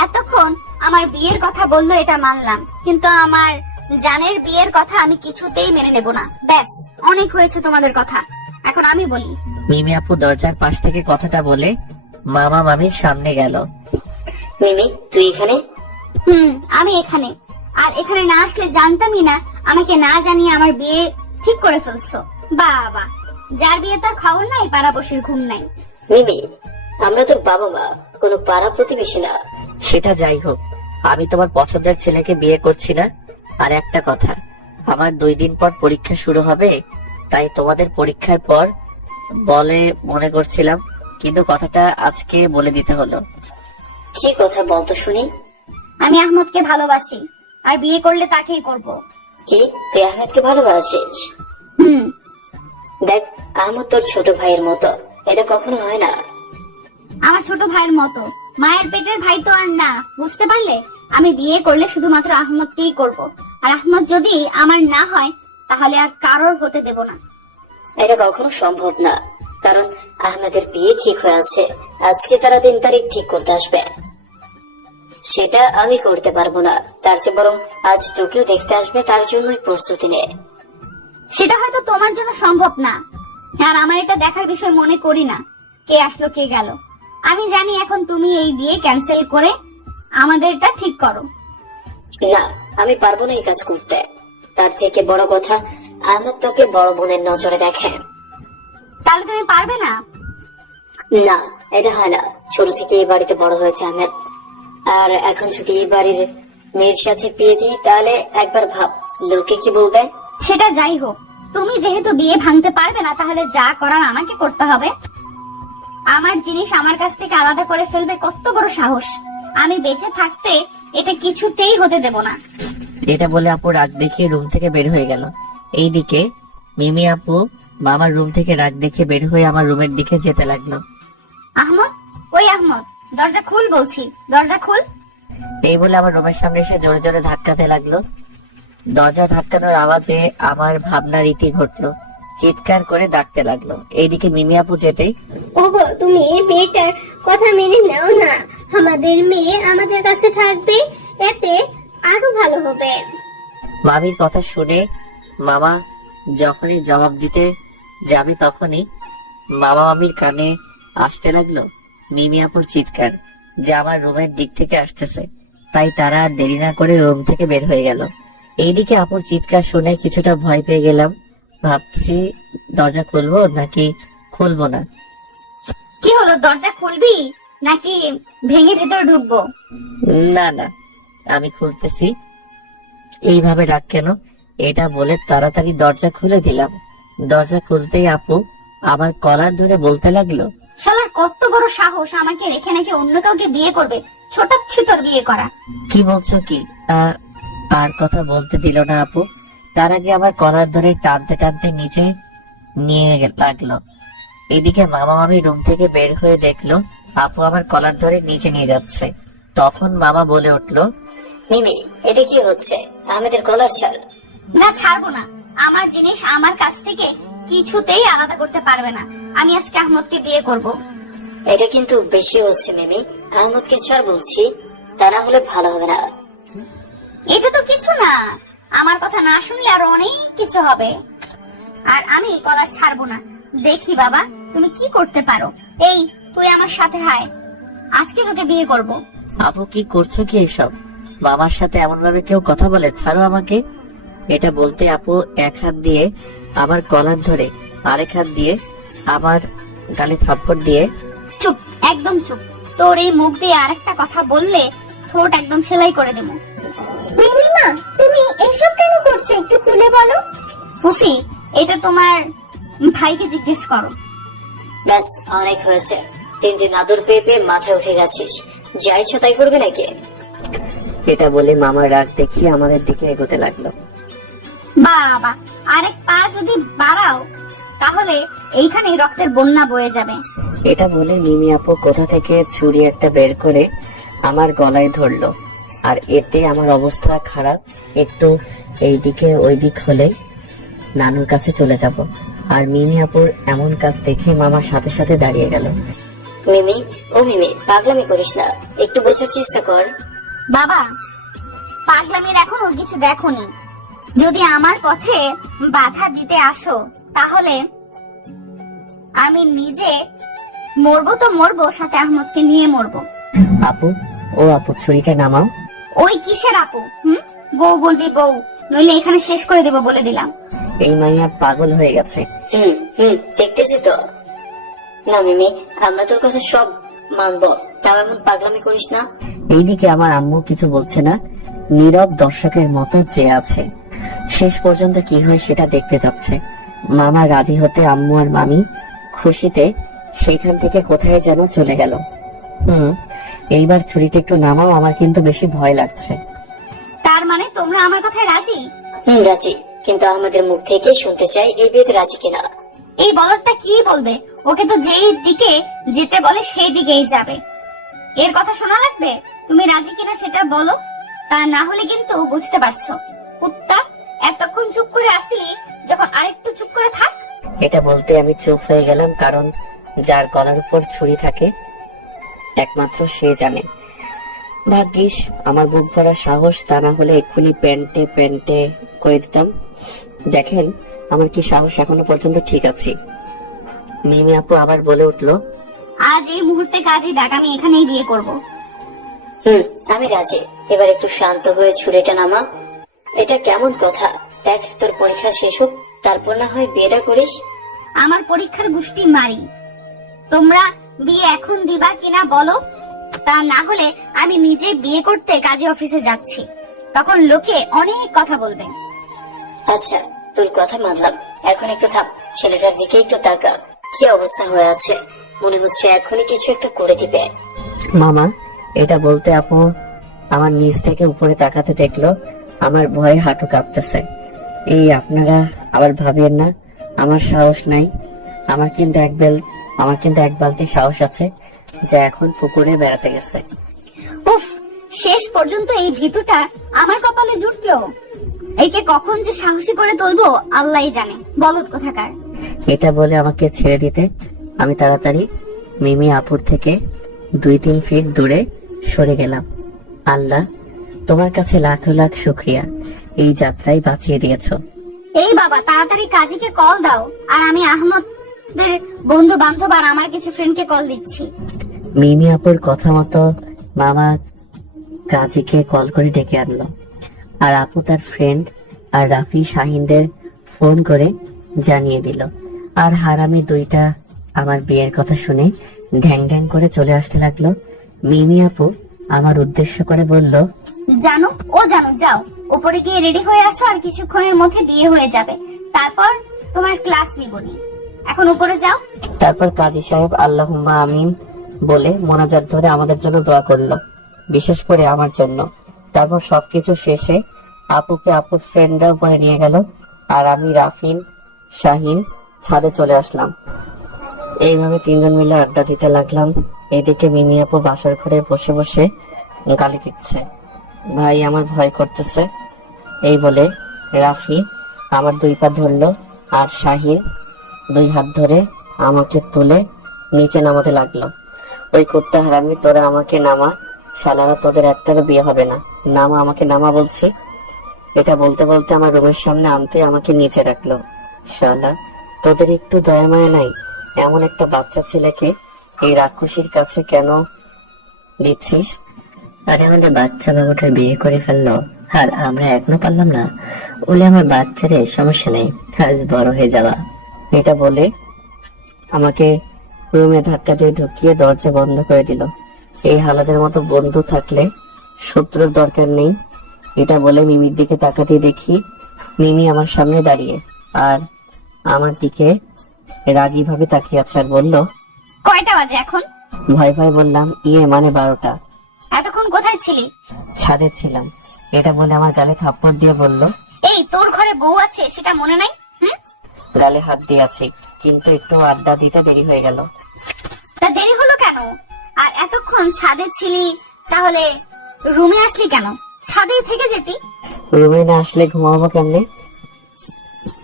এতক্ষণ আমার বিয়ের কথা বললো, এটা মানলাম, কিন্তু আমার জানের বিয়ের কথা আমি কিছুতেই মেনে নেব না। ব্যাস, অনেক হয়েছে তোমাদের কথা, এখন আমি বলি। মিমি আপু দরজার পাশ থেকে কথাটা বলে মামা মামির সামনে গেল। মিমি তুই এখানে? আমি এখানে। আর এখানে না আসলে জানতামই না আমাকে না জানিয়ে আমার বিয়ে ঠিক করে ফেলছো। বাবা, যার বিয়ে তার খবর নাই, পাড়াপড়শির ঘুম নাই। মিমি আমরা তোর বাবা মা, কোনো পাড়া প্রতিবেশী না। সেটা যাই হোক, আমি তোমার পছন্দের ছেলেকে বিয়ে করছি না। আর একটা কথা, আমার 2 দিন পর পরীক্ষা শুরু হবে, তাই তোমাদের পরীক্ষার পর বলে মনে করছিলাম, কিন্তু কথাটা আজকে বলে দিতে হলো। কি কথা বলতো শুনি। আমি আহমদকে ভালোবাসি, আর বিয়ে করলে তাকেই করব। কি তুই আহমেদকে ভালোবাসিস? দেখ আহমদ তোর ছোট ভাইয়ের মতো, এটা কখনো হয় না। আমার ছোট ভাইয়ের মতো, মায়ের পেটের ভাই তো আর না, বুঝতে পারলে? আমি বিয়ে করলে শুধুমাত্র আহমদকেই করব, আর আহমদ যদি আমার না হয় তাহলে আর কারোর হতে দেব না। এটা কখনো সম্ভব না, কারণ আহমেদের বিয়ে ঠিক হয়ে আছে। আজকে তারা দিন তারিখ ঠিক করতে আসবে, সেটা আমি করতে পারবো না। তার চেয়ে বরং আজ তোকেও দেখতে আসবে, তার জন্যই প্রস্তুতি নে। সেটা হয়তো তোমার জন্য সম্ভব না, আর আমার এটা দেখার বিষয় মনে করি না কে আসলো কে গেল। আমি জানি এখন তুমি এই বিয়ে ক্যান্সেল করে আমাদেরটা ঠিক করো। না, আমি পারবো না এই কাজ করতে। তার থেকে বড় কথা, আহমেদ তোকে বড় বোনের নজরে দেখে। তাহলে তুমি পারবে না? না, এটা হয় না। ছোট থেকে এই বাড়িতে বড় হয়েছে আহমেদ, আর এখন যদি এই বাড়ির মেয়ের সাথে বিয়ে দিই তাহলে একবার ভাব লোকে কি বলবে। সেটা যাই হোক, তুমি যেহেতু বিয়ে ভাঙতে পারবে না, তাহলে যা করার আমাকে করতে হবে। আমার জিনিস আমার কাছ থেকে আলাদা করে ফেলবে, কত বড় সাহস! আমি বেঁচে থাকতে এটা কিছুতেই হতে দেব না। এটা বলে আপু রাগ দেখিয়ে রুম থেকে বের হয়ে গেল। এইদিকে মিমি আপু মামার রুম থেকে রাগ দেখিয়ে বের হয়ে আমার রুমের দিকে যেতে লাগলো। আহমদ, ওই আহমদ, দরজা খুল বলছি, দরজা খুল। এই বলে আমার রুমের সামনে এসে জোরে জোরে ধাক্কাতে লাগলো। দরজা ধাক্কানোর আওয়াজে আমার ভাবনা রীতি ঘটলো, চিৎকার করে ডাকতে লাগলো। এইদিকে মিমি আপু যেতেই, ওগো তুমি এই মেয়েটার কথা মেনে নাও না, আমাদের মেয়ে আমাদের কাছে থাকবে, এতে আরো ভালো হবে। মামির কথা শুনে মামা যখনই জবাব দিতে যাবে তখনই মামা মামির কানে আসতে লাগলো মিমি আপুর চিৎকার, যা আমার রুমের দিক থেকে আসতেছে। তাই তারা আর দেরি না করে রুম থেকে বের হয়ে গেল। এইদিকে আপুর চিৎকার শুনে কিছুটা ভয় পেয়ে গেলাম। ভাবছি দরজা খুলবো নাকি খুলবো না। কি হলো, দরজা খুলবি নাকি ভেঙে ভেতরে ঢুকবো? না না, আমি খুলতেছি। এইভাবে ডাক কেন, এটা বলে তাড়াতাড়ি দরজা খুলে দিলাম। দরজা খুলতেই আপু আমার কলার ধরে বলতে লাগলো, শালার কত বড় সাহস, আমাকে রেখে নাকি অন্য কাউকে বিয়ে করবে? ছোটাচ্ছি তোর বিয়ে করা। কি বলছো কি? আর কথা বলতে দিল না আপু, তার আগে আমার কলার ধরে টানতে টানতে নিচে নিয়ে লাগলো। এদিকে মামা মামি রুম থেকে বের হয়ে দেখলো আপু আমার কলার ধরে নিচে নিয়ে যাচ্ছে। তখন মামা বলে উঠলো, মিমি এটা কি হচ্ছে? আহমেদের কলার ছাড়। না, ছাড়বো না। আমার জিনিস আমার কাছ থেকে কিছুতেই আলাদা করতে পারবে না। আমি আজকে আহমদকে বিয়ে করব। এটা কিন্তু বেশি হচ্ছে মিমি, আহমদকে ছাড় বলছি, তা না হলে ভালো হবে না। এটা তো কিছু না, আমার কথা না শুনলে আরো অনেক কিছু হবে। আর আমি কলার ছাড়বো না। দেখি বাবা তুমি কি করতে পারো। এই তুই আমার সাথে হায়, আজকে তোকে বিয়ে করব। আপু কি করছো কি এসব? মামার সাথে এমন ভাবে কেউ কথা বলে? ছাড়ো আমাকে। এটা বলতে আপু এক হাত দিয়ে আমার কলার ধরে আরেক হাত দিয়ে আমার গালে থাপ্পড় দিয়ে, চুপ, একদম চুপ। তোর এই মুখ দিয়ে আরেকটা কথা বললে ঠোঁট একদম সেলাই করে দেবো। মিমিমা তুমি এসব কেন করছো, একটু খুলে বলো। ফুফি, এটা তোমার ভাইকে জিজ্ঞেস করো। ব্যাস অনেক হয়েছে, 3 দিন আদর পেয়ে পেয়ে মাথায় উঠে গেছিস, যা ইচ্ছা তাই করবে নাকি? এটা বলে মামার রাগ দেখিয়ে আমাদের দিকে এগোতে লাগলো। বাবা, আরেক পা যদি বাড়াও তাহলে এইখানে রক্তের বন্যা বয়ে যাবে। এটা বলে মিমি আপু কোথা থেকে ছুরি একটা বের করে আমার গলায় ধরলো। আর এতে আমার অবস্থা খারাপ, একটু এইদিকে ওইদিক হলে নানুর কাছে চলে যাব। আর মিমি আপুর এমন কাজ দেখে মামার সাথে সাথে দাঁড়িয়ে গেল। মিমি, ও মিমি পাগলামি করিস না, একটু বোঝার চেষ্টা কর। বাবা, পাগলামির এখনো কিছু দেখোনি। যদি আমার পথে বাধা দিতে আসো তাহলে আমি নিজে মরবো তো মরবো, সাথে আহমদকে নিয়ে মরবো। আপু, ও আপু, ছুরিটা নামাও। ওই কিসের আপু? বউ বলবি বউ, নইলে এখানে শেষ করে দেবো বলে দিলাম। এই মাইয়া পাগল হয়ে গেছে। দেখতেছি তো। না মিমি, আমরা তোর কাছে সব মানবো, তাও এমন পাগলামি করিস না। এইদিকে আমার আম্মু কিছু বলছে না, নীরব দর্শকের মতো চেয়ে আছে। শেষ পর্যন্ত কি হয় সেটা দেখতে যাচ্ছে। মামা রাজি হতে আম্মু আর মামি খুশিতে সেইখান থেকে কোথায় যেন চলে গেল। এইবার ছুরিটা একটু নামাও, আমার কিন্তু বেশি ভয় লাগছে। তার মানে তোমরা আমার কথায় রাজি? রাজি, কিন্তু আমাদের মুখ থেকে শুনতে চাই এই বিয়েতে রাজি কিনা। এই বলদটা কি বলবে? ওকে তো যেই দিকে যেতে বলে সেই দিকেই যাবে। এর কথা শোনা লাগবে? তুমি রাজি কিনা সেটা বলো, তা না হলে কিন্তু বুঝতে পারছো। কুত্তা, এতক্ষণ চুপ করে আসলি, যখন আরেকটু চুপ করে থাক। এটা বলতে আমি চুপ হয়ে গেলাম, কারণ যার গলার উপর ছুরি থাকে একমাত্র সে জানে। ভাগ্যিস আমার বুক ভরা সাহস, তা না হলে এক্ষুনি প্যান্টে প্যান্টে করে দিতাম। দেখেন আমার কি সাহস, এখনো পর্যন্ত ঠিক আছি। মিমি আপু আবার বলে উঠলো, আজ এই মুহূর্তে কাজই দেখ, আমি এখানেই বিয়ে করব। আমি রাজি। এবার একটু শান্ত হয়ে ছুরিটা নামা। এটা কেমন কথা? দেখ, তোর পরীক্ষা শেষ হোক, তারপর না হয় বিয়েটা করিস। আমার পরীক্ষার গুষ্টি মারি। তোমরা বিয়ে এখন দিবা কিনা বলো, তা না হলে আমি নিজে বিয়ে করতে কাজী অফিসে যাচ্ছি। তখন লোকে অনেক কথা বলবে। আচ্ছা, তোর কথা মানলাম, এখন একটু থাম, ছেলেটার দিকে একটু তাকা। কি অবস্থা হয়ে আছে, মনে হচ্ছে এখনই কিছু একটা করে দিবে। মামা এটা বলতে আপু আমার নিচ থেকে উপরে তাকাতে দেখলো। আমার ভয়ে হাঁটু কাঁপতেছে। এই আপনারা আবার ভাবিয়েন না আমার সাহস নাই। আমার কিন্তু এক বালতি সাহস আছে, যা এখন পুকুরে বেড়াতে গেছে। উফ, শেষ পর্যন্ত এই ভীতুটা আমার কপালে জুটলো। একে কখন যে সাহসী করে তুলবো আল্লাহই জানে, বলদ কোথাকার। এটা বলে আমাকে ছেড়ে দিতে আমি তাড়াতাড়ি মিমি আপুর থেকে 2-3 ফিট দূরে সরে গেলাম। আল্লাহ, তোমার কাছে লাখ লাখ শুকরিয়া, এই যাত্রায় বাঁচিয়ে দিয়েছো। এই বাবা, তাড়াতাড়ি কাজীকে কল দাও, আর আমি আহমদের বন্ধু বান্ধব আর আমার কিছু ফ্রেন্ডকে কল দিচ্ছি। মিমি আপুর কথা মতো মামা কাজীকে কল করে ডেকে আনলো, আর আপু তার ফ্রেন্ড আর রাফি শাহিনদের ফোন করে জানিয়ে দিল। আর হারামি দুইটা আমার বিয়ের কথা শুনে ঢ্যাং ঢ্যাং করে চলে আসতে লাগলো। মিমি আপু আমার উদ্দেশ্য করে বলল, জানো যাও, উপরে গিয়ে রেডি হয়ে আসো, আর কিছুক্ষণের মধ্যে বিয়ে হয়ে যাবে। তারপর তোমার ক্লাস নিবনি, এখন উপরে যাও। তারপর কাজী সাহেব আল্লাহুম্মা আমিন বলে মোনাজাত ধরে আমাদের জন্য দোয়া করলো, বিশেষ করে আমার জন্য। তারপর সবকিছু শেষে আপুকে আপুর ফ্রেন্ডরা উপরে নিয়ে গেল, আর আমি রাফিন শাহিন ছাদে চলে আসলাম। এইভাবে 3জন মিলে আড্ডা দিতে লাগলাম। এদিকে মিমি আপু বাসর ঘরে বসে বসে গালি দিচ্ছে। ভাই আমার ভয় করতেছে, এই বলে রাফি আমার 2 পা ধরলো, আর শাহিন 2 হাত ধরে আমাকে তুলে নিচে নামাতে লাগলো। ওই কুত্তা হারামি, তোরা আমাকে নামা, শালারা তোদের একটারও বিয়ে হবে না, নামা, আমাকে নামা বলছি। এটা বলতে বলতে আমার রুমের সামনে আনতে আমাকে নিচে রাখলো। শালা, তোদের একটু দয়া মায়া নাই? এমন একটা বাচ্চা ছেলেকে এই রাক্ষসীর কাছে কেন দিচ্ছিস? আরে আমাদের বাচ্চা বাবুটার বিয়ে করে ফেললো, আর আমরা এখনো পারলাম না। বলে আমার বাচ্চারে সমস্যা নেই, আজ বড় হয়ে যাওয়া। এটা বলে আমাকে রুমে ধাক্কা দিয়ে ঢুকিয়ে দরজা বন্ধ করে দিল। এই হালাদের মতো বন্ধু থাকলে শত্রুর দরকার নেই। এটা বলে মিমির দিকে তাকাতে দেখি মিমি আমার সামনে দাঁড়িয়ে আর আমার দিকে রাগী ভাবে তাকিয়ে আছে, আর বলল, কয়টা বাজে এখন? ভয় ভয় বললাম, মানে 12টা। এতক্ষণ কোথায় ছিলি? ছাদে ছিলাম। এটা বলে আমার গালে থাপ্পড় দিয়ে বলল, এই তোর ঘরে বউ আছে সেটা মনে নাই? গালে হাত দিয়ে আছি, কিন্তু একটু আড্ডা দিতে দেরি হয়ে গেল। তা দেরি হলো কেন? আর এতক্ষণ ছাদে ছিলি, তাহলে রুমে আসলি কেন? ছাদেই থেকে যেতি। রুমে না আসলে ঘুমাবো কেমনে?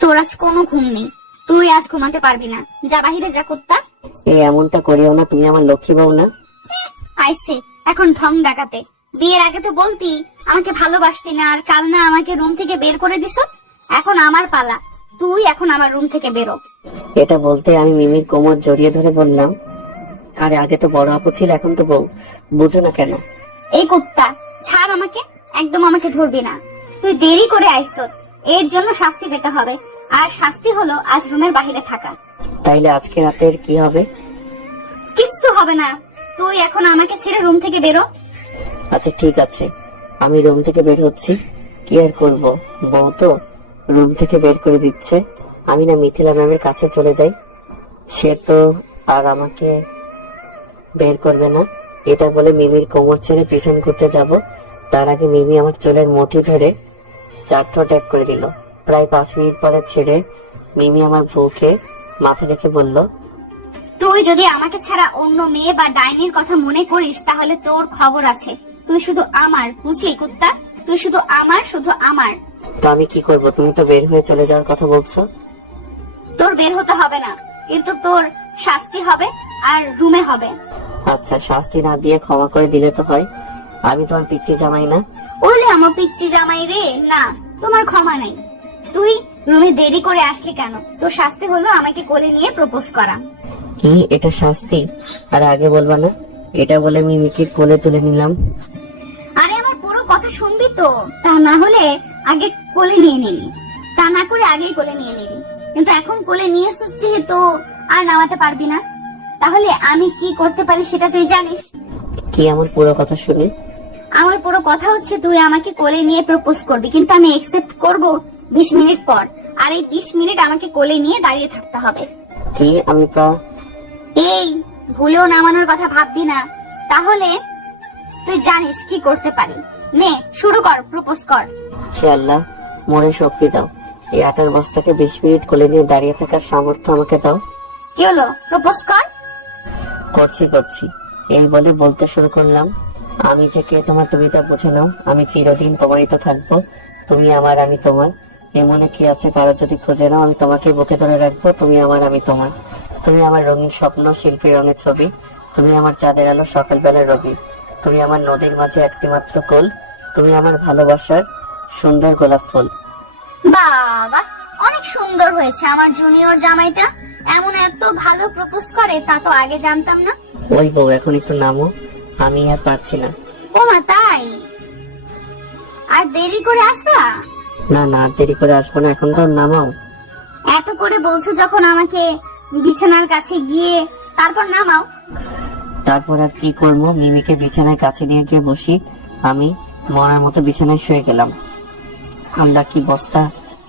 তোর আজ কোনো ঘুম নেই, তুই আজ ঘুমাতে পারবি না। যা বাহিরে যা, কুত্তা। এই এমনটা করিও না, তুমি আমার লক্ষ্মী বউ না? আইসে এখন ঢং ডাকাতে। বিয়ের আগে তো বলতি আমাকে ভালোবাসতি না, আর কাল না আমাকে রুম থেকে বের করে দিছো। এখন আমার পালা, তুই এখন আমার রুম থেকে বেরো। এটা বলতে আমি মিমির কোমর জড়িয়ে ধরে বললাম, আরে আগে তো বড় আপু ছিল, এখন তো বউ, বুঝো না কেন? এই কুত্তা, ছাড় আমাকে, একদম আমাকে ধরবি না। তুই দেরি করে আইছো, এর জন্য শাস্তি পেতে হবে, আর শাস্তি হলো আজ রুমের বাইরে থাকা। তাইলে আজকে রাতের কি হবে? কিচ্ছু হবে না, তুই এখন আমাকে ছেড়ে রুম থেকে বেরো। আচ্ছা ঠিক আছে, আমি রুম থেকে বের হচ্ছি। কি আর করবো, বউ তো রুম থেকে বের করে দিচ্ছে। আমি না মিথিলা ম্যামের কাছে চলে যাই, সে তো আর আমাকে বের করবে না। এটা বলে মিমির কোমর ছেড়ে পিছন করতে যাব, তার আগে মিমি আমার চুলের মুঠি ধরে চারটো ট্যাগ করে দিল। প্রায় 5 মিনিট পরে ছেড়ে মিমি আমার বউকে মাথা রেখে বলল, তুই যদি আমাকে ছাড়া অন্য মেয়ে বা ডাইনির কথা মনে করিস তাহলে তোর খবর আছে। তুই শুধু আমার, বুঝলি কুত্তা? তুই শুধু আমার, শুধু আমার। তো আমি কি করব? তুমি তো বের হয়ে চলে যাওয়ার কথা বলছো। তোর বের হতে হবে না, কিন্তু তোর শাস্তি হবে, আর রুমে হবে। আচ্ছা, শাস্তি না দিয়ে ক্ষমা করে দিলে তো হয়। আমি তোমার পিচ্চি জামাই না? ওলে আমার পিচ্চি জামাই রে, না তোমার ক্ষমা নাই। তুই রুমে দেরি করে আসলি কেন? তোর শাস্তি হলো আমাকে কোলে নিয়ে প্রপোজ করা। কি এটা শাস্তি? আর আগে বলবা না? এটা বলে মিমিকে কোলে তুলে নিলাম। আরে আমার পুরো কথা শুনবি তো, তা না হলে আগে কোলে নিয়ে নিলি, তা না করে আগেই কোলে নিয়ে নিলি। কিন্তু এখন কোলে নিয়ে এসেছিস যেহেতু আর নামাতে পারবি না, তাহলে আমি কি করতে পারি সেটা তুই জানিস। কি আমার পুরো কথা শুনি? আমার পুরো কথা হচ্ছে তুই আমাকে কোলে নিয়ে প্রপোজ করবি, কিন্তু আমি একসেপ্ট করব 20 মিনিট পর, আর এই 20 মিনিট আমাকে কোলে নিয়ে দাঁড়িয়ে থাকতে হবে। কি আমি এই ভুলেও নামানোর কথা ভাববি না, তাহলে তুই জানিস কি করতে পারি। নে শুরু কর, প্রপোজ কর। হে আল্লাহ, মনে শক্তি দাও। এই আটার বস্তাকে 20 মিনিট কোলে নিয়ে দাঁড়িয়ে থাকার সামর্থ্য আমাকে দাও। কি হলো, প্রপোজ কর। করছি। এই বলে বলতে শুরু করলাম, আমি যে কে তোমার তুমি তা বুঝে নাও। আমি চিরদিন তোমারই তো থাকবো, তুমি আমার আমি তোমার। এমনে কি আছে কারো যদি খুঁজে নাও, আমি তোমাকে বুকে ধরে রাখবো। তুমি আমার আমি তোমার। তুমি আমার রঙিন স্বপ্ন, শিল্পী রঙের ছবি। তুমি আমার চাঁদের আলো, সকালবেলার রবি। তুমি আমার নদীর মাঝে একটি মাত্র কোল। তুমি আমার ভালোবাসার সুন্দর গোলাপ ফুল। বাবা, অনেক সুন্দর হয়েছে আমার জুনিয়র জামাইটা। এমন এত ভালো প্রপোজ করে তা তো আগে জানতাম না। ওই বউ, এখন একটু নামো, আমি আর পারছি না। ওমা তাই? আর দেরি করে আসবা? না না, আর দেরি করে আসবো না, এখন তো নামাও। এত করে বলছো যখন আমাকে, বিছানার কাছে গিয়ে তারপর নামাও। তারপর আর কি করবো, মিমিকে বিছানায় কাছে নিয়ে গিয়ে বসি। আমি মরার মতো বিছানায় শুয়ে গেলাম। আল্লাহ, কি বস্তা!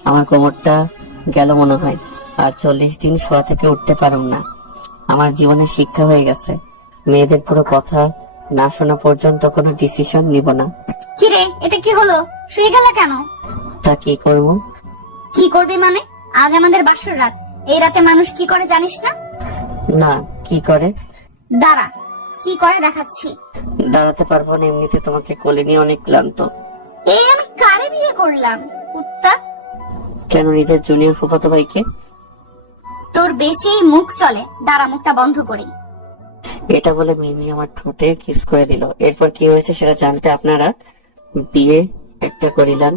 আমার কোমরটা গেল মনে হয়। আর 40 দিন শোয়া থেকে উঠতে পারুম না। আমার জীবনের শিক্ষা হয়ে গেছে, মেয়েদের পুরো কথা না শোনা পর্যন্ত কোনো ডিসিশন নিব না। কিরে, এটা কি হলো? শুয়ে গেলা কেন? তা কি করবো? কি করবি মানে? আজ আমাদের বাসর রাত, এই রাতে মানুষ কি করে জানিস না? না, কি করে? দাঁড়া, কি করে দেখাচ্ছি। দাঁড়াতে পারবো না, এমনিতে তোমাকে কোলে নিয়ে অনেক ক্লান্ত। এই আমি কারে বিয়ে করলাম, কুত্তা? কেন, নিজের জুনিয়র ফুফাতো ভাইকে। তোর বেশি মুখ চলে, দাঁড়া মুখটা বন্ধ করি। এটা বলে মিমি আমার ঠোঁটে কিস করে দিল। এরপর কি হয়েছে সেটা জানতে আপনারা বিয়ে একটা করিলেন।